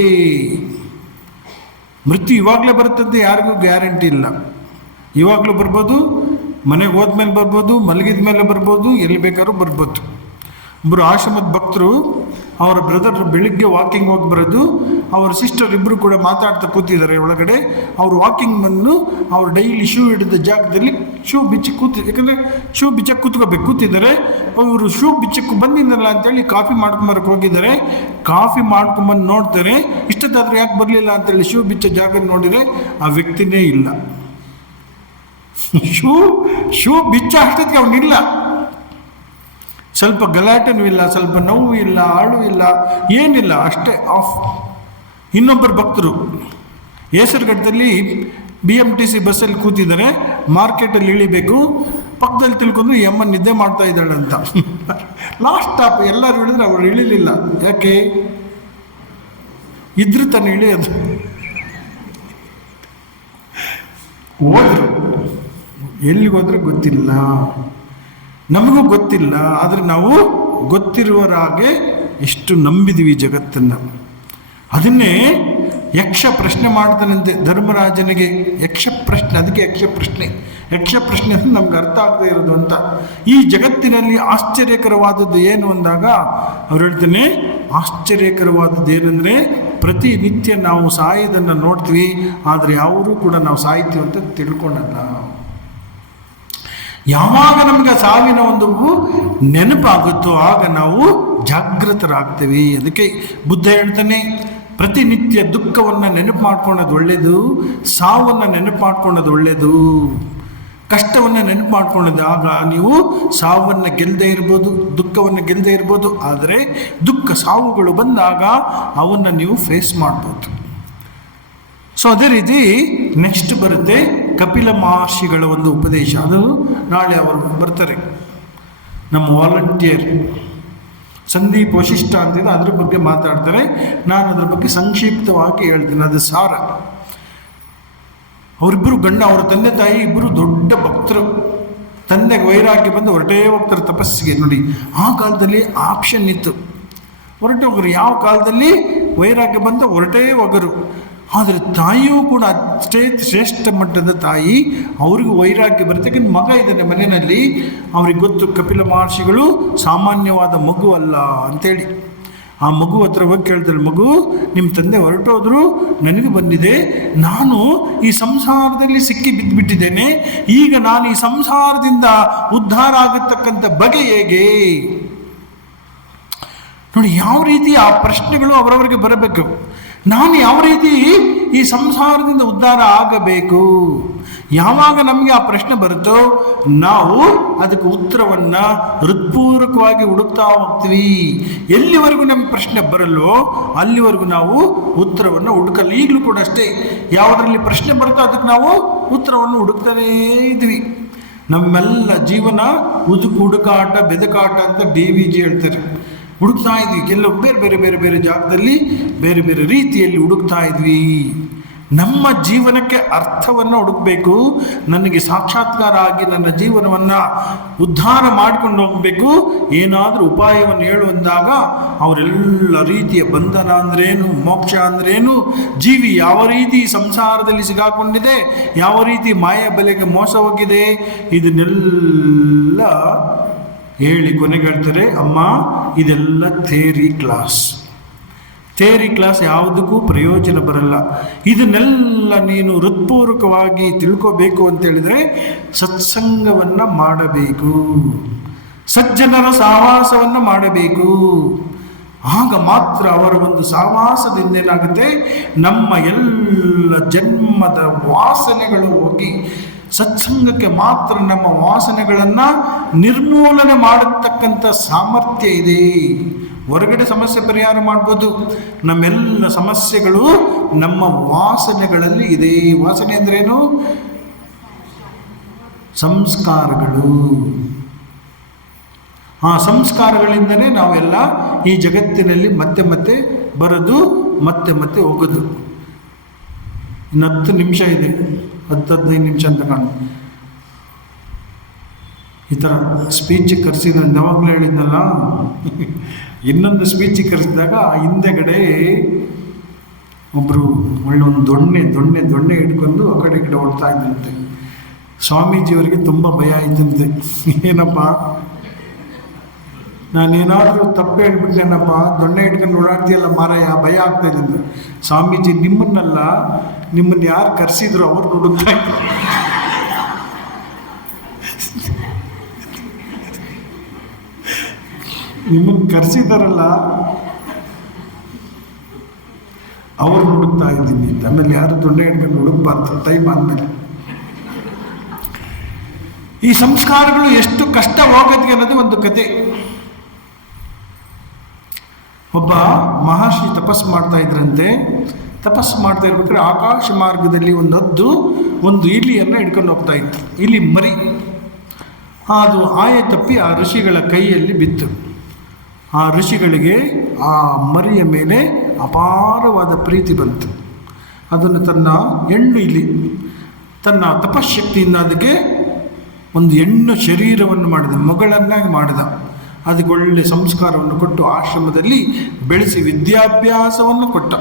ಮೃತ್ಯು ಇವಾಗಲೇ ಬರುತ್ತಂತೆ ಯಾರಿಗೂ ಗ್ಯಾರಂಟಿ ಇಲ್ಲ. ಇವಾಗಲೂ ಬರ್ಬೋದು, ಮನೆಗೆ ಹೋದ್ಮೇಲೆ ಬರ್ಬೋದು, ಮಲಗಿದ ಮೇಲೆ ಬರ್ಬೋದು, ಎಲ್ಲಿ ಬೇಕಾದ್ರೂ ಬರ್ಬೋದು. ಒಬ್ಬರು ಆಶ್ರಮದ ಭಕ್ತರು, ಅವರ ಬ್ರದರ್ ಬೆಳಿಗ್ಗೆ ವಾಕಿಂಗ್ ಹೋಗಿ ಬರೋದು, ಅವರ ಸಿಸ್ಟರ್ ಇಬ್ಬರು ಕೂಡ ಮಾತಾಡ್ತಾ ಕೂತಿದ್ದಾರೆ ಒಳಗಡೆ. ಅವರು ವಾಕಿಂಗ್ ಬಂದು ಅವ್ರು ಡೈಲಿ ಶೂ ಹಿಡಿದ ಜಾಗದಲ್ಲಿ ಶೂ ಬಿಚ್ಚಿ ಯಾಕಂದರೆ ಶೂ ಬಿಚ್ಚಕ್ಕೆ ಕೂತಿದ್ದಾರೆ. ಅವರು ಶೂ ಬಿಚ್ಚಕ್ಕೆ ಬಂದಿದ್ದಲ್ಲ ಅಂತೇಳಿ ಕಾಫಿ ಮಾಡ್ಕೊಂಬರಕ್ಕೆ ಹೋಗಿದ್ದಾರೆ. ಕಾಫಿ ಮಾಡ್ಕೊಂಬಂದು ನೋಡ್ತಾರೆ, ಇಷ್ಟದಾದ್ರೂ ಯಾಕೆ ಬರಲಿಲ್ಲ ಅಂತೇಳಿ ಶೂ ಬಿಚ್ಚೋ ಜಾಗ ನೋಡಿದರೆ ಆ ವ್ಯಕ್ತಿನೇ ಇಲ್ಲ. ಶೂ ಬಿಚ್ಚ ಅಷ್ಟೊತ್ತಿಗೆ ಅವನಿಲ್ಲ. ಸ್ವಲ್ಪ ಗಲಾಟೆನೂ ಇಲ್ಲ, ಸ್ವಲ್ಪ ನೋವು ಇಲ್ಲ, ಆಳು ಇಲ್ಲ, ಏನಿಲ್ಲ, ಅಷ್ಟೇ ಆಫ್. ಇನ್ನೊಬ್ಬರು ಭಕ್ತರು ಹೇಸರಘಟ್ಟದಲ್ಲಿ BMTC ಬಸ್ಸಲ್ಲಿ ಕೂತಿದ್ದಾರೆ. ಮಾರ್ಕೆಟಲ್ಲಿ ಇಳಿಬೇಕು, ಪಕ್ಕದಲ್ಲಿ ತಿಳ್ಕೊಂಡು ಈ ಅಮ್ಮ ನಿದ್ದೆ ಮಾಡ್ತಾ ಇದ್ದಾಳೆ ಅಂತ. ಲಾಸ್ಟ್ ಸ್ಟಾಪ್ ಎಲ್ಲರೂ ಹೇಳಿದ್ರೆ ಅವ್ರು ಇಳಿಲಿಲ್ಲ. ಯಾಕೆ? ಇದ್ರು ತಾನು ಇಳಿಯೋದು. ಹೋದ್ರು, ಎಲ್ಲಿಗೆ ಹೋದ್ರೆ ಗೊತ್ತಿಲ್ಲ, ನಮಗೂ ಗೊತ್ತಿಲ್ಲ. ಆದರೆ ನಾವು ಗೊತ್ತಿರುವರಾಗೆ ಎಷ್ಟು ನಂಬಿದ್ವಿ ಜಗತ್ತನ್ನು. ಅದನ್ನೇ ಯಕ್ಷ ಪ್ರಶ್ನೆ ಮಾಡ್ತಾನಂತೆ ಧರ್ಮರಾಜನಿಗೆ. ಯಕ್ಷ ಪ್ರಶ್ನೆ, ಅದಕ್ಕೆ ಯಕ್ಷ ಪ್ರಶ್ನೆ. ಯಕ್ಷ ಪ್ರಶ್ನೆ ಅಂದರೆ ನಮ್ಗೆ ಅರ್ಥ ಆಗದೆ ಇರೋದು ಅಂತ. ಈ ಜಗತ್ತಿನಲ್ಲಿ ಆಶ್ಚರ್ಯಕರವಾದದ್ದು ಏನು ಅಂದಾಗ ಅವ್ರು ಹೇಳ್ತಾನೆ, ಆಶ್ಚರ್ಯಕರವಾದದ್ದು ಏನಂದರೆ ಪ್ರತಿನಿತ್ಯ ನಾವು ಸಾಯೋದನ್ನು ನೋಡ್ತೀವಿ, ಆದರೆ ಯಾರೂ ಕೂಡ ನಾವು ಸಾಯ್ತೀವಿ ಅಂತ ತಿಳ್ಕೊಂಡಲ್ಲ. ಯಾವಾಗ ನಮಗೆ ಸಾವಿನ ಒಂದು ನೆನಪಾಗುತ್ತೋ ಆಗ ನಾವು ಜಾಗೃತರಾಗ್ತೀವಿ. ಅದಕ್ಕೆ ಬುದ್ಧ ಹೇಳ್ತಾನೆ, ಪ್ರತಿನಿತ್ಯ ದುಃಖವನ್ನು ನೆನಪು ಮಾಡ್ಕೊಳ್ಳೋದು ಒಳ್ಳೆಯದು, ಸಾವನ್ನು ನೆನಪು ಮಾಡ್ಕೊಳ್ಳೋದು ಒಳ್ಳೆಯದು, ಕಷ್ಟವನ್ನು ನೆನಪು ಮಾಡ್ಕೊಳ್ಳೋದು. ಆಗ ನೀವು ಸಾವನ್ನು ಗೆಲ್ಲದೆ ಇರ್ಬೋದು, ದುಃಖವನ್ನು ಗೆಲ್ಲದೆ ಇರ್ಬೋದು, ಆದರೆ ದುಃಖ ಸಾವುಗಳು ಬಂದಾಗ ಅವನ್ನು ನೀವು ಫೇಸ್ ಮಾಡ್ಬೋದು. ಸೊ ಅದೇ ರೀತಿ ನೆಕ್ಸ್ಟ್ ಬರುತ್ತೆ ಕಪಿಲ ಮಹರ್ಷಿಗಳ ಒಂದು ಉಪದೇಶ. ಅದು ನಾಳೆ ಅವರು ಬರ್ತಾರೆ, ನಮ್ಮ ವಾಲಂಟಿಯರ್ ಸಂದೀಪ್ ವಶಿಷ್ಠ ಅಂತಿದೆ, ಅದ್ರ ಬಗ್ಗೆ ಮಾತಾಡ್ತಾರೆ. ನಾನು ಅದ್ರ ಬಗ್ಗೆ ಸಂಕ್ಷಿಪ್ತವಾಗಿ ಹೇಳ್ತೀನಿ, ಅದು ಸಾರ. ಅವರಿಬ್ಬರು ಅವರ ತಂದೆ ತಾಯಿ ಇಬ್ಬರು ದೊಡ್ಡ ಭಕ್ತರು. ತಂದೆಗೆ ವೈರಾಗ್ಯ ಬಂದು ಹೊರಟೇ ಹೋಗ್ತಾರೆ ತಪಸ್ಸಿಗೆ. ನೋಡಿ, ಆ ಕಾಲದಲ್ಲಿ ಆಪ್ಷನ್ ಇತ್ತು, ಹೊರಟೆ ಹೋಗರು. ಯಾವ ಕಾಲದಲ್ಲಿ ವೈರಾಗ್ಯ ಬಂದು ಹೊರಟೇ ಹೋಗರು. ಆದರೆ ತಾಯಿಯೂ ಕೂಡ ಅಷ್ಟೇ ಶ್ರೇಷ್ಠ ಮಟ್ಟದ ತಾಯಿ, ಅವ್ರಿಗೂ ವೈರಾಗ್ಯ ಬರುತ್ತೆ. ಯಾಕಂದ್ರೆ ಮಗ ಇದ್ದಾನೆ ಮನೆಯಲ್ಲಿ, ಅವ್ರಿಗೆ ಗೊತ್ತು ಕಪಿಲ ಮಹರ್ಷಿಗಳು ಸಾಮಾನ್ಯವಾದ ಮಗು ಅಲ್ಲ ಅಂತೇಳಿ. ಆ ಮಗು ಹತ್ರ ಹೋಗಿ ಕೇಳ್ತಾರೆ, ಮಗು ನಿಮ್ಮ ತಂದೆ ಹೊರಟೋದ್ರು, ನನಗೆ ಬಂದಿದೆ, ನಾನು ಈ ಸಂಸಾರದಲ್ಲಿ ಸಿಕ್ಕಿ ಬಿದ್ದುಬಿಟ್ಟಿದ್ದೇನೆ, ಈಗ ನಾನು ಈ ಸಂಸಾರದಿಂದ ಉದ್ಧಾರ ಆಗತಕ್ಕಂಥ ಬಗೆ ಹೇಗೆ? ನೋಡಿ, ಯಾವ ರೀತಿ ಆ ಪ್ರಶ್ನೆಗಳು ಅವರವರಿಗೆ ಬರಬೇಕು. ನಾನು ಯಾವ ರೀತಿ ಈ ಸಂಸಾರದಿಂದ ಉದ್ಧಾರ ಆಗಬೇಕು? ಯಾವಾಗ ನಮಗೆ ಆ ಪ್ರಶ್ನೆ ಬರುತ್ತೋ ನಾವು ಅದಕ್ಕೆ ಉತ್ತರವನ್ನು ಹೃತ್ಪೂರ್ವಕವಾಗಿ ಹುಡುಕ್ತಾ ಹೋಗ್ತೀವಿ. ಎಲ್ಲಿವರೆಗೂ ನಮಗೆ ಪ್ರಶ್ನೆ ಬರಲ್ಲೋ ಅಲ್ಲಿವರೆಗೂ ನಾವು ಉತ್ತರವನ್ನು ಹುಡುಕಲ್ಲ. ಈಗಲೂ ಕೂಡ ಅಷ್ಟೇ, ಯಾವುದರಲ್ಲಿ ಪ್ರಶ್ನೆ ಬರುತ್ತೋ ಅದಕ್ಕೆ ನಾವು ಉತ್ತರವನ್ನು ಹುಡುಕ್ತಾನೇ ಇದ್ವಿ. ನಮ್ಮೆಲ್ಲ ಜೀವನ ಹುಡುಕಾಟ ಬೆದಕಾಟ ಅಂತ DVG ಹೇಳ್ತಾರೆ. ಹುಡುಕ್ತಾ ಇದ್ವಿ, ಕೆಲವು ಬೇರೆ ಬೇರೆ ಬೇರೆ ಬೇರೆ ಜಾಗದಲ್ಲಿ ಬೇರೆ ಬೇರೆ ರೀತಿಯಲ್ಲಿ ಹುಡುಕ್ತಾ ಇದ್ವಿ. ನಮ್ಮ ಜೀವನಕ್ಕೆ ಅರ್ಥವನ್ನು ಹುಡುಕಬೇಕು. ನನಗೆ ಸಾಕ್ಷಾತ್ಕಾರ ಆಗಿ ನನ್ನ ಜೀವನವನ್ನು ಉದ್ಧಾರ ಮಾಡಿಕೊಂಡು ಹೋಗಬೇಕು, ಏನಾದರೂ ಉಪಾಯವನ್ನು ಹೇಳುವಂದಾಗ ಅವರೆಲ್ಲ ರೀತಿಯ ಬಂಧನ ಅಂದ್ರೇನು, ಮೋಕ್ಷ ಅಂದ್ರೇನು, ಜೀವಿ ಯಾವ ರೀತಿ ಸಂಸಾರದಲ್ಲಿ ಸಿಗಾಕೊಂಡಿದೆ, ಯಾವ ರೀತಿ ಮಾಯ ಬಲೆಗೆ ಮೋಸ ಹೋಗಿದೆ, ಇದನ್ನೆಲ್ಲ ಹೇಳಿ ಕೊನೆಗೆ ಹೇಳ್ತಾರೆ, ಅಮ್ಮ ಇದೆಲ್ಲ ಥೇರಿ ಕ್ಲಾಸ್ ಯಾವುದಕ್ಕೂ ಪ್ರಯೋಜನ ಬರಲ್ಲ. ಇದನ್ನೆಲ್ಲ ನೀನು ಹೃತ್ಪೂರ್ವಕವಾಗಿ ತಿಳ್ಕೋಬೇಕು ಅಂತೇಳಿದರೆ ಸತ್ಸಂಗವನ್ನು ಮಾಡಬೇಕು, ಸಜ್ಜನರ ಸಹವಾಸವನ್ನು ಮಾಡಬೇಕು. ಆಗ ಮಾತ್ರ ಅವರ ಒಂದು ಸಹವಾಸದಿಂದ ಏನಾಗುತ್ತೆ, ನಮ್ಮ ಎಲ್ಲ ಜನ್ಮದ ವಾಸನೆಗಳು ಹೋಗಿ ಸತ್ಸಂಗಕ್ಕೆ ಮಾತ್ರ ನಮ್ಮ ವಾಸನೆಗಳನ್ನು ನಿರ್ಮೂಲನೆ ಮಾಡತಕ್ಕಂಥ ಸಾಮರ್ಥ್ಯ ಇದೆ. ಹೊರಗಡೆ ಸಮಸ್ಯೆ ಪರಿಹಾರ ಮಾಡ್ಬೋದು, ನಮ್ಮೆಲ್ಲ ಸಮಸ್ಯೆಗಳು ನಮ್ಮ ವಾಸನೆಗಳಲ್ಲಿ ಇದೆ. ವಾಸನೆ ಅಂದ್ರೇನು? ಸಂಸ್ಕಾರಗಳು. ಆ ಸಂಸ್ಕಾರಗಳಿಂದಲೇ ನಾವೆಲ್ಲ ಈ ಜಗತ್ತಿನಲ್ಲಿ ಮತ್ತೆ ಮತ್ತೆ ಬರೋದು, ಮತ್ತೆ ಮತ್ತೆ ಹೋಗೋದು. ಇನ್ನು 10 ನಿಮಿಷ ಇದೆ, 10-15 ನಿಮಿಷ ಅಂತ ಕಾಣು. ಈ ಥರ ಸ್ಪೀಚಿಗೆ ಕರೆಸಿದ್ರೆ ಯಾವಾಗಲೂ ಹೇಳಿದ್ನಲ್ಲ, ಇನ್ನೊಂದು ಸ್ಪೀಚಿಗೆ ಕರೆಸಿದಾಗ ಹಿಂದೆಗಡೆ ಒಬ್ಬರು ಒಳ್ಳೆ ಒಂದು ದೊಣ್ಣೆ ಹಿಡ್ಕೊಂಡು ಆ ಕಡೆ ಈ ಕಡೆ ಓಡ್ತಾ ಇದ್ದಂತೆ. ಸ್ವಾಮೀಜಿಯವರಿಗೆ ತುಂಬ ಭಯ ಆಯ್ತಂತೆ. ಏನಪ್ಪ ನಾನೇನಾದರೂ ತಪ್ಪು ಹೇಳ್ಬಿಟ್ಟೇನಪ್ಪ, ದೊಣ್ಣೆ ಇಟ್ಕೊಂಡು ಓಡಾಡ್ತೀಯಲ್ಲ ಮಾರಾಯ, ಭಯ ಆಗ್ತಾ ಇದ್ದಂತೆ. ಸ್ವಾಮೀಜಿ ನಿಮ್ಮನ್ನು ಯಾರು ಕರೆಸಿದ್ರು ಅವ್ರು ಹುಡುಕ್ತಾ ಇದ್ರು. ನಿಮ್ಮನ್ನು ಕರೆಸಿದಾರಲ್ಲ ಅವ್ರು ಹುಡುಕ್ತಾ ಇದ್ದೀನಿ. ಆಮೇಲೆ ಯಾರು ದೊಣ್ಣೆ ಹಿಡ್ಕೊಂಡು ಹುಡುಕ್ಬಾರ್ದು ಟೈಮ್ ಆದಮೇಲೆ. ಈ ಸಂಸ್ಕಾರಗಳು ಎಷ್ಟು ಕಷ್ಟ ಹೋಗೋದಕ್ಕೆ ಅನ್ನೋದು ಒಂದು ಕತೆ. ಒಬ್ಬ ಮಹರ್ಷಿ ತಪಸ್ಸು ಮಾಡ್ತಾ ಇದ್ರಂತೆ. ತಪಸ್ಸು ಮಾಡ್ತಾ ಇರ್ಬೇಕಾದ್ರೆ ಆಕಾಶ ಮಾರ್ಗದಲ್ಲಿ ಒಂದು ಹದ್ದು ಒಂದು ಇಲಿಯನ್ನು ಹಿಡ್ಕೊಂಡು ಹೋಗ್ತಾ ಇತ್ತು. ಇಲಿ ಮರಿ. ಅದು ಆಯ ತಪ್ಪಿ ಆ ಋಷಿಗಳ ಕೈಯಲ್ಲಿ ಬಿತ್ತು. ಆ ಋಷಿಗಳಿಗೆ ಆ ಮರಿಯ ಮೇಲೆ ಅಪಾರವಾದ ಪ್ರೀತಿ ಬಂತು. ಅದನ್ನು ತನ್ನ ಹೆಣ್ಣು ಇಲಿ ತನ್ನ ತಪಶಕ್ತಿಯಿಂದ ಅದಕ್ಕೆ ಒಂದು ಹೆಣ್ಣು ಶರೀರವನ್ನು ಮಾಡಿದ, ಮಗಳನ್ನಾಗಿ ಮಾಡಿದ. ಅದಕ್ಕೆ ಒಳ್ಳೆ ಸಂಸ್ಕಾರವನ್ನು ಕೊಟ್ಟು ಆಶ್ರಮದಲ್ಲಿ ಬೆಳೆಸಿ ವಿದ್ಯಾಭ್ಯಾಸವನ್ನು ಕೊಟ್ಟ.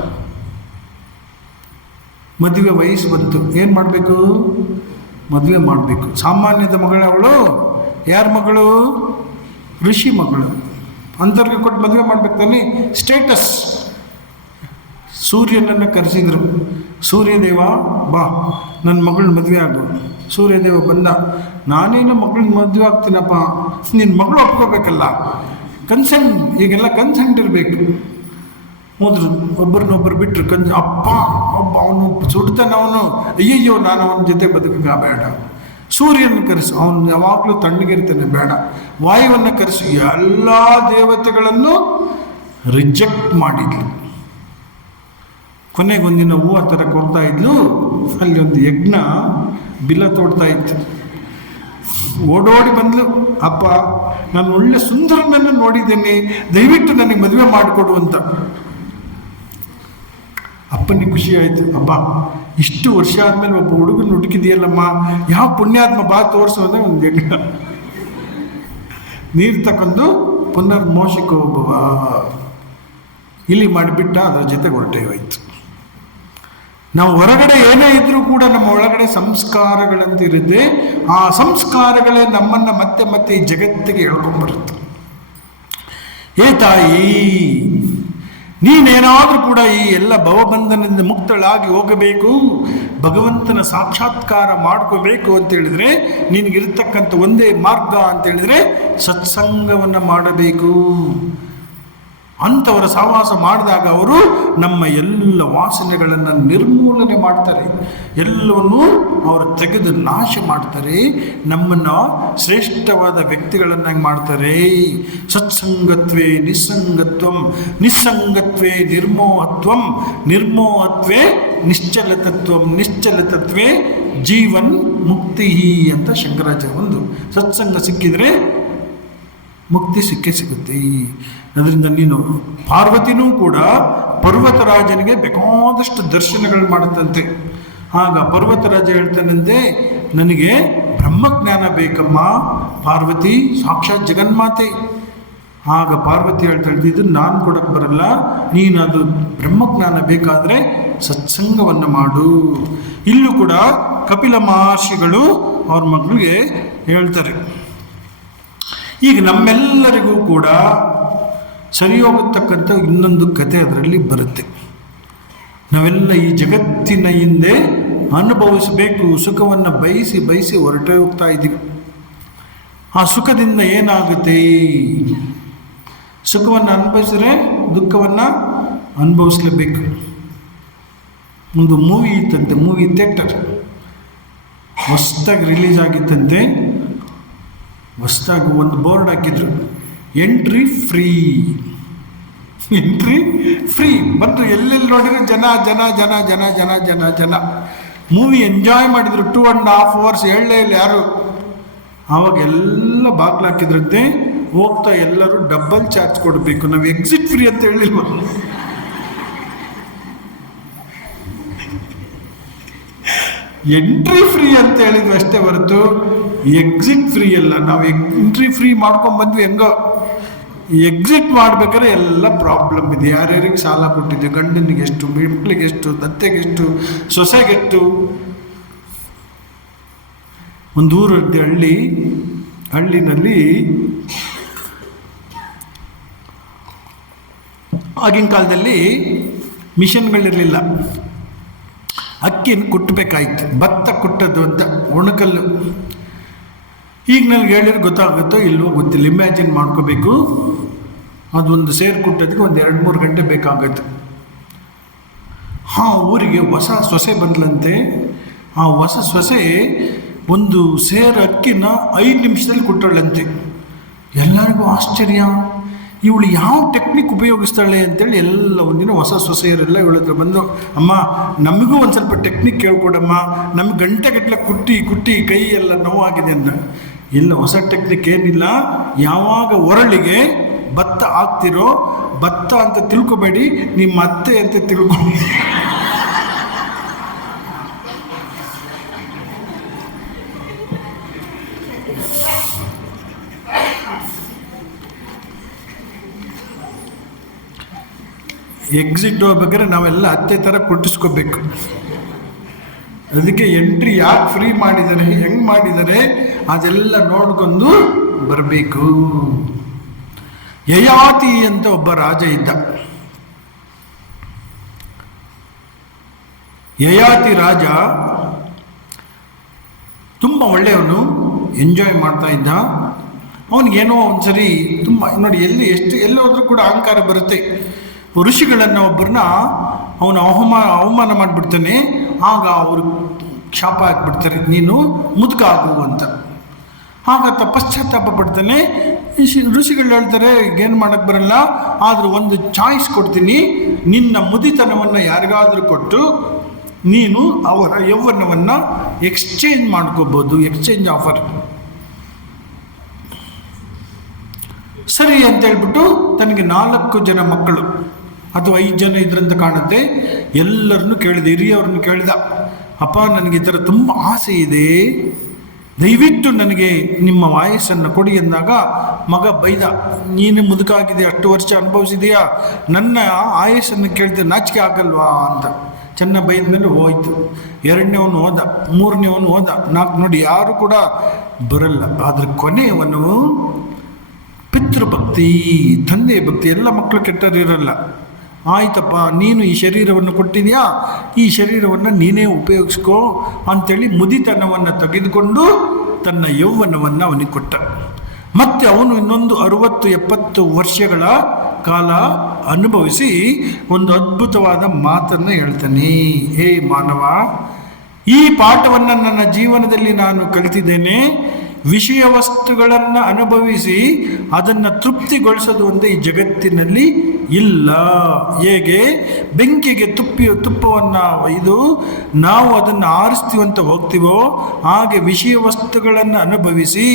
ಮದುವೆ ವಯಸ್ಸು ಬಂತು, ಏನು ಮಾಡಬೇಕು? ಮದುವೆ ಮಾಡಬೇಕು. ಸಾಮಾನ್ಯದ ಮಗಳು ಅವಳು. ಯಾರ ಮಗಳು? ಋಷಿ ಮಗಳು. ಅಂಥವ್ರಿಗೆ ಕೊಟ್ಟು ಮದುವೆ ಮಾಡ್ಬೇಕು ತಾನೆ. ಸ್ಟೇಟಸ್. ಸೂರ್ಯನನ್ನು ಕರೆಸಿದರು. ಸೂರ್ಯದೇವ ಬಾ, ನನ್ನ ಮಗಳ ಮದುವೆ ಆಗು. ಸೂರ್ಯದೇವ ಬಂದ. ನಾನೇನು ಮಗಳನ್ನ ಮದುವೆ ಆಗ್ತೀನಪ್ಪ, ನಿನ್ನ ಮಗಳು ಒಪ್ಕೋಬೇಕಲ್ಲ, ಕನ್ಸೆಂಟ್. ಈಗೆಲ್ಲ ಕನ್ಸೆಂಟ್ ಇರಬೇಕು. ಹೋದ್ರು, ಒಬ್ಬರನ್ನೊಬ್ಬರು ಬಿಟ್ಟರು. ಅಪ್ಪ ಒಬ್ಬ ಅವನು ಸುಡ್ತಾನೆ, ಅವನು ಅಯ್ಯಯ್ಯೋ ನಾನು ಅವನ ಜೊತೆ ಬದುಕ ಬೇಡ. ಸೂರ್ಯನ ಕರೆಸು, ಅವನು ಯಾವಾಗಲೂ ತಣ್ಣಗಿರ್ತಾನೆ, ಬೇಡ. ವಾಯುವನ್ನು ಕರೆಸು. ಎಲ್ಲ ದೇವತೆಗಳನ್ನು ರಿಜೆಕ್ಟ್ ಮಾಡಿದ್ಲು. ಕೊನೆಗೊಂದಿನ ಹೂವು ಆ ಥರ ಕೊಡ್ತಾ ಇದ್ಲು. ಅಲ್ಲಿ ಒಂದು ಯಜ್ಞ ಬಿಲ ತೋಡ್ತಾ ಇತ್ತು. ಓಡೋಡಿ ಬಂದ್ಲು, ಅಪ್ಪ ನಾನು ಒಳ್ಳೆ ಸುಂದರನನ್ನು ನೋಡಿದ್ದೇನೆ, ದಯವಿಟ್ಟು ನನಗೆ ಮದುವೆ ಮಾಡಿಕೊಡು ಅಂತ. ಅಪ್ಪನಿಗೆ ಖುಷಿ ಆಯಿತು. ಅಬ್ಬಾ, ಇಷ್ಟು ವರ್ಷ ಆದಮೇಲೆ ಒಬ್ಬ ಹುಡುಗನ ಹುಡುಕಿದೆಯಲ್ಲಮ್ಮ, ಯಾವ ಪುಣ್ಯಾತ್ಮ ಬಾ ತೋರಿಸು ಅಂದರೆ ಒಂದು ಯಜ್ಞ. ನೀರು ತಗೊಂಡು ಪುನರ್ಮೋಷಕ್ಕೆ ಒಬ್ಬ ಇಲ್ಲಿ ಮಾಡಿಬಿಟ್ಟ. ಅದರ ಜೊತೆ ಹೊರಟೆ ಹೋಯ್ತು. ನಾವು ಹೊರಗಡೆ ಏನೇ ಇದ್ರೂ ಕೂಡ ನಮ್ಮ ಒಳಗಡೆ ಸಂಸ್ಕಾರಗಳಂತ ಇರುತ್ತೆ. ಆ ಸಂಸ್ಕಾರಗಳೇ ನಮ್ಮನ್ನು ಮತ್ತೆ ಮತ್ತೆ ಈ ಜಗತ್ತಿಗೆ ಎಳ್ಕೊಂಡ್ಬರುತ್ತೆ. ಏ ತಾಯಿ, ನೀನೇನಾದರೂ ಕೂಡ ಈ ಎಲ್ಲ ಭವಬಂಧನದಿಂದ ಮುಕ್ತಳಾಗಿ ಹೋಗಬೇಕು, ಭಗವಂತನ ಸಾಕ್ಷಾತ್ಕಾರ ಮಾಡ್ಕೋಬೇಕು ಅಂತೇಳಿದರೆ ನಿನಗಿರ್ತಕ್ಕಂಥ ಒಂದೇ ಮಾರ್ಗ ಅಂತೇಳಿದರೆ ಸತ್ಸಂಗವನ್ನು ಮಾಡಬೇಕು. ಅಂಥವರ ಸಹವಾಸ ಮಾಡಿದಾಗ ಅವರು ನಮ್ಮ ಎಲ್ಲ ವಾಸನೆಗಳನ್ನು ನಿರ್ಮೂಲನೆ ಮಾಡ್ತಾರೆ, ಎಲ್ಲವನ್ನೂ ಅವರು ತೆಗೆದು ನಾಶ ಮಾಡ್ತಾರೆ, ನಮ್ಮನ್ನು ಶ್ರೇಷ್ಠವಾದ ವ್ಯಕ್ತಿಗಳನ್ನಾಗಿ ಮಾಡ್ತಾರೆ. ಸತ್ಸಂಗತ್ವೇ ನಿಸ್ಸಂಗತ್ವಂ, ನಿಸ್ಸಂಗತ್ವೇ ನಿರ್ಮೋಹತ್ವಂ, ನಿರ್ಮೋಹತ್ವೇ ನಿಶ್ಚಲತತ್ವಂ, ನಿಶ್ಚಲತತ್ವೇ ಜೀವನ್ ಮುಕ್ತಿ ಅಂತ ಶಂಕರಾಚಾರ್ಯ. ಒಂದು ಸತ್ಸಂಗ ಸಿಕ್ಕಿದರೆ ಮುಕ್ತಿ ಸಿಕ್ಕೇ ಸಿಗುತ್ತೆ. ಅದರಿಂದ ನೀನು ಪಾರ್ವತಿನೂ ಕೂಡ ಪರ್ವತರಾಜನಿಗೆ ಬೇಕಾದಷ್ಟು ದರ್ಶನಗಳು ಮಾಡುತ್ತಂತೆ. ಆಗ ಪರ್ವತರಾಜ ಹೇಳ್ತಾನಂತೆ, ನನಗೆ ಬ್ರಹ್ಮಜ್ಞಾನ ಬೇಕಮ್ಮ ಪಾರ್ವತಿ, ಸಾಕ್ಷಾತ್ ಜಗನ್ಮಾತೆ. ಆಗ ಪಾರ್ವತಿ ಹೇಳ್ತಾಳೆ, ಇದನ್ನು ನಾನು ಕೊಡಕ್ಕೆ ಬರಲ್ಲ, ನೀನು ಅದು ಬ್ರಹ್ಮಜ್ಞಾನ ಬೇಕಾದರೆ ಸತ್ಸಂಗವನ್ನು ಮಾಡು. ಇಲ್ಲೂ ಕೂಡ ಕಪಿಲ ಮಹರ್ಷಿಗಳು ಅವ್ರ ಮಕ್ಕಳಿಗೆ ಹೇಳ್ತಾರೆ. ಈಗ ನಮ್ಮೆಲ್ಲರಿಗೂ ಕೂಡ ಸರಿ ಹೋಗತಕ್ಕಂಥ ಇನ್ನೊಂದು ಕತೆ ಅದರಲ್ಲಿ ಬರುತ್ತೆ. ನಾವೆಲ್ಲ ಈ ಜಗತ್ತಿನ ಹಿಂದೆ ಅನುಭವಿಸಬೇಕು, ಸುಖವನ್ನು ಬಯಸಿ ಬಯಸಿ ಹೊರಟೆ ಹೋಗ್ತಾ ಇದ್ದೀವಿ. ಆ ಸುಖದಿಂದ ಏನಾಗುತ್ತೆ? ಸುಖವನ್ನು ಅನುಭವಿಸಿದ್ರೆ ದುಃಖವನ್ನು ಅನುಭವಿಸ್ಲೇಬೇಕು. ಒಂದು ಮೂವಿ ಇತ್ತಂತೆ, ಮೂವಿ ಥಿಯೇಟರ್ ಹೊಸದಾಗಿ ರಿಲೀಸ್ ಆಗಿತ್ತಂತೆ. ಹೊಸದಾಗಿ ಒಂದು ಬೋರ್ಡ್ ಹಾಕಿದ್ರು, ಎಂಟ್ರಿ ಫ್ರೀ, ಎಂಟ್ರಿ ಫ್ರೀ. ಬಂತು, ಎಲ್ಲೆಲ್ಲಿ ನೋಡಿದ್ರು ಜನ ಜನ ಜನ ಜನ ಜನ ಜನ ಜನ. ಮೂವಿ ಎಂಜಾಯ್ ಮಾಡಿದ್ರು 2.5 hours. ಹೇಳಲೇ ಇಲ್ಲ ಯಾರು. ಆವಾಗ ಎಲ್ಲ ಬಾಗ್ಲು ಹಾಕಿದ್ರಂತೆ. ಹೋಗ್ತಾ ಎಲ್ಲರೂ ಡಬಲ್ ಚಾರ್ಜ್ ಕೊಡಬೇಕು, ನಾವು ಎಕ್ಸಿಟ್ ಫ್ರೀ ಅಂತ ಹೇಳಿಲ್ವ. ಎಂಟ್ರಿ ಫ್ರೀ ಅಂತ ಹೇಳಿದ್ವಿ ಅಷ್ಟೇ ಹೊರತು ಎಕ್ಸಿಟ್ ಫ್ರೀ ಅಲ್ಲ. ನಾವು ಎಂಟ್ರಿ ಫ್ರೀ ಮಾಡ್ಕೊಂಡ್ಬಂದ್ವಿ, ಹೆಂಗೋ ಎಕ್ಸಿಟ್ ಮಾಡ್ಬೇಕಾದ್ರೆ ಎಲ್ಲ ಪ್ರಾಬ್ಲಮ್ ಇದೆ. ಯಾರ್ಯಾರಿಗೆ ಸಾಲ ಕೊಟ್ಟಿದ್ದೆ, ಗಂಡನಿಗೆ ಎಷ್ಟು, ಮಕ್ಕಳಿಗೆ ಎಷ್ಟು, ದತ್ತೆಗೆಷ್ಟು, ಸೊಸೆಗೆಷ್ಟು. ಒಂದು ಊರು ಇರುತ್ತೆ, ಹಳ್ಳಿನಲ್ಲಿ ಆಗಿನ ಕಾಲದಲ್ಲಿ ಮಿಷನ್ಗಳಿರಲಿಲ್ಲ. ಅಕ್ಕಿನ ಕುಟ್ಟಬೇಕಾಯ್ತು, ಭತ್ತ ಕುಟ್ಟದ್ದು ಅಂತ ಒಣಕಲ್ಲು. ಈಗ ನನಗೆ ಹೇಳಿದ್ರೆ ಗೊತ್ತಾಗುತ್ತೋ ಇಲ್ವೋ ಗೊತ್ತಿಲ್ಲ, ಇಮ್ಯಾಜಿನ್ ಮಾಡ್ಕೋಬೇಕು. ಅದೊಂದು ಸೇರು ಕುಟ್ಟೋದಕ್ಕೆ ಒಂದು 2-3 ಗಂಟೆ ಬೇಕಾಗುತ್ತೆ. ಊರಿಗೆ ಹೊಸ ಸೊಸೆ ಬಂದ್ಲಂತೆ. ಆ ಹೊಸ ಸೊಸೆ ಒಂದು ಸೇರು ಅಕ್ಕಿನ 5 ನಿಮಿಷದಲ್ಲಿ ಕುಟ್ಟಳಂತೆ. ಎಲ್ಲರಿಗೂ ಆಶ್ಚರ್ಯ, ಇವಳು ಯಾವ ಟೆಕ್ನಿಕ್ ಉಪಯೋಗಿಸ್ತಾಳೆ ಅಂತೇಳಿ ಎಲ್ಲ ಒಂದಿನ ಹೊಸ ಸೊಸೆಯರೆಲ್ಲ ಇವಳ ಹತ್ರ ಬಂದು, ಅಮ್ಮ ನಮಗೂ ಒಂದು ಸ್ವಲ್ಪ ಟೆಕ್ನಿಕ್ ಹೇಳ್ಕೊಡಮ್ಮ, ನಮಗೆ ಗಂಟೆಗಟ್ಟಲೆ ಕುಟ್ಟಿ ಕುಟ್ಟಿ ಕೈ ಎಲ್ಲ ನೋವಾಗಿದೆ ಅಂದ. ಇಲ್ಲ, ಹೊಸ ಟೆಕ್ನಿಕ್ ಏನಿಲ್ಲ, ಯಾವಾಗ ಒರಳಿಗೆ ಭತ್ತ ಹಾಕ್ತಿರೋ, ಭತ್ತ ಅಂತ ತಿಳ್ಕೊಬೇಡಿ, ನಿಮ್ಮ ಅತ್ತೆ ಅಂತ ತಿಳ್ಕೊಂಡು. ಎಕ್ಸಿಟ್ ಹೋಗ್ಬೇಕಾದ್ರೆ ನಾವೆಲ್ಲ ಅತ್ತೆ ಥರ ಕೊಟ್ಟಿಸ್ಕೋಬೇಕು. ಅದಕ್ಕೆ ಎಂಟ್ರಿ ಯಾಕೆ ಫ್ರೀ ಮಾಡಿದ್ದಾರೆ, ಹೆಂಗೆ ಮಾಡಿದ್ದಾರೆ ಅದೆಲ್ಲ ನೋಡ್ಕೊಂಡು ಬರಬೇಕು. ಯಯಾತಿ ಅಂತ ಒಬ್ಬ ರಾಜ ಇದ್ದ. ಯಯಾತಿ ರಾಜ ತುಂಬ ಒಳ್ಳೆಯವನು, ಎಂಜಾಯ್ ಮಾಡ್ತಾ ಇದ್ದ. ಅವನಿಗೇನೋ ಒಂದ್ಸರಿ ತುಂಬ ನೋಡಿ, ಎಲ್ಲಿ ಹೋದ್ರೂ ಕೂಡ ಅಹಂಕಾರ ಬರುತ್ತೆ. ಋಷಿಗಳನ್ನು ಒಬ್ಬರನ್ನ ಅವನು ಅವಮಾನ ಮಾಡಿಬಿಡ್ತಾನೆ. ಆಗ ಅವರು ಶಾಪ ಹಾಕ್ಬಿಡ್ತಾರೆ, ನೀನು ಮುದುಕ ಆಗು ಅಂತ. ಆಗ ಪಶ್ಚಾತ್ತಾಪ ಪಡ್ತಾನೆ. ಋಷಿಗಳು ಹೇಳ್ತಾರೆ, ಏನು ಮಾಡೋಕ್ಕೆ ಬರಲ್ಲ, ಆದರೂ ಒಂದು ಚಾಯ್ಸ್ ಕೊಡ್ತೀನಿ, ನಿನ್ನ ಮುದಿತನವನ್ನು ಯಾರಿಗಾದರೂ ಕೊಟ್ಟು ನೀನು ಅವರ ಯೌವನವನ್ನು ಎಕ್ಸ್ಚೇಂಜ್ ಮಾಡ್ಕೋಬೋದು, ಎಕ್ಸ್ಚೇಂಜ್ ಆಫರ್. ಸರಿ ಅಂತ ಹೇಳ್ಬಿಟ್ಟು ತನಗೆ 4 ಜನ ಮಕ್ಕಳು ಅಥವಾ 5 ಜನ ಇದ್ರಂತ ಕಾಣುತ್ತೆ, ಎಲ್ಲರನ್ನು ಕೇಳಿದ, ಹಿರಿಯವ್ರನ್ನು ಕೇಳಿದ, ಅಪ್ಪ ನನಗೆ ಈ ಥರ ತುಂಬ ಆಸೆ ಇದೆ, ದಯವಿಟ್ಟು ನನಗೆ ನಿಮ್ಮ ವಯಸ್ಸನ್ನು ಕೊಡಿ ಎಂದಾಗ ಮಗ ಬೈದ, ನೀನು ಮುದುಕಾಗಿದೆ, ಅಷ್ಟು ವರ್ಷ ಅನುಭವಿಸಿದೆಯಾ, ನನ್ನ ಆಯಸ್ಸನ್ನು ಕೇಳಿದ್ರೆ ನಾಚಿಕೆ ಆಗಲ್ವಾ ಅಂತ ಚೆನ್ನಾಗಿ ಬೈದ ಮೇಲೆ ಹೋಯ್ತು. 2ನೇವನು ಹೋದ, 3ನೇವನು ಹೋದ, 4 ನೋಡಿ ಯಾರು ಕೂಡ ಬರಲ್ಲ. ಆದರೆ ಕೊನೆಯವನು ಪಿತೃಭಕ್ತಿ, ತಂದೆ ಭಕ್ತಿ, ಎಲ್ಲ ಮಕ್ಕಳು ಕೆಟ್ಟರಿರಲ್ಲ. ಆಯ್ತಪ್ಪ, ನೀನು ಈ ಶರೀರವನ್ನು ಕೊಟ್ಟಿದೆಯಾ, ಈ ಶರೀರವನ್ನು ನೀನೇ ಉಪಯೋಗಿಸ್ಕೋ ಅಂಥೇಳಿ ಮುದಿತನವನ್ನು ತೆಗೆದುಕೊಂಡು ತನ್ನ ಯೌವನವನ್ನು ಅವನಿಗೆ ಕೊಟ್ಟ. ಮತ್ತು ಅವನು ಇನ್ನೊಂದು 60-70 ವರ್ಷಗಳ ಕಾಲ ಅನುಭವಿಸಿ ಒಂದು ಅದ್ಭುತವಾದ ಮಾತನ್ನು ಹೇಳ್ತಾನೆ. ಹೇ ಮಾನವ, ಈ ಪಾಠವನ್ನು ನನ್ನ ಜೀವನದಲ್ಲಿ ನಾನು ಕಲಿತಿದ್ದೇನೆ. ವಿಷಯ ವಸ್ತುಗಳನ್ನು ಅನುಭವಿಸಿ ಅದನ್ನು ತೃಪ್ತಿಗೊಳಿಸೋದು ಒಂದು ಈ ಜಗತ್ತಿನಲ್ಲಿ ಇಲ್ಲ. ಹೇಗೆ ಬೆಂಕಿಗೆ ತುಪ್ಪವನ್ನು ಒಯ್ದು ನಾವು ಅದನ್ನು ಆರಿಸ್ತೀವಂತ ಹೋಗ್ತೀವೋ, ಹಾಗೆ ವಿಷಯ ವಸ್ತುಗಳನ್ನು ಅನುಭವಿಸಿ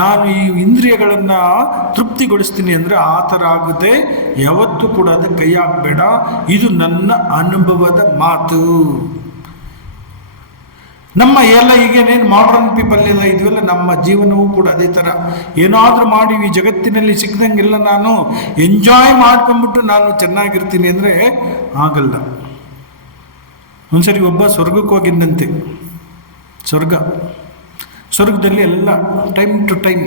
ನಾನು ಈ ಇಂದ್ರಿಯಗಳನ್ನು ತೃಪ್ತಿಗೊಳಿಸ್ತೀನಿ ಅಂದರೆ ಆ ಥರ ಆಗುತ್ತೆ. ಯಾವತ್ತೂ ಕೂಡ ಅದಕ್ಕೆ ಕೈ ಹಾಕಬೇಡ. ಇದು ನನ್ನ ಅನುಭವದ ಮಾತು. ನಮ್ಮ ಎಲ್ಲ ಈಗೇನೇನು ಮಾಡರ್ನ್ ಪೀಪಲ್ ಎಲ್ಲ ಇದೆಯಲ್ಲ, ನಮ್ಮ ಜೀವನವೂ ಕೂಡ ಅದೇ ಥರ. ಏನಾದರೂ ಮಾಡಿ ಈ ಜಗತ್ತಿನಲ್ಲಿ ಸಿಕ್ಕದಂಗೆಲ್ಲ ನಾನು ಎಂಜಾಯ್ ಮಾಡ್ಕೊಂಡ್ಬಿಟ್ಟು ನಾನು ಚೆನ್ನಾಗಿರ್ತೀನಿ ಅಂದರೆ ಆಗಲ್ಲ. ಒಂದ್ಸರಿ ಒಬ್ಬ ಸ್ವರ್ಗಕ್ಕೆ ಹೋಗಿದ್ದಂತೆ. ಸ್ವರ್ಗದಲ್ಲಿ ಎಲ್ಲ ಟೈಮ್ ಟು ಟೈಮ್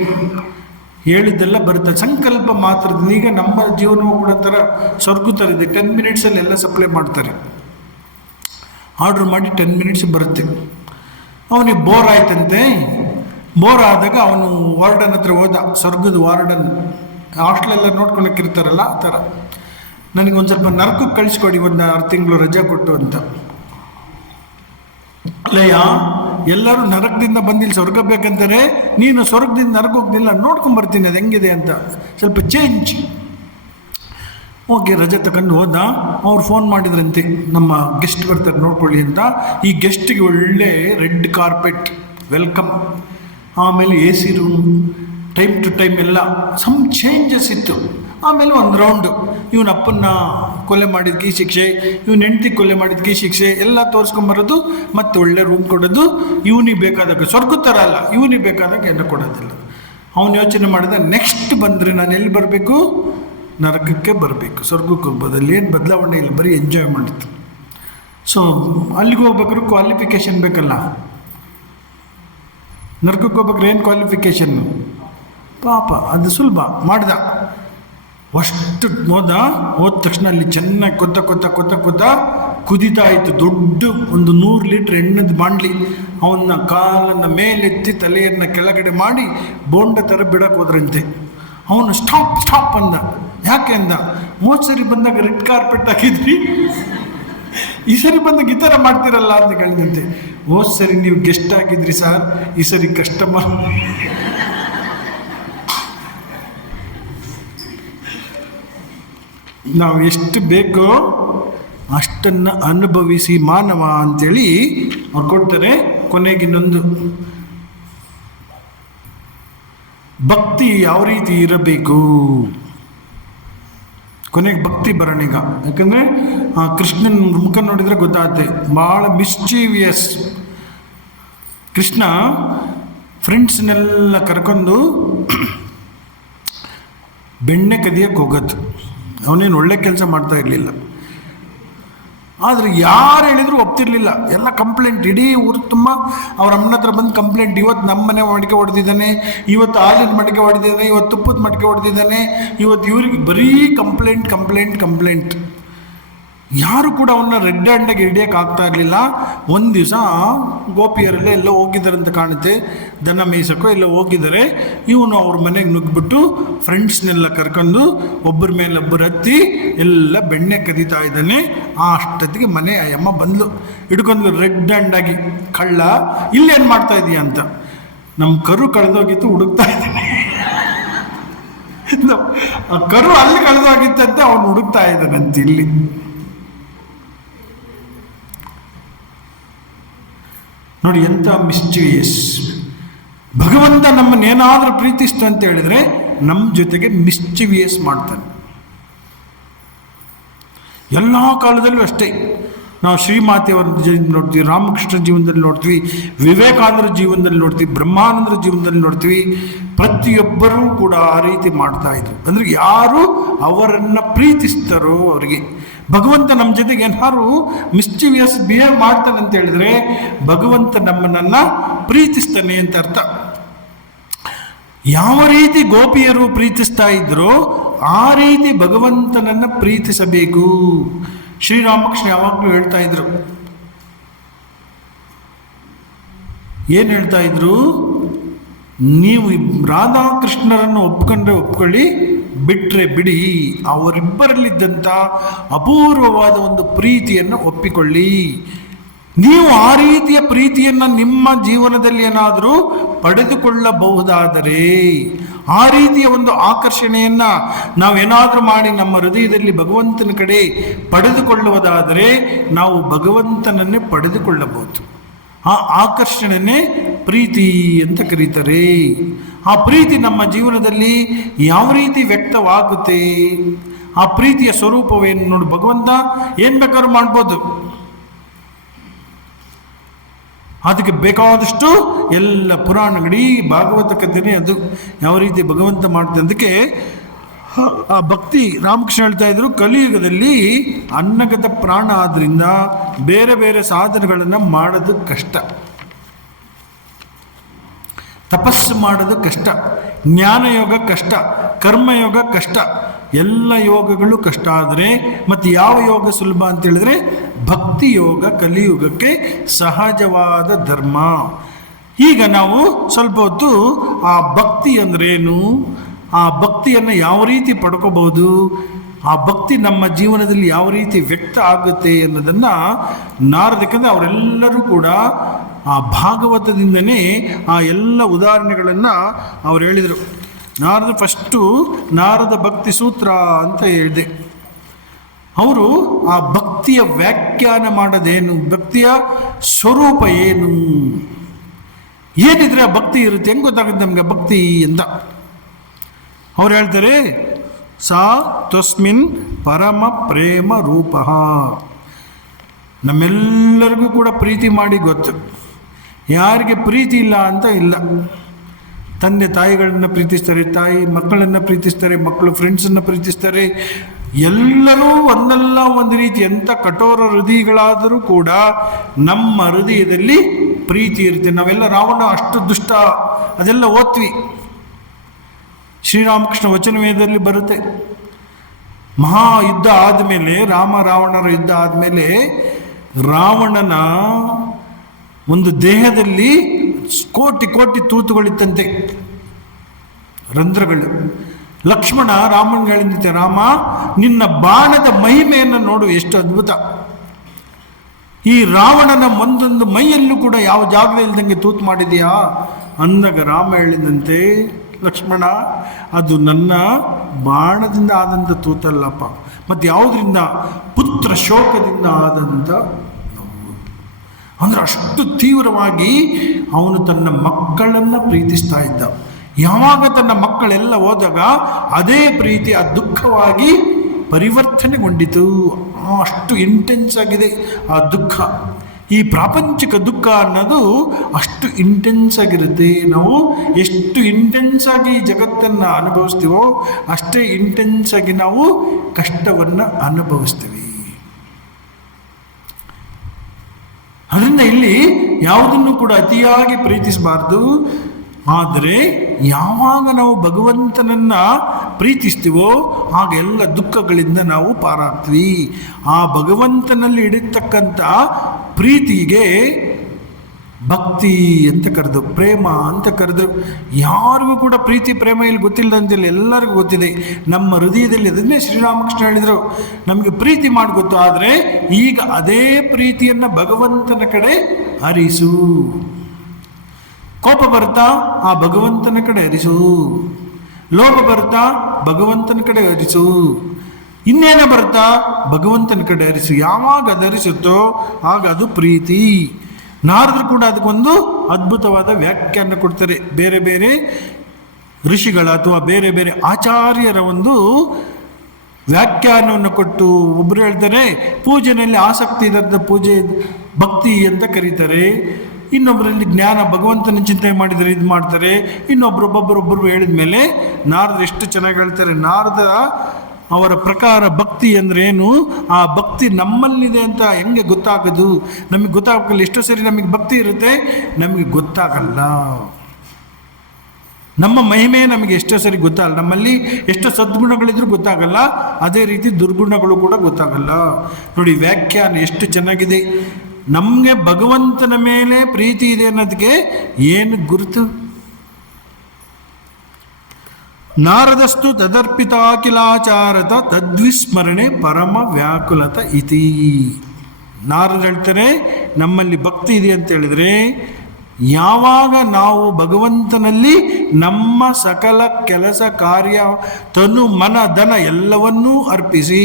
ಹೇಳಿದ್ದೆಲ್ಲ ಬರುತ್ತೆ, ಸಂಕಲ್ಪ ಮಾತ್ರದಿಂದ. ಈಗ ನಮ್ಮ ಜೀವನವೂ ಕೂಡ ಥರ ಸ್ವರ್ಗ ಥರ ಇದೆ. 10 ಮಿನಿಟ್ಸಲ್ಲಿ ಎಲ್ಲ ಸಪ್ಲೈ ಮಾಡ್ತಾರೆ. ಆರ್ಡ್ರ್ ಮಾಡಿ 10 ಮಿನಿಟ್ಸ್ ಬರುತ್ತೆ. ಅವನಿಗೆ ಬೋರ್ ಆಯ್ತಂತೆ. ಬೋರ್ ಆದಾಗ ಅವನು ವಾರ್ಡನ್ ಹತ್ರ ಹೋದ, ಸ್ವರ್ಗದ ವಾರ್ಡನ್. ಹಾಸ್ಟೆಲೆಲ್ಲ ನೋಡ್ಕೊಳಕ್ಕಿರ್ತಾರಲ್ಲ ಆ ಥರ, ನನಗೆ ಒಂದು ಸ್ವಲ್ಪ ನರಕಕ್ಕೆ ಕಳಿಸ್ಕೊಡಿ, ಒಂದು 6 ತಿಂಗಳು ರಜಾ ಕೊಟ್ಟು ಅಂತ. ಅಲ್ಲಯ್ಯ, ಎಲ್ಲರೂ ನರಕದಿಂದ ಬಂದಿಲ್ಲ ಸ್ವರ್ಗ ಬೇಕಂತಾರೆ, ನೀನು ಸ್ವರ್ಗದಿಂದ ನರಕ ಹೋಗ್ದಿಲ್ಲ, ನೋಡ್ಕೊಂಬರ್ತೀನಿ ಅದು ಹೆಂಗಿದೆ ಅಂತ, ಸ್ವಲ್ಪ ಚೇಂಜ್. ಓಕೆ, ರಜೆ ತಗೊಂಡು ಹೋದ. ಅವ್ರು ಫೋನ್ ಮಾಡಿದ್ರಂತೆ, ನಮ್ಮ ಗೆಸ್ಟ್ ಬರ್ತಾರೆ ನೋಡ್ಕೊಳ್ಳಿ ಅಂತ. ಈ ಗೆಸ್ಟಿಗೆ ಒಳ್ಳೆ ರೆಡ್ ಕಾರ್ಪೆಟ್ ವೆಲ್ಕಮ್, ಆಮೇಲೆ AC room, time to time ಎಲ್ಲ ಸಮ್ ಚೇಂಜಸ್ ಇತ್ತು. ಆಮೇಲೆ ಒಂದು ರೌಂಡು ಇವನ ಅಪ್ಪನ್ನ ಕೊಲೆ ಮಾಡಿದ್ಕೆ ಶಿಕ್ಷೆ, ಇವನ ಹೆಂಡತಿ ಕೊಲೆ ಮಾಡಿದ್ಕೆ ಶಿಕ್ಷೆ ಎಲ್ಲ ತೋರಿಸ್ಕೊಂಬರೋದು, ಮತ್ತು ಒಳ್ಳೆ ರೂಮ್ ಕೊಡೋದು. ಇವನಿಗೆ ಬೇಕಾದಾಗ ಸ್ವರ್ಗ ಥರ ಅಲ್ಲ, ಇವನಿಗೆ ಬೇಕಾದಾಗ ಎಲ್ಲ ಕೊಡೋದಿಲ್ಲ. ಅವನು ಯೋಚನೆ ಮಾಡಿದ, ನೆಕ್ಸ್ಟ್ ಬಂದರೆ ನಾನು ಎಲ್ಲಿ ಬರಬೇಕು, ನರಕಕ್ಕೆ ಬರಬೇಕು, ಸ್ವರ್ಗಕ್ಕೆ ಹೋಗ್ಬೋದು, ಅಲ್ಲಿ ಏನು ಬದಲಾವಣೆ ಇಲ್ಲ, ಬರೀ ಎಂಜಾಯ್ ಮಾಡಿತ್ತು. ಸೊ ಅಲ್ಲಿಗೆ ಹೋಗ್ಬೇಕಾದ್ರೆ ಕ್ವಾಲಿಫಿಕೇಷನ್ ಬೇಕಲ್ಲ. ನರಕಕ್ಕೆ ಹೋಗ್ಬೇಕಾದ್ರೆ ಏನು ಕ್ವಾಲಿಫಿಕೇಷನ್ನು? ಪಾಪ ಅದು ಸುಲಭ ಮಾಡ್ದ. ಅಷ್ಟು ಹೋದ ತಕ್ಷಣ ಅಲ್ಲಿ ಚೆನ್ನಾಗಿ ಕೊತ್ತ ಕುದಿತಾ ಇತ್ತು. ದೊಡ್ಡ ಒಂದು 100 ಲೀಟ್ರ್ ಎಣ್ಣದ ಬಾಂಡ್ಲಿ. ಅವನ್ನ ಕಾಲನ್ನು ಮೇಲೆತ್ತಿ ತಲೆಯನ್ನು ಕೆಳಗಡೆ ಮಾಡಿ ಬೋಂಡ ಥರ ಬಿಡಕ್ಕೆ ಹೋದ್ರಂತೆ. ಅವನು ಸ್ಟಾಪ್ ಅಂದ. ಯಾಕೆ ಅಂದ, 3 ಸರಿ ಬಂದಾಗ ರೆಡ್ ಕಾರ್ಪೆಟ್ ಹಾಕಿದ್ರಿ, ಈ ಸರಿ ಬಂದಾಗ ಈ ಥರ ಮಾಡ್ತಿರಲ್ಲ ಅಂತ ಹೇಳಿದಂತೆ. 3 ಸರಿ ನೀವು ಗೆಸ್ಟ್ ಹಾಕಿದ್ರಿ ಸರ್, ಈ ಸರಿ ಕಸ್ಟಮರ್. ನಾವು ಎಷ್ಟು ಬೇಕೋ ಅಷ್ಟನ್ನು ಅನುಭವಿಸಿ ಮಾನವ ಅಂತೇಳಿ ಅವ್ರು ಕೊಡ್ತಾರೆ. ಕೊನೆಗೆ ಇನ್ನೊಂದು ಭಕ್ತಿ ಯಾವ ರೀತಿ ಇರಬೇಕು, ಕೊನೆಗೆ ಭಕ್ತಿ ಬರೋಣೀಗ. ಯಾಕಂದರೆ ಕೃಷ್ಣನ ಮುಖ ನೋಡಿದರೆ ಗೊತ್ತಾಗುತ್ತೆ, ಭಾಳ ಮಿಸ್ಚೀವಿಯಸ್. ಕೃಷ್ಣ ಫ್ರೆಂಡ್ಸ್ನೆಲ್ಲ ಕರ್ಕೊಂಡು ಬೆಣ್ಣೆ ಕದಿಯಕ್ಕೆ ಹೋಗೋದು. ಅವನೇನು ಒಳ್ಳೆ ಕೆಲಸ ಮಾಡ್ತಾ ಇರಲಿಲ್ಲ. ಆದರೆ ಯಾರು ಹೇಳಿದ್ರು ಒಪ್ತಿರ್ಲಿಲ್ಲ. ಎಲ್ಲ ಕಂಪ್ಲೇಂಟ್, ಇಡೀ ಊರು ತುಂಬ ಅವ್ರ ಅಮ್ಮನ ಹತ್ರ ಬಂದು ಕಂಪ್ಲೇಂಟ್. ಇವತ್ತು ನಮ್ಮ ಮನೆ ಮಡಿಕೆ ಹೊಡೆದಿದ್ದಾನೆ, ಇವತ್ತು ಹಾಲಿನ ಮಡಿಕೆ ಹೊಡೆದಿದ್ದಾನೆ, ಇವತ್ತು ತುಪ್ಪದ ಮಡಿಕೆ ಹೊಡೆದಿದ್ದಾನೆ, ಇವತ್ತು ಇವ್ರಿಗೆ ಬರೀ ಕಂಪ್ಲೇಂಟ್ ಕಂಪ್ಲೇಂಟ್ ಕಂಪ್ಲೇಂಟ್. ಯಾರು ಕೂಡ ಅವನ್ನ ರೆಡ್ ಹ್ಯಾಂಡಾಗಿ ಹಿಡಿಯೋಕೆ ಆಗ್ತಾ ಇರಲಿಲ್ಲ. ಒಂದು ದಿವಸ ಗೋಪಿಯರಲ್ಲೇ ಎಲ್ಲೋ ಹೋಗಿದ್ದಾರೆ ಅಂತ ಕಾಣುತ್ತೆ, ದನ ಮೇಯ್ಸಕ್ಕೋ ಎಲ್ಲೋ ಹೋಗಿದ್ದಾರೆ. ಇವನು ಅವ್ರ ಮನೆಗೆ ನುಗ್ಗಿಬಿಟ್ಟು ಫ್ರೆಂಡ್ಸ್ನೆಲ್ಲ ಕರ್ಕೊಂಡು ಒಬ್ಬರ ಮೇಲೆ ಒಬ್ಬರು ಹತ್ತಿ ಎಲ್ಲ ಬೆಣ್ಣೆ ಕದೀತಾ ಇದ್ದಾನೆ. ಅಷ್ಟೊತ್ತಿಗೆ ಮನೆ ಅಮ್ಮ ಬಂದ್ಲು, ಹಿಡ್ಕೊಂಡು ರೆಡ್ ಹ್ಯಾಂಡಾಗಿ, ಕಳ್ಳ ಇಲ್ಲೇನು ಮಾಡ್ತಾ ಇದೀಯ ಅಂತ. ನಮ್ಮ ಕರು ಕಳೆದೋಗಿತ್ತು, ಹುಡುಕ್ತಾ ಇದ್ದೀನಿ. ಕರು ಅಲ್ಲಿ ಕಳೆದೋಗಿತ್ತಂತೆ, ಅವನು ಹುಡುಕ್ತಾ ಇದ್ದಾನಂತೆ ಇಲ್ಲಿ. ನೋಡಿ ಎಂಥ ಮಿಸ್ಚಿವಿಯಸ್. ಭಗವಂತ ನಮ್ಮನ್ನೇನಾದರೂ ಪ್ರೀತಿಸ್ತ ಅಂತ ಹೇಳಿದ್ರೆ ನಮ್ಮ ಜೊತೆಗೆ ಮಿಸ್ಚಿವಿಯಸ್ ಮಾಡ್ತಾನೆ. ಎಲ್ಲ ಕಾಲದಲ್ಲೂ ಅಷ್ಟೇ. ನಾವು ಶ್ರೀಮಾತೆಯವರ ಜೀವನದಲ್ಲಿ ನೋಡ್ತೀವಿ, ರಾಮಕೃಷ್ಣ ಜೀವನದಲ್ಲಿ ನೋಡ್ತೀವಿ, ವಿವೇಕಾನಂದರ ಜೀವನದಲ್ಲಿ ನೋಡ್ತೀವಿ, ಬ್ರಹ್ಮಾನಂದರ ಜೀವನದಲ್ಲಿ ನೋಡ್ತೀವಿ. ಪ್ರತಿಯೊಬ್ಬರೂ ಕೂಡ ಆ ರೀತಿ ಮಾಡ್ತಾ ಇದ್ರು. ಅಂದರೆ ಯಾರು ಅವರನ್ನು ಪ್ರೀತಿಸ್ತಾರೋ ಅವರಿಗೆ. ಭಗವಂತ ನಮ್ಮ ಜೊತೆಗೆ ಏನಾದ್ರು ಮಿಸ್ಚಿವಿಯಸ್ ಬಿಹೇವ್ ಮಾಡ್ತಾನೆ ಅಂತ ಹೇಳಿದ್ರೆ ಭಗವಂತ ನಮ್ಮನ್ನ ಪ್ರೀತಿಸ್ತಾನೆ ಅಂತ ಅರ್ಥ. ಯಾವ ರೀತಿ ಗೋಪಿಯರು ಪ್ರೀತಿಸ್ತಾ ಇದ್ರು ಆ ರೀತಿ ಭಗವಂತನನ್ನ ಪ್ರೀತಿಸಬೇಕು. ಶ್ರೀರಾಮಕೃಷ್ಣ ಯಾವಾಗಲೂ ಹೇಳ್ತಾ ಇದ್ರು. ಏನು ಹೇಳ್ತಾ ಇದ್ರು? ನೀವು ರಾಧಾಕೃಷ್ಣರನ್ನು ಒಪ್ಕೊಂಡ್ರೆ ಒಪ್ಕೊಳ್ಳಿ, ಬಿಟ್ಟರೆ ಬಿಡಿ, ಅವರಿಬ್ಬರಲ್ಲಿದ್ದಂಥ ಅಪೂರ್ವವಾದ ಒಂದು ಪ್ರೀತಿಯನ್ನು ಒಪ್ಪಿಕೊಳ್ಳಿ. ನೀವು ಆ ರೀತಿಯ ಪ್ರೀತಿಯನ್ನು ನಿಮ್ಮ ಜೀವನದಲ್ಲಿ ಏನಾದರೂ ಪಡೆದುಕೊಳ್ಳಬಹುದಾದರೆ, ಆ ರೀತಿಯ ಒಂದು ಆಕರ್ಷಣೆಯನ್ನು ನಾವೇನಾದರೂ ಮಾಡಿ ನಮ್ಮ ಹೃದಯದಲ್ಲಿ ಭಗವಂತನ ಕಡೆ ಪಡೆದುಕೊಳ್ಳುವುದಾದರೆ ನಾವು ಭಗವಂತನನ್ನೇ ಪಡೆದುಕೊಳ್ಳಬಹುದು. ಆ ಆಕರ್ಷಣೆನೇ ಪ್ರೀತಿ ಅಂತ ಕರೀತಾರೆ. ಆ ಪ್ರೀತಿ ನಮ್ಮ ಜೀವನದಲ್ಲಿ ಯಾವ ರೀತಿ ವ್ಯಕ್ತವಾಗುತ್ತೆ, ಆ ಪ್ರೀತಿಯ ಸ್ವರೂಪವೇನು ನೋಡಿ. ಭಗವಂತ ಏನು ಬೇಕಾದ್ರೂ ಮಾಡ್ಬೋದು, ಅದಕ್ಕೆ ಬೇಕಾದಷ್ಟು ಎಲ್ಲ ಪುರಾಣಗಳಿ ಭಾಗವತ ಕಥೆನೇ ಅದು ಯಾವ ರೀತಿ ಭಗವಂತ ಮಾಡ್ತಾರೆ. ಅದಕ್ಕೆ ಆ ಭಕ್ತಿ ರಾಮಕೃಷ್ಣ ಹೇಳ್ತಾ ಇದ್ರು, ಕಲಿಯುಗದಲ್ಲಿ ಅನ್ನಗತ ಪ್ರಾಣ ಆದ್ರಿಂದ ಬೇರೆ ಬೇರೆ ಸಾಧನೆಗಳನ್ನು ಮಾಡೋದು ಕಷ್ಟ, ತಪಸ್ಸು ಮಾಡೋದು ಕಷ್ಟ, ಜ್ಞಾನಯೋಗ ಕಷ್ಟ, ಕರ್ಮಯೋಗ ಕಷ್ಟ, ಎಲ್ಲ ಯೋಗಗಳು ಕಷ್ಟ. ಆದರೆ ಮತ್ತು ಯಾವ ಯೋಗ ಸುಲಭ ಅಂತ ಹೇಳಿದ್ರೆ ಭಕ್ತಿ ಯೋಗ ಕಲಿಯುಗಕ್ಕೆ ಸಹಜವಾದ ಧರ್ಮ. ಈಗ ನಾವು ಸ್ವಲ್ಪ ಹೊತ್ತು ಆ ಭಕ್ತಿ ಅಂದ್ರೇನು, ಆ ಭಕ್ತಿಯನ್ನು ಯಾವ ರೀತಿ ಪಡ್ಕೋಬಹುದು, ಆ ಭಕ್ತಿ ನಮ್ಮ ಜೀವನದಲ್ಲಿ ಯಾವ ರೀತಿ ವ್ಯಕ್ತ ಆಗುತ್ತೆ ಅನ್ನೋದನ್ನು ನಾರದಕ್ಕಂದ್ರೆ ಅವರೆಲ್ಲರೂ ಕೂಡ ಆ ಭಾಗವತದಿಂದನೇ ಆ ಎಲ್ಲ ಉದಾಹರಣೆಗಳನ್ನು ಅವ್ರು ಹೇಳಿದರು. ಫಸ್ಟು ನಾರದ ಭಕ್ತಿ ಸೂತ್ರ ಅಂತ ಹೇಳಿದೆ. ಅವರು ಆ ಭಕ್ತಿಯ ವ್ಯಾಖ್ಯಾನ ಮಾಡೋದೇನು, ಭಕ್ತಿಯ ಸ್ವರೂಪ ಏನು, ಏನಿದ್ರೆ ಆ ಭಕ್ತಿ ಇರುತ್ತೆ, ಹೆಂಗೆ ಗೊತ್ತಾಗುತ್ತೆ ನಮಗೆ ಭಕ್ತಿ ಅಂತ. ಅವ್ರು ಹೇಳ್ತಾರೆ, ಸಾ ತಸ್ಮಿನ್ ಪರಮ ಪ್ರೇಮ ರೂಪ. ನಮ್ಮೆಲ್ಲರಿಗೂ ಕೂಡ ಪ್ರೀತಿ ಮಾಡಿ ಗೊತ್ತು, ಯಾರಿಗೆ ಪ್ರೀತಿ ಇಲ್ಲ ಅಂತ ಇಲ್ಲ. ತಂದೆ ತಾಯಿಗಳನ್ನ ಪ್ರೀತಿಸ್ತಾರೆ, ತಾಯಿ ಮಕ್ಕಳನ್ನು ಪ್ರೀತಿಸ್ತಾರೆ, ಮಕ್ಕಳು ಫ್ರೆಂಡ್ಸನ್ನು ಪ್ರೀತಿಸ್ತಾರೆ. ಎಲ್ಲರೂ ಒಂದಲ್ಲ ಒಂದು ರೀತಿ ಎಂಥ ಕಠೋರ ಹೃದಯಗಳಾದರೂ ಕೂಡ ನಮ್ಮ ಹೃದಯದಲ್ಲಿ ಪ್ರೀತಿ ಇರುತ್ತೆ. ನಾವೆಲ್ಲ ರಾವಣ ಅಷ್ಟು ದುಷ್ಟ ಅದೆಲ್ಲ ಓದ್ತೀವಿ, ಶ್ರೀರಾಮಕೃಷ್ಣ ವಚನವೇದದಲ್ಲಿ ಬರುತ್ತೆ. ಮಹಾಯುದ್ಧ ಆದಮೇಲೆ, ರಾಮ ರಾವಣರ ಯುದ್ಧ ಆದಮೇಲೆ ರಾವಣನ ಒಂದು ದೇಹದಲ್ಲಿ ಕೋಟಿ ಕೋಟಿ ತೂತುಗಳಿತ್ತಂತೆ, ರಂಧ್ರಗಳು. ಲಕ್ಷ್ಮಣ ರಾಮನಿಗೆ ಹೇಳಿದಂತೆ, ರಾಮ ನಿನ್ನ ಬಾಣದ ಮಹಿಮೆಯನ್ನು ನೋಡು, ಎಷ್ಟು ಅದ್ಭುತ. ಈ ರಾವಣನ ಒಂದೊಂದು ಮೈಯಲ್ಲೂ ಕೂಡ ಯಾವ ಜಾಗದಲ್ಲಿ ಇಲ್ದಂಗೆ ತೂತು ಮಾಡಿದೆಯಾ ಅಂದಾಗ ರಾಮ ಹೇಳಿದಂತೆ, ಲಕ್ಷ್ಮಣ ಅದು ನನ್ನ ಬಾಣದಿಂದ ಆದಂಥ ತೂತಲ್ಲಪ್ಪ, ಮತ್ತು ಯಾವುದರಿಂದ? ಪುತ್ರ ಶೋಕದಿಂದ ಆದಂಥ ನೋವು. ಅಂದರೆ ಅಷ್ಟು ತೀವ್ರವಾಗಿ ಅವನು ತನ್ನ ಮಕ್ಕಳನ್ನು ಪ್ರೀತಿಸ್ತಾ ಇದ್ದ. ಯಾವಾಗ ತನ್ನ ಮಕ್ಕಳೆಲ್ಲ ಹೋದಾಗ ಅದೇ ಪ್ರೀತಿ ಆ ದುಃಖವಾಗಿ ಪರಿವರ್ತನೆಗೊಂಡಿತು. ಅಷ್ಟು ಇಂಟೆನ್ಸ್ ಆಗಿದೆ ಆ ದುಃಖ. ಈ ಪ್ರಾಪಂಚಿಕ ದುಃಖ ಅನ್ನೋದು ಅಷ್ಟು ಇಂಟೆನ್ಸ್ ಆಗಿರುತ್ತೆ. ನಾವು ಎಷ್ಟು ಇಂಟೆನ್ಸ್ ಆಗಿ ಜಗತ್ತನ್ನು ಅನುಭವಿಸ್ತೀವೋ ಅಷ್ಟೇ ಇಂಟೆನ್ಸ್ ಆಗಿ ನಾವು ಕಷ್ಟವನ್ನು ಅನುಭವಿಸ್ತೀವಿ. ಅದರಿಂದ ಇಲ್ಲಿ ಯಾವುದನ್ನು ಕೂಡ ಅತಿಯಾಗಿ ಪ್ರೀತಿಸಬಾರ್ದು. ಆದರೆ ಯಾವಾಗ ನಾವು ಭಗವಂತನನ್ನ ಪ್ರೀತಿಸ್ತೀವೋ ಆಗ ಎಲ್ಲ ದುಃಖಗಳಿಂದ ನಾವು ಪಾರಾಗ್ತೀವಿ. ಆ ಭಗವಂತನಲ್ಲಿ ಇಡತಕ್ಕಂಥ ಪ್ರೀತಿಗೆ ಭಕ್ತಿ ಅಂತ ಕರೆದು, ಪ್ರೇಮ ಅಂತ ಕರೆದ್ರು. ಯಾರಿಗೂ ಕೂಡ ಪ್ರೀತಿ ಪ್ರೇಮ ಇಲ್ಲಿ ಗೊತ್ತಿಲ್ಲದಂತೆಲ್ಲ ಎಲ್ಲರಿಗೂ ಗೊತ್ತಿದೆ. ನಮ್ಮ ಹೃದಯದಲ್ಲಿ ಅದನ್ನೇ ಶ್ರೀರಾಮಕೃಷ್ಣ ಹೇಳಿದರು, ನಮಗೆ ಪ್ರೀತಿ ಮಾಡಿ ಗೊತ್ತು, ಆದರೆ ಈಗ ಅದೇ ಪ್ರೀತಿಯನ್ನು ಭಗವಂತನ ಕಡೆ ಹರಿಸು. ಕೋಪ ಬರ್ತಾ ಆ ಭಗವಂತನ ಕಡೆ ಹರಿಸು, ಲೋಭ ಬರ್ತಾ ಭಗವಂತನ ಕಡೆ ಹರಿಸು, ಇನ್ನೇನ ಬರ್ತಾ ಭಗವಂತನ ಕಡೆ ಹರಿಸು. ಯಾವಾಗ ಅದು ಹರಿಸುತ್ತೋ ಆಗ ಅದು ಪ್ರೀತಿ. ನಾರದರು ಕೂಡ ಅದಕ್ಕೊಂದು ಅದ್ಭುತವಾದ ವ್ಯಾಖ್ಯಾನ ಕೊಡ್ತಾರೆ. ಬೇರೆ ಬೇರೆ ಋಷಿಗಳ ಅಥವಾ ಬೇರೆ ಬೇರೆ ಆಚಾರ್ಯರ ಒಂದು ವ್ಯಾಖ್ಯಾನವನ್ನು ಕೊಟ್ಟು, ಒಬ್ಬರು ಹೇಳ್ತಾರೆ ಪೂಜೆಯಲ್ಲಿ ಆಸಕ್ತಿ ಇಲ್ಲದ ಪೂಜೆ ಭಕ್ತಿ ಅಂತ ಕರೀತಾರೆ, ಇನ್ನೊಬ್ಬರಲ್ಲಿ ಜ್ಞಾನ ಭಗವಂತನ ಚಿಂತನೆ ಮಾಡಿದರೆ ಇದು ಮಾಡ್ತಾರೆ, ಒಬ್ಬೊಬ್ಬರು ಹೇಳಿದ ಮೇಲೆ ನಾರದ ಎಷ್ಟು ಚೆನ್ನಾಗಿ ಹೇಳ್ತಾರೆ. ನಾರದ ಅವರ ಪ್ರಕಾರ ಭಕ್ತಿ ಅಂದ್ರೆ ಏನು, ಆ ಭಕ್ತಿ ನಮ್ಮಲ್ಲಿದೆ ಅಂತ ಹೆಂಗೆ ಗೊತ್ತಾಗೋದು? ನಮಗೆ ಗೊತ್ತಾಗಲ್ಲ. ಎಷ್ಟೋ ಸರಿ ನಮಗೆ ಭಕ್ತಿ ಇರುತ್ತೆ, ನಮಗೆ ಗೊತ್ತಾಗಲ್ಲ. ನಮ್ಮ ಮಹಿಮೆ ನಮಗೆ ಎಷ್ಟೋ ಸರಿ ಗೊತ್ತಾಗಲ್ಲ. ನಮ್ಮಲ್ಲಿ ಎಷ್ಟೋ ಸದ್ಗುಣಗಳಿದ್ರೂ ಗೊತ್ತಾಗಲ್ಲ, ಅದೇ ರೀತಿ ದುರ್ಗುಣಗಳು ಕೂಡ ಗೊತ್ತಾಗಲ್ಲ. ನೋಡಿ ವ್ಯಾಖ್ಯಾನ ಎಷ್ಟು ಚೆನ್ನಾಗಿದೆ. ನಮಗೆ ಭಗವಂತನ ಮೇಲೆ ಪ್ರೀತಿ ಇದೆ ಅನ್ನೋದಕ್ಕೆ ಏನು ಗುರುತು? ನಾರದಸ್ತು ತದರ್ಪಿತಾಖಿಲಾಚಾರತ ತದ್ವಿಸ್ಮರಣೆ ಪರಮ ವ್ಯಾಕುಲತ ಇತಿ. ನಾರದ ಹೇಳ್ತಾರೆ ನಮ್ಮಲ್ಲಿ ಭಕ್ತಿ ಇದೆ ಅಂತ ಹೇಳಿದ್ರೆ ಯಾವಾಗ ನಾವು ಭಗವಂತನಲ್ಲಿ ನಮ್ಮ ಸಕಲ ಕೆಲಸ ಕಾರ್ಯ ತನು ಮನ ಧನ ಎಲ್ಲವನ್ನೂ ಅರ್ಪಿಸಿ,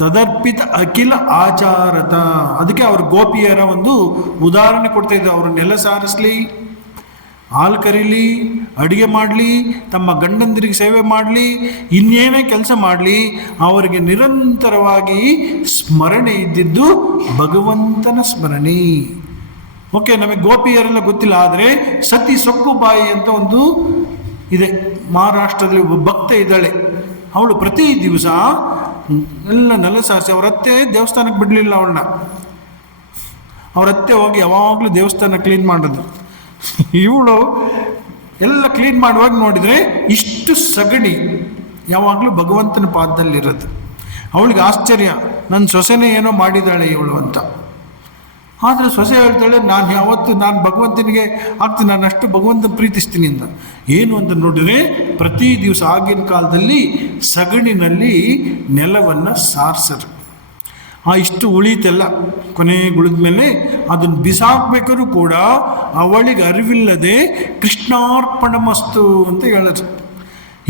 ತದರ್ಪಿತ ಅಖಿಲ ಆಚಾರತ. ಅದಕ್ಕೆ ಅವರು ಗೋಪಿಯರ ಒಂದು ಉದಾಹರಣೆ ಕೊಡ್ತಾ ಇದ್ದಾರೆ. ಅವರು ನೆಲ ಸಾರಿಸ್ಲಿ, ಹಾಲು ಕರೀಲಿ, ಅಡುಗೆ ಮಾಡಲಿ, ತಮ್ಮ ಗಂಡಂದಿರಿಗೆ ಸೇವೆ ಮಾಡಲಿ, ಇನ್ನೇನೇ ಕೆಲಸ ಮಾಡಲಿ, ಅವರಿಗೆ ನಿರಂತರವಾಗಿ ಸ್ಮರಣೆ ಇದ್ದಿದ್ದು ಭಗವಂತನ ಸ್ಮರಣೆ. ಓಕೆ, ನಮಗೆ ಗೋಪಿಯರೆಲ್ಲ ಗೊತ್ತಿಲ್ಲ, ಆದರೆ ಸತಿ ಸೊಕ್ಕುಬಾಯಿ ಅಂತ ಒಂದು ಇದೆ ಮಹಾರಾಷ್ಟ್ರದಲ್ಲಿ. ಒಬ್ಬ ಭಕ್ತೆ ಇದ್ದಾಳೆ, ಅವಳು ಪ್ರತಿ ದಿವಸ ಎಲ್ಲ ನೆಲ ಸಾರಿಸಿ, ಅವರತ್ತೆ ದೇವಸ್ಥಾನಕ್ಕೆ ಬಿಡಲಿಲ್ಲ ಅವಳನ್ನ. ಅವರತ್ತೆ ಹೋಗಿ ಯಾವಾಗಲೂ ದೇವಸ್ಥಾನ ಕ್ಲೀನ್ ಮಾಡೋದು. ಇವಳು ಎಲ್ಲ ಕ್ಲೀನ್ ಮಾಡುವಾಗ ನೋಡಿದರೆ ಇಷ್ಟು ಸಗಣಿ ಯಾವಾಗಲೂ ಭಗವಂತನ ಪಾದದಲ್ಲಿರೋದು. ಅವಳಿಗೆ ಆಶ್ಚರ್ಯ, ನನ್ನ ಸೊಸೆನೇ ಏನೋ ಮಾಡಿದ್ದಾಳೆ ಇವಳು ಅಂತ. ಆದರೆ ಸೊಸೆ ಹೇಳ್ತಾಳೆ, ನಾನು ಭಗವಂತನಿಗೆ ಆಗ್ತೀನಿ, ನಾನು ಅಷ್ಟು ಭಗವಂತನ ಪ್ರೀತಿಸ್ತೀನಿ ಅಂತ. ಏನು ಅಂತ ನೋಡಿದರೆ ಪ್ರತಿ ದಿವಸ ಆಗಿನ ಕಾಲದಲ್ಲಿ ಸಗಣಿನಲ್ಲಿ ನೆಲವನ್ನು ಸಾರಿಸರು. ಇಷ್ಟು ಉಳಿತೆಲ್ಲ ಕೊನೆಗೆ ಉಳಿದ ಮೇಲೆ ಅದನ್ನು ಬಿಸಾಕ್ಬೇಕಾದ್ರೂ ಕೂಡ ಅವಳಿಗೆ ಅರಿವಿಲ್ಲದೆ ಕೃಷ್ಣಾರ್ಪಣ ಮಸ್ತು ಅಂತ ಹೇಳೋದು.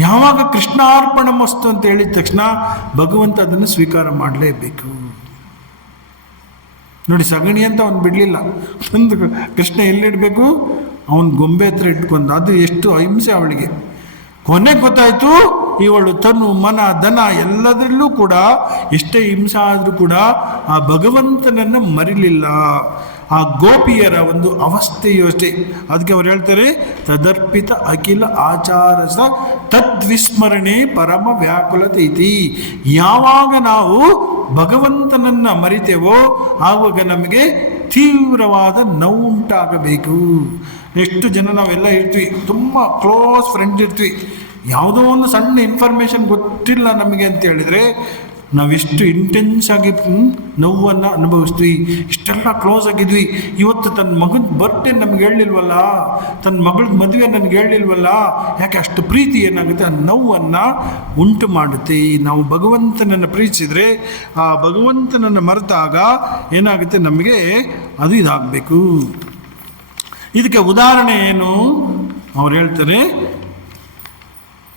ಯಾವಾಗ ಕೃಷ್ಣಾರ್ಪಣ ಮಸ್ತು ಅಂತ ಹೇಳಿದ ತಕ್ಷಣ ಭಗವಂತ ಅದನ್ನು ಸ್ವೀಕಾರ ಮಾಡಲೇಬೇಕು. ನೋಡಿ, ಸಗಣಿ ಅಂತ ಅವನು ಬಿಡಲಿಲ್ಲ, ಒಂದು ಕೃಷ್ಣ ಎಲ್ಲಿಡಬೇಕು, ಅವನು ಗೊಂಬೆ ಹತ್ರ ಇಟ್ಕೊಂಡು. ಅದು ಎಷ್ಟು ಅಹಿಂಸೆ ಅವಳಿಗೆ. ಕೊನೆಗೆ ಗೊತ್ತಾಯಿತು, ಇವಳು ತನು ಮನ ಧನ ಎಲ್ಲದರಲ್ಲೂ ಕೂಡ ಎಷ್ಟೇ ಹಿಂಸೆ ಆದರೂ ಕೂಡ ಆ ಭಗವಂತನನ್ನು ಮರಿಲಿಲ್ಲ. ಆ ಗೋಪಿಯರ ಒಂದು ಅವಸ್ಥೆಯೂ ಅಷ್ಟೇ. ಅದಕ್ಕೆ ಅವ್ರು ಹೇಳ್ತಾರೆ, ತದರ್ಪಿತ ಅಖಿಲ ಆಚಾರಸ ತದ್ವಿಸ್ಮರಣೆ ಪರಮ ವ್ಯಾಕುಲತೆ ಇತಿ. ಯಾವಾಗ ನಾವು ಭಗವಂತನನ್ನು ಮರಿತೇವೋ ಆವಾಗ ನಮಗೆ ತೀವ್ರವಾದ ನೋವು ಉಂಟಾಗಬೇಕು. ಎಷ್ಟು ಜನ ನಾವೆಲ್ಲ ಇರ್ತೀವಿ, ತುಂಬ ಕ್ಲೋಸ್ ಫ್ರೆಂಡ್ಸ್ ಇರ್ತೀವಿ, ಯಾವುದೋ ಒಂದು ಸಣ್ಣ ಇನ್ಫಾರ್ಮೇಷನ್ ಗೊತ್ತಿಲ್ಲ ನಮಗೆ ಅಂತ ಹೇಳಿದರೆ ನಾವೆಷ್ಟು ಇಂಟೆನ್ಸ್ ಆಗಿ ನೋವನ್ನು ಅನುಭವಿಸ್ತೀವಿ. ಇಷ್ಟೆಲ್ಲ ಕ್ಲೋಸ್ ಆಗಿದ್ವಿ, ಇವತ್ತು ತನ್ನ ಮಗನ ಬರ್ಡೇ ನಮ್ಗೆ ಹೇಳಿಲ್ವಲ್ಲ, ತನ್ನ ಮಗಳ ಮದುವೆ ನನಗೆ ಹೇಳಿಲ್ವಲ್ಲ, ಯಾಕೆ ಅಷ್ಟು ಪ್ರೀತಿ ಏನಾಗುತ್ತೆ, ಆ ನೋವನ್ನು ಉಂಟು ಮಾಡುತ್ತೆ. ನಾವು ಭಗವಂತನನ್ನು ಪ್ರೀತಿಸಿದರೆ ಆ ಭಗವಂತನನ್ನು ಮರೆತಾಗ ಏನಾಗುತ್ತೆ, ನಮಗೆ ಅದು ಇದಾಗಬೇಕು. ಇದಕ್ಕೆ ಉದಾಹರಣೆ ಏನು ಅವ್ರು ಹೇಳ್ತಾರೆ,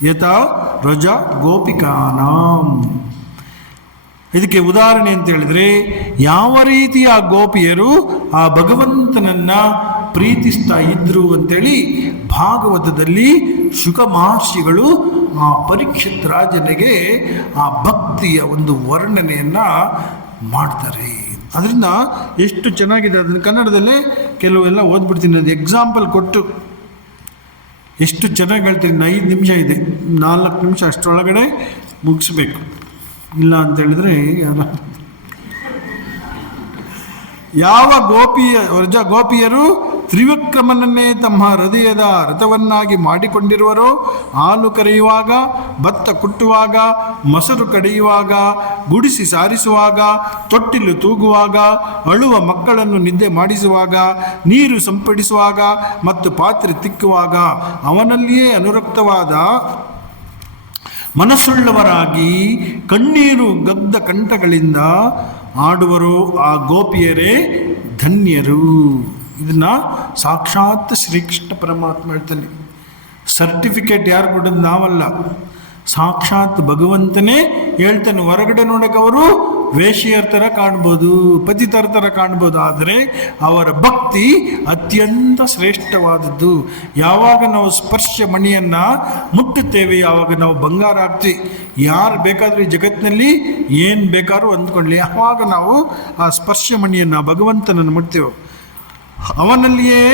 ಯಥಾ ರಜ ಗೋಪಿಕಾನಾಂ. ಇದಕ್ಕೆ ಉದಾಹರಣೆ ಅಂತ ಹೇಳಿದರೆ ಯಾವ ರೀತಿಯ ಗೋಪಿಯರು ಆ ಭಗವಂತನನ್ನು ಪ್ರೀತಿಸ್ತಾ ಇದ್ರು ಅಂತೇಳಿ ಭಾಗವತದಲ್ಲಿ ಶುಕ ಮಹರ್ಷಿಗಳು ಆ ಪರೀಕ್ಷಿತ್ ರಾಜನಿಗೆ ಆ ಭಕ್ತಿಯ ಒಂದು ವರ್ಣನೆಯನ್ನು ಮಾಡ್ತಾರೆ. ಅದರಿಂದ ಎಷ್ಟು ಚೆನ್ನಾಗಿದೆ. ಅದನ್ನು ಕನ್ನಡದಲ್ಲೇ ಕೆಲವೆಲ್ಲ ಓದ್ಬಿಡ್ತೀನಿ, ಅದು ಎಕ್ಸಾಂಪಲ್ ಕೊಟ್ಟು ಎಷ್ಟು ಚೆನ್ನಾಗಿ ಹೇಳ್ತೀನಿ. 5 ನಿಮಿಷ ಇದೆ, 4 ನಿಮಿಷ ಅಷ್ಟರೊಳಗಡೆ ಮುಗಿಸ್ಬೇಕು. ಇಲ್ಲ ಅಂತ ಹೇಳಿದ್ರೆ ಯಾವ ಗೋಪಿಯರು ತ್ರಿವಿಕ್ರಮನನ್ನೇ ತಮ್ಮ ಹೃದಯದ ರಥವನ್ನಾಗಿ ಮಾಡಿಕೊಂಡಿರುವರೋ, ಹಾಲು ಕರೆಯುವಾಗ, ಭತ್ತ ಕುಟ್ಟುವಾಗ, ಮೊಸರು ಕಡಿಯುವಾಗ, ಗುಡಿಸಿ ಸಾರಿಸುವಾಗ, ತೊಟ್ಟಿಲು ತೂಗುವಾಗ, ಅಳುವ ಮಕ್ಕಳನ್ನು ನಿದ್ದೆ ಮಾಡಿಸುವಾಗ, ನೀರು ಸಂಪಡಿಸುವಾಗ ಮತ್ತು ಪಾತ್ರೆ ತಿಕ್ಕುವಾಗ ಅವನಲ್ಲಿಯೇ ಅನುರಕ್ತವಾದ ಮನಸ್ಸುಳ್ಳವರಾಗಿ ಕಣ್ಣೀರು ಗದ್ದ ಕಂಠಗಳಿಂದ ಆಡುವರೋ ಆ ಗೋಪಿಯರೇ ಧನ್ಯರು. ಇದನ್ನ ಸಾಕ್ಷಾತ್ ಶ್ರೀಕೃಷ್ಣ ಪರಮಾತ್ಮ ಹೇಳ್ತಾನೆ. ಸರ್ಟಿಫಿಕೇಟ್ ಯಾರು ಕೊಡೋದು ನಾವಲ್ಲ, ಸಾಕ್ಷಾತ್ ಭಗವಂತನೇ ಹೇಳ್ತಾನೆ. ಹೊರಗಡೆ ನೋಡಕ್ಕೆ ಅವರು ವೇಶ್ಯರ ಥರ ಕಾಣ್ಬೋದು, ಪತಿತರ ಥರ ಕಾಣ್ಬೋದು, ಆದರೆ ಅವರ ಭಕ್ತಿ ಅತ್ಯಂತ ಶ್ರೇಷ್ಠವಾದದ್ದು. ಯಾವಾಗ ನಾವು ಸ್ಪರ್ಶ ಮಣಿಯನ್ನು ಮುಟ್ಟುತ್ತೇವೆ, ಯಾವಾಗ ನಾವು ಬಂಗಾರ ಆಗ್ತೀವಿ. ಯಾರು ಬೇಕಾದರೂ ಈ ಜಗತ್ತಿನಲ್ಲಿ ಏನು ಬೇಕಾದ್ರೂ ಅಂದ್ಕೊಳ್ಳಿ, ಆವಾಗ ನಾವು ಆ ಸ್ಪರ್ಶ ಮಣಿಯನ್ನು ಭಗವಂತನನ್ನು ಮುಟ್ತೇವೆ. ಅವನಲ್ಲಿಯೇ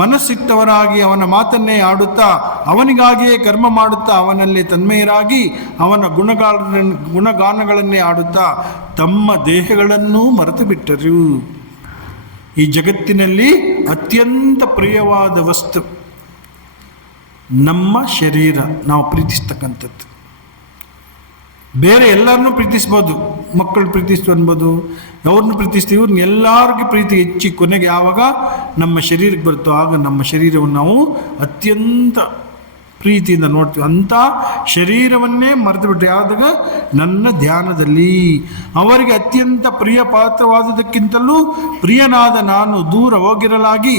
ಮನಸ್ಸಿಟ್ಟವರಾಗಿ ಅವನ ಮಾತನ್ನೇ ಆಡುತ್ತಾ, ಅವನಿಗಾಗಿಯೇ ಕರ್ಮ ಮಾಡುತ್ತಾ, ಅವನಲ್ಲಿ ತನ್ಮಯರಾಗಿ ಅವನ ಗುಣಗಾನಗಳನ್ನೇ ಆಡುತ್ತಾ ತಮ್ಮ ದೇಹಗಳನ್ನೂ ಮರೆತು ಬಿಟ್ಟರು. ಈ ಜಗತ್ತಿನಲ್ಲಿ ಅತ್ಯಂತ ಪ್ರಿಯವಾದ ವಸ್ತು ನಮ್ಮ ಶರೀರ, ನಾವು ಪ್ರೀತಿಸ್ತಕ್ಕಂಥದ್ದು. ಬೇರೆ ಎಲ್ಲರನ್ನೂ ಪ್ರೀತಿಸ್ಬೋದು, ಮಕ್ಕಳು ಪ್ರೀತಿಸ್ತು ಅನ್ಬೋದು, ಅವ್ರನ್ನೂ ಪ್ರೀತಿಸ್ತೀವಿ, ಇವ್ರನ್ನ ಎಲ್ಲರಿಗೂ ಪ್ರೀತಿ ಹೆಚ್ಚಿ ಕೊನೆಗೆ ಯಾವಾಗ ನಮ್ಮ ಶರೀರಕ್ಕೆ ಬರುತ್ತೋ ಆಗ ನಮ್ಮ ಶರೀರವನ್ನು ನಾವು ಅತ್ಯಂತ ಪ್ರೀತಿಯಿಂದ ನೋಡ್ತೀವಿ. ಅಂಥ ಶರೀರವನ್ನೇ ಮರೆತು ಬಿಟ್ಟು ಯಾವ್ದಾಗ ನನ್ನ ಧ್ಯಾನದಲ್ಲಿ ಅವರಿಗೆ ಅತ್ಯಂತ ಪ್ರಿಯ ಪಾತ್ರವಾದುದಕ್ಕಿಂತಲೂ ಪ್ರಿಯನಾದ ನಾನು ದೂರ ಹೋಗಿರಲಾಗಿ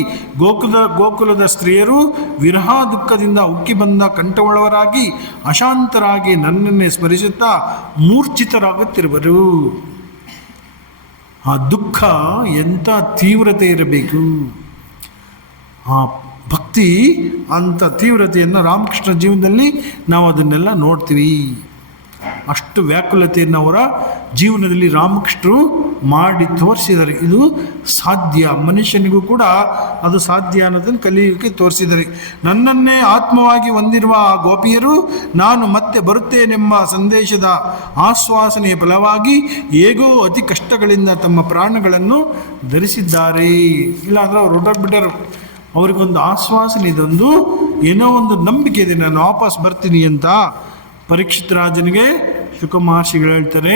ಗೋಕುಲದ ಸ್ತ್ರೀಯರು ವಿರಹ ದುಃಖದಿಂದ ಉಕ್ಕಿ ಬಂದ ಕಂಠವುಳ್ಳವರಾಗಿ ಅಶಾಂತರಾಗಿ ನನ್ನನ್ನೇ ಸ್ಮರಿಸುತ್ತಾ ಮೂರ್ಛಿತರಾಗುತ್ತಿರುವರು. ಆ ದುಃಖ ಎಂಥ ತೀವ್ರತೆ ಇರಬೇಕು, ಆ ಭಕ್ತಿ ಅಂಥ ತೀವ್ರತೆಯನ್ನು ರಾಮಕೃಷ್ಣ ಜೀವನದಲ್ಲಿ ನಾವು ಅದನ್ನೆಲ್ಲ ನೋಡ್ತೀವಿ. ಅಷ್ಟು ವ್ಯಾಕುಲತೆಯನ್ನು ಅವರ ಜೀವನದಲ್ಲಿ ರಾಮಕೃಷ್ಣರು ಮಾಡಿ ತೋರಿಸಿದ್ದಾರೆ. ಇದು ಸಾಧ್ಯ, ಮನುಷ್ಯನಿಗೂ ಕೂಡ ಅದು ಸಾಧ್ಯ ಅನ್ನೋದನ್ನು ಕಲಿಯೋಕ್ಕೆ ತೋರಿಸಿದ್ದಾರೆ. ನನ್ನನ್ನೇ ಆತ್ಮವಾಗಿ ಹೊಂದಿರುವ ಆ ಗೋಪಿಯರು ನಾನು ಮತ್ತೆ ಬರುತ್ತೇನೆಂಬ ಸಂದೇಶದ ಆಶ್ವಾಸನೆಯ ಫಲವಾಗಿ ಹೇಗೋ ಅತಿ ಕಷ್ಟಗಳಿಂದ ತಮ್ಮ ಪ್ರಾಣಗಳನ್ನು ಧರಿಸಿದ್ದಾರೆ. ಇಲ್ಲಾಂದ್ರೆ ಅವ್ರು ಹೊರಟೋಗ್ಬಿಟ್ಟರು. ಅವ್ರಿಗೊಂದು ಆಶ್ವಾಸನೆ, ಇದೊಂದು ಏನೋ ಒಂದು ನಂಬಿಕೆ ಇದೆ, ನಾನು ವಾಪಸ್ ಬರ್ತೀನಿ ಅಂತ. ಪರೀಕ್ಷಿತ್ ರಾಜನಿಗೆ ಶುಕ ಮಹರ್ಷಿಗಳು ಹೇಳ್ತಾರೆ,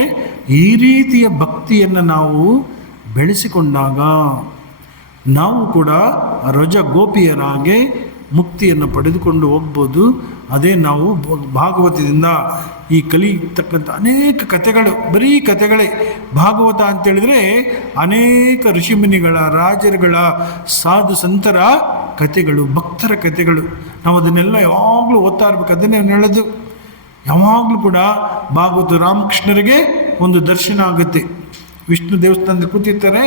ಈ ರೀತಿಯ ಭಕ್ತಿಯನ್ನು ನಾವು ಬೆಳೆಸಿಕೊಂಡಾಗ ನಾವು ಕೂಡ ರಜ ಗೋಪಿಯರಾಗೆ ಮುಕ್ತಿಯನ್ನು ಪಡೆದುಕೊಂಡು ಹೋಗ್ಬೋದು. ಅದೇ ನಾವು ಭಾಗವತದಿಂದ ಈ ಕಲಿಯತಕ್ಕಂಥ ಅನೇಕ ಕಥೆಗಳು, ಬರೀ ಕಥೆಗಳೇ. ಭಾಗವತ ಅಂತೇಳಿದರೆ ಅನೇಕ ಋಷಿಮುನಿಗಳ, ರಾಜರುಗಳ, ಸಾಧು ಸಂತರ ಕಥೆಗಳು, ಭಕ್ತರ ಕಥೆಗಳು. ನಾವು ಅದನ್ನೆಲ್ಲ ಯಾವಾಗಲೂ ಓದ್ತಾ ಇರ್ಬೇಕು. ಅದನ್ನೇ ಹೇಳೋದು, ಯಾವಾಗಲೂ ಕೂಡ ಭಾಗವತ ರಾಮಕೃಷ್ಣರಿಗೆ ಒಂದು ದರ್ಶನ ಆಗುತ್ತೆ. ವಿಷ್ಣು ದೇವಸ್ಥಾನದಲ್ಲಿ ಕೂತಿರ್ತಾರೆ,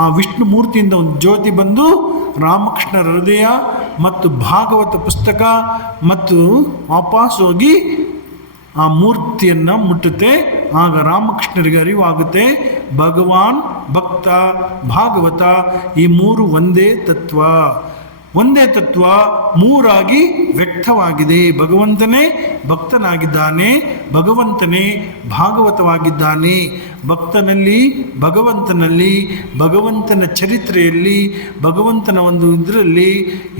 ಆ ವಿಷ್ಣು ಮೂರ್ತಿಯಿಂದ ಒಂದು ಜ್ಯೋತಿ ಬಂದು ರಾಮಕೃಷ್ಣರ ಹೃದಯ ಮತ್ತು ಭಾಗವತ ಪುಸ್ತಕ ಮತ್ತು ವಾಪಸ್ ಹೋಗಿ ಆ ಮೂರ್ತಿಯನ್ನು ಮುಟ್ಟುತ್ತೆ. ಆಗ ರಾಮಕೃಷ್ಣರಿಗೆ ಅರಿವಾಗುತ್ತೆ, ಭಗವಾನ್, ಭಕ್ತ, ಭಾಗವತ ಈ ಮೂರು ಒಂದೇ ತತ್ವ. ಒಂದೇ ತತ್ವ ಮೂರಾಗಿ ವ್ಯಕ್ತವಾಗಿದೆ. ಭಗವಂತನೇ ಭಕ್ತನಾಗಿದ್ದಾನೆ, ಭಗವಂತನೇ ಭಾಗವತವಾಗಿದ್ದಾನೆ. ಭಕ್ತನಲ್ಲಿ, ಭಗವಂತನಲ್ಲಿ, ಭಗವಂತನ ಚರಿತ್ರೆಯಲ್ಲಿ, ಭಗವಂತನ ಒಂದು ಇದರಲ್ಲಿ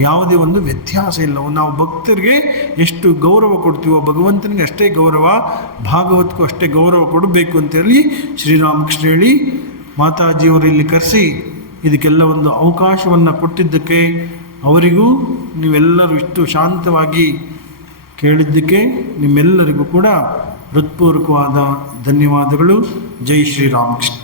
ಯಾವುದೇ ಒಂದು ವ್ಯತ್ಯಾಸ ಇಲ್ಲ. ನಾವು ಭಕ್ತರಿಗೆ ಎಷ್ಟು ಗೌರವ ಕೊಡ್ತೀವೋ ಭಗವಂತನಿಗೆ ಅಷ್ಟೇ ಗೌರವ, ಭಾಗವತಕ್ಕೂ ಅಷ್ಟೇ ಗೌರವ ಕೊಡಬೇಕು ಅಂತೇಳಿ ಶ್ರೀರಾಮಕೃಷ್ಣ ಹೇಳಿ ಮಾತಾಜಿಯವರು ಇಲ್ಲಿ ಕರೆಸಿ ಇದಕ್ಕೆಲ್ಲ ಒಂದು ಅವಕಾಶವನ್ನು ಕೊಟ್ಟಿದ್ದಕ್ಕೆ ಅವರಿಗೂ ನೀವೆಲ್ಲರೂ ಇಷ್ಟು ಶಾಂತವಾಗಿ ಕೇಳಿದ್ದಕ್ಕೆ ನಿಮ್ಮೆಲ್ಲರಿಗೂ ಕೂಡ ಹೃತ್ಪೂರ್ವಕವಾದ ಧನ್ಯವಾದಗಳು. ಜೈ ಶ್ರೀರಾಮಕೃಷ್ಣ.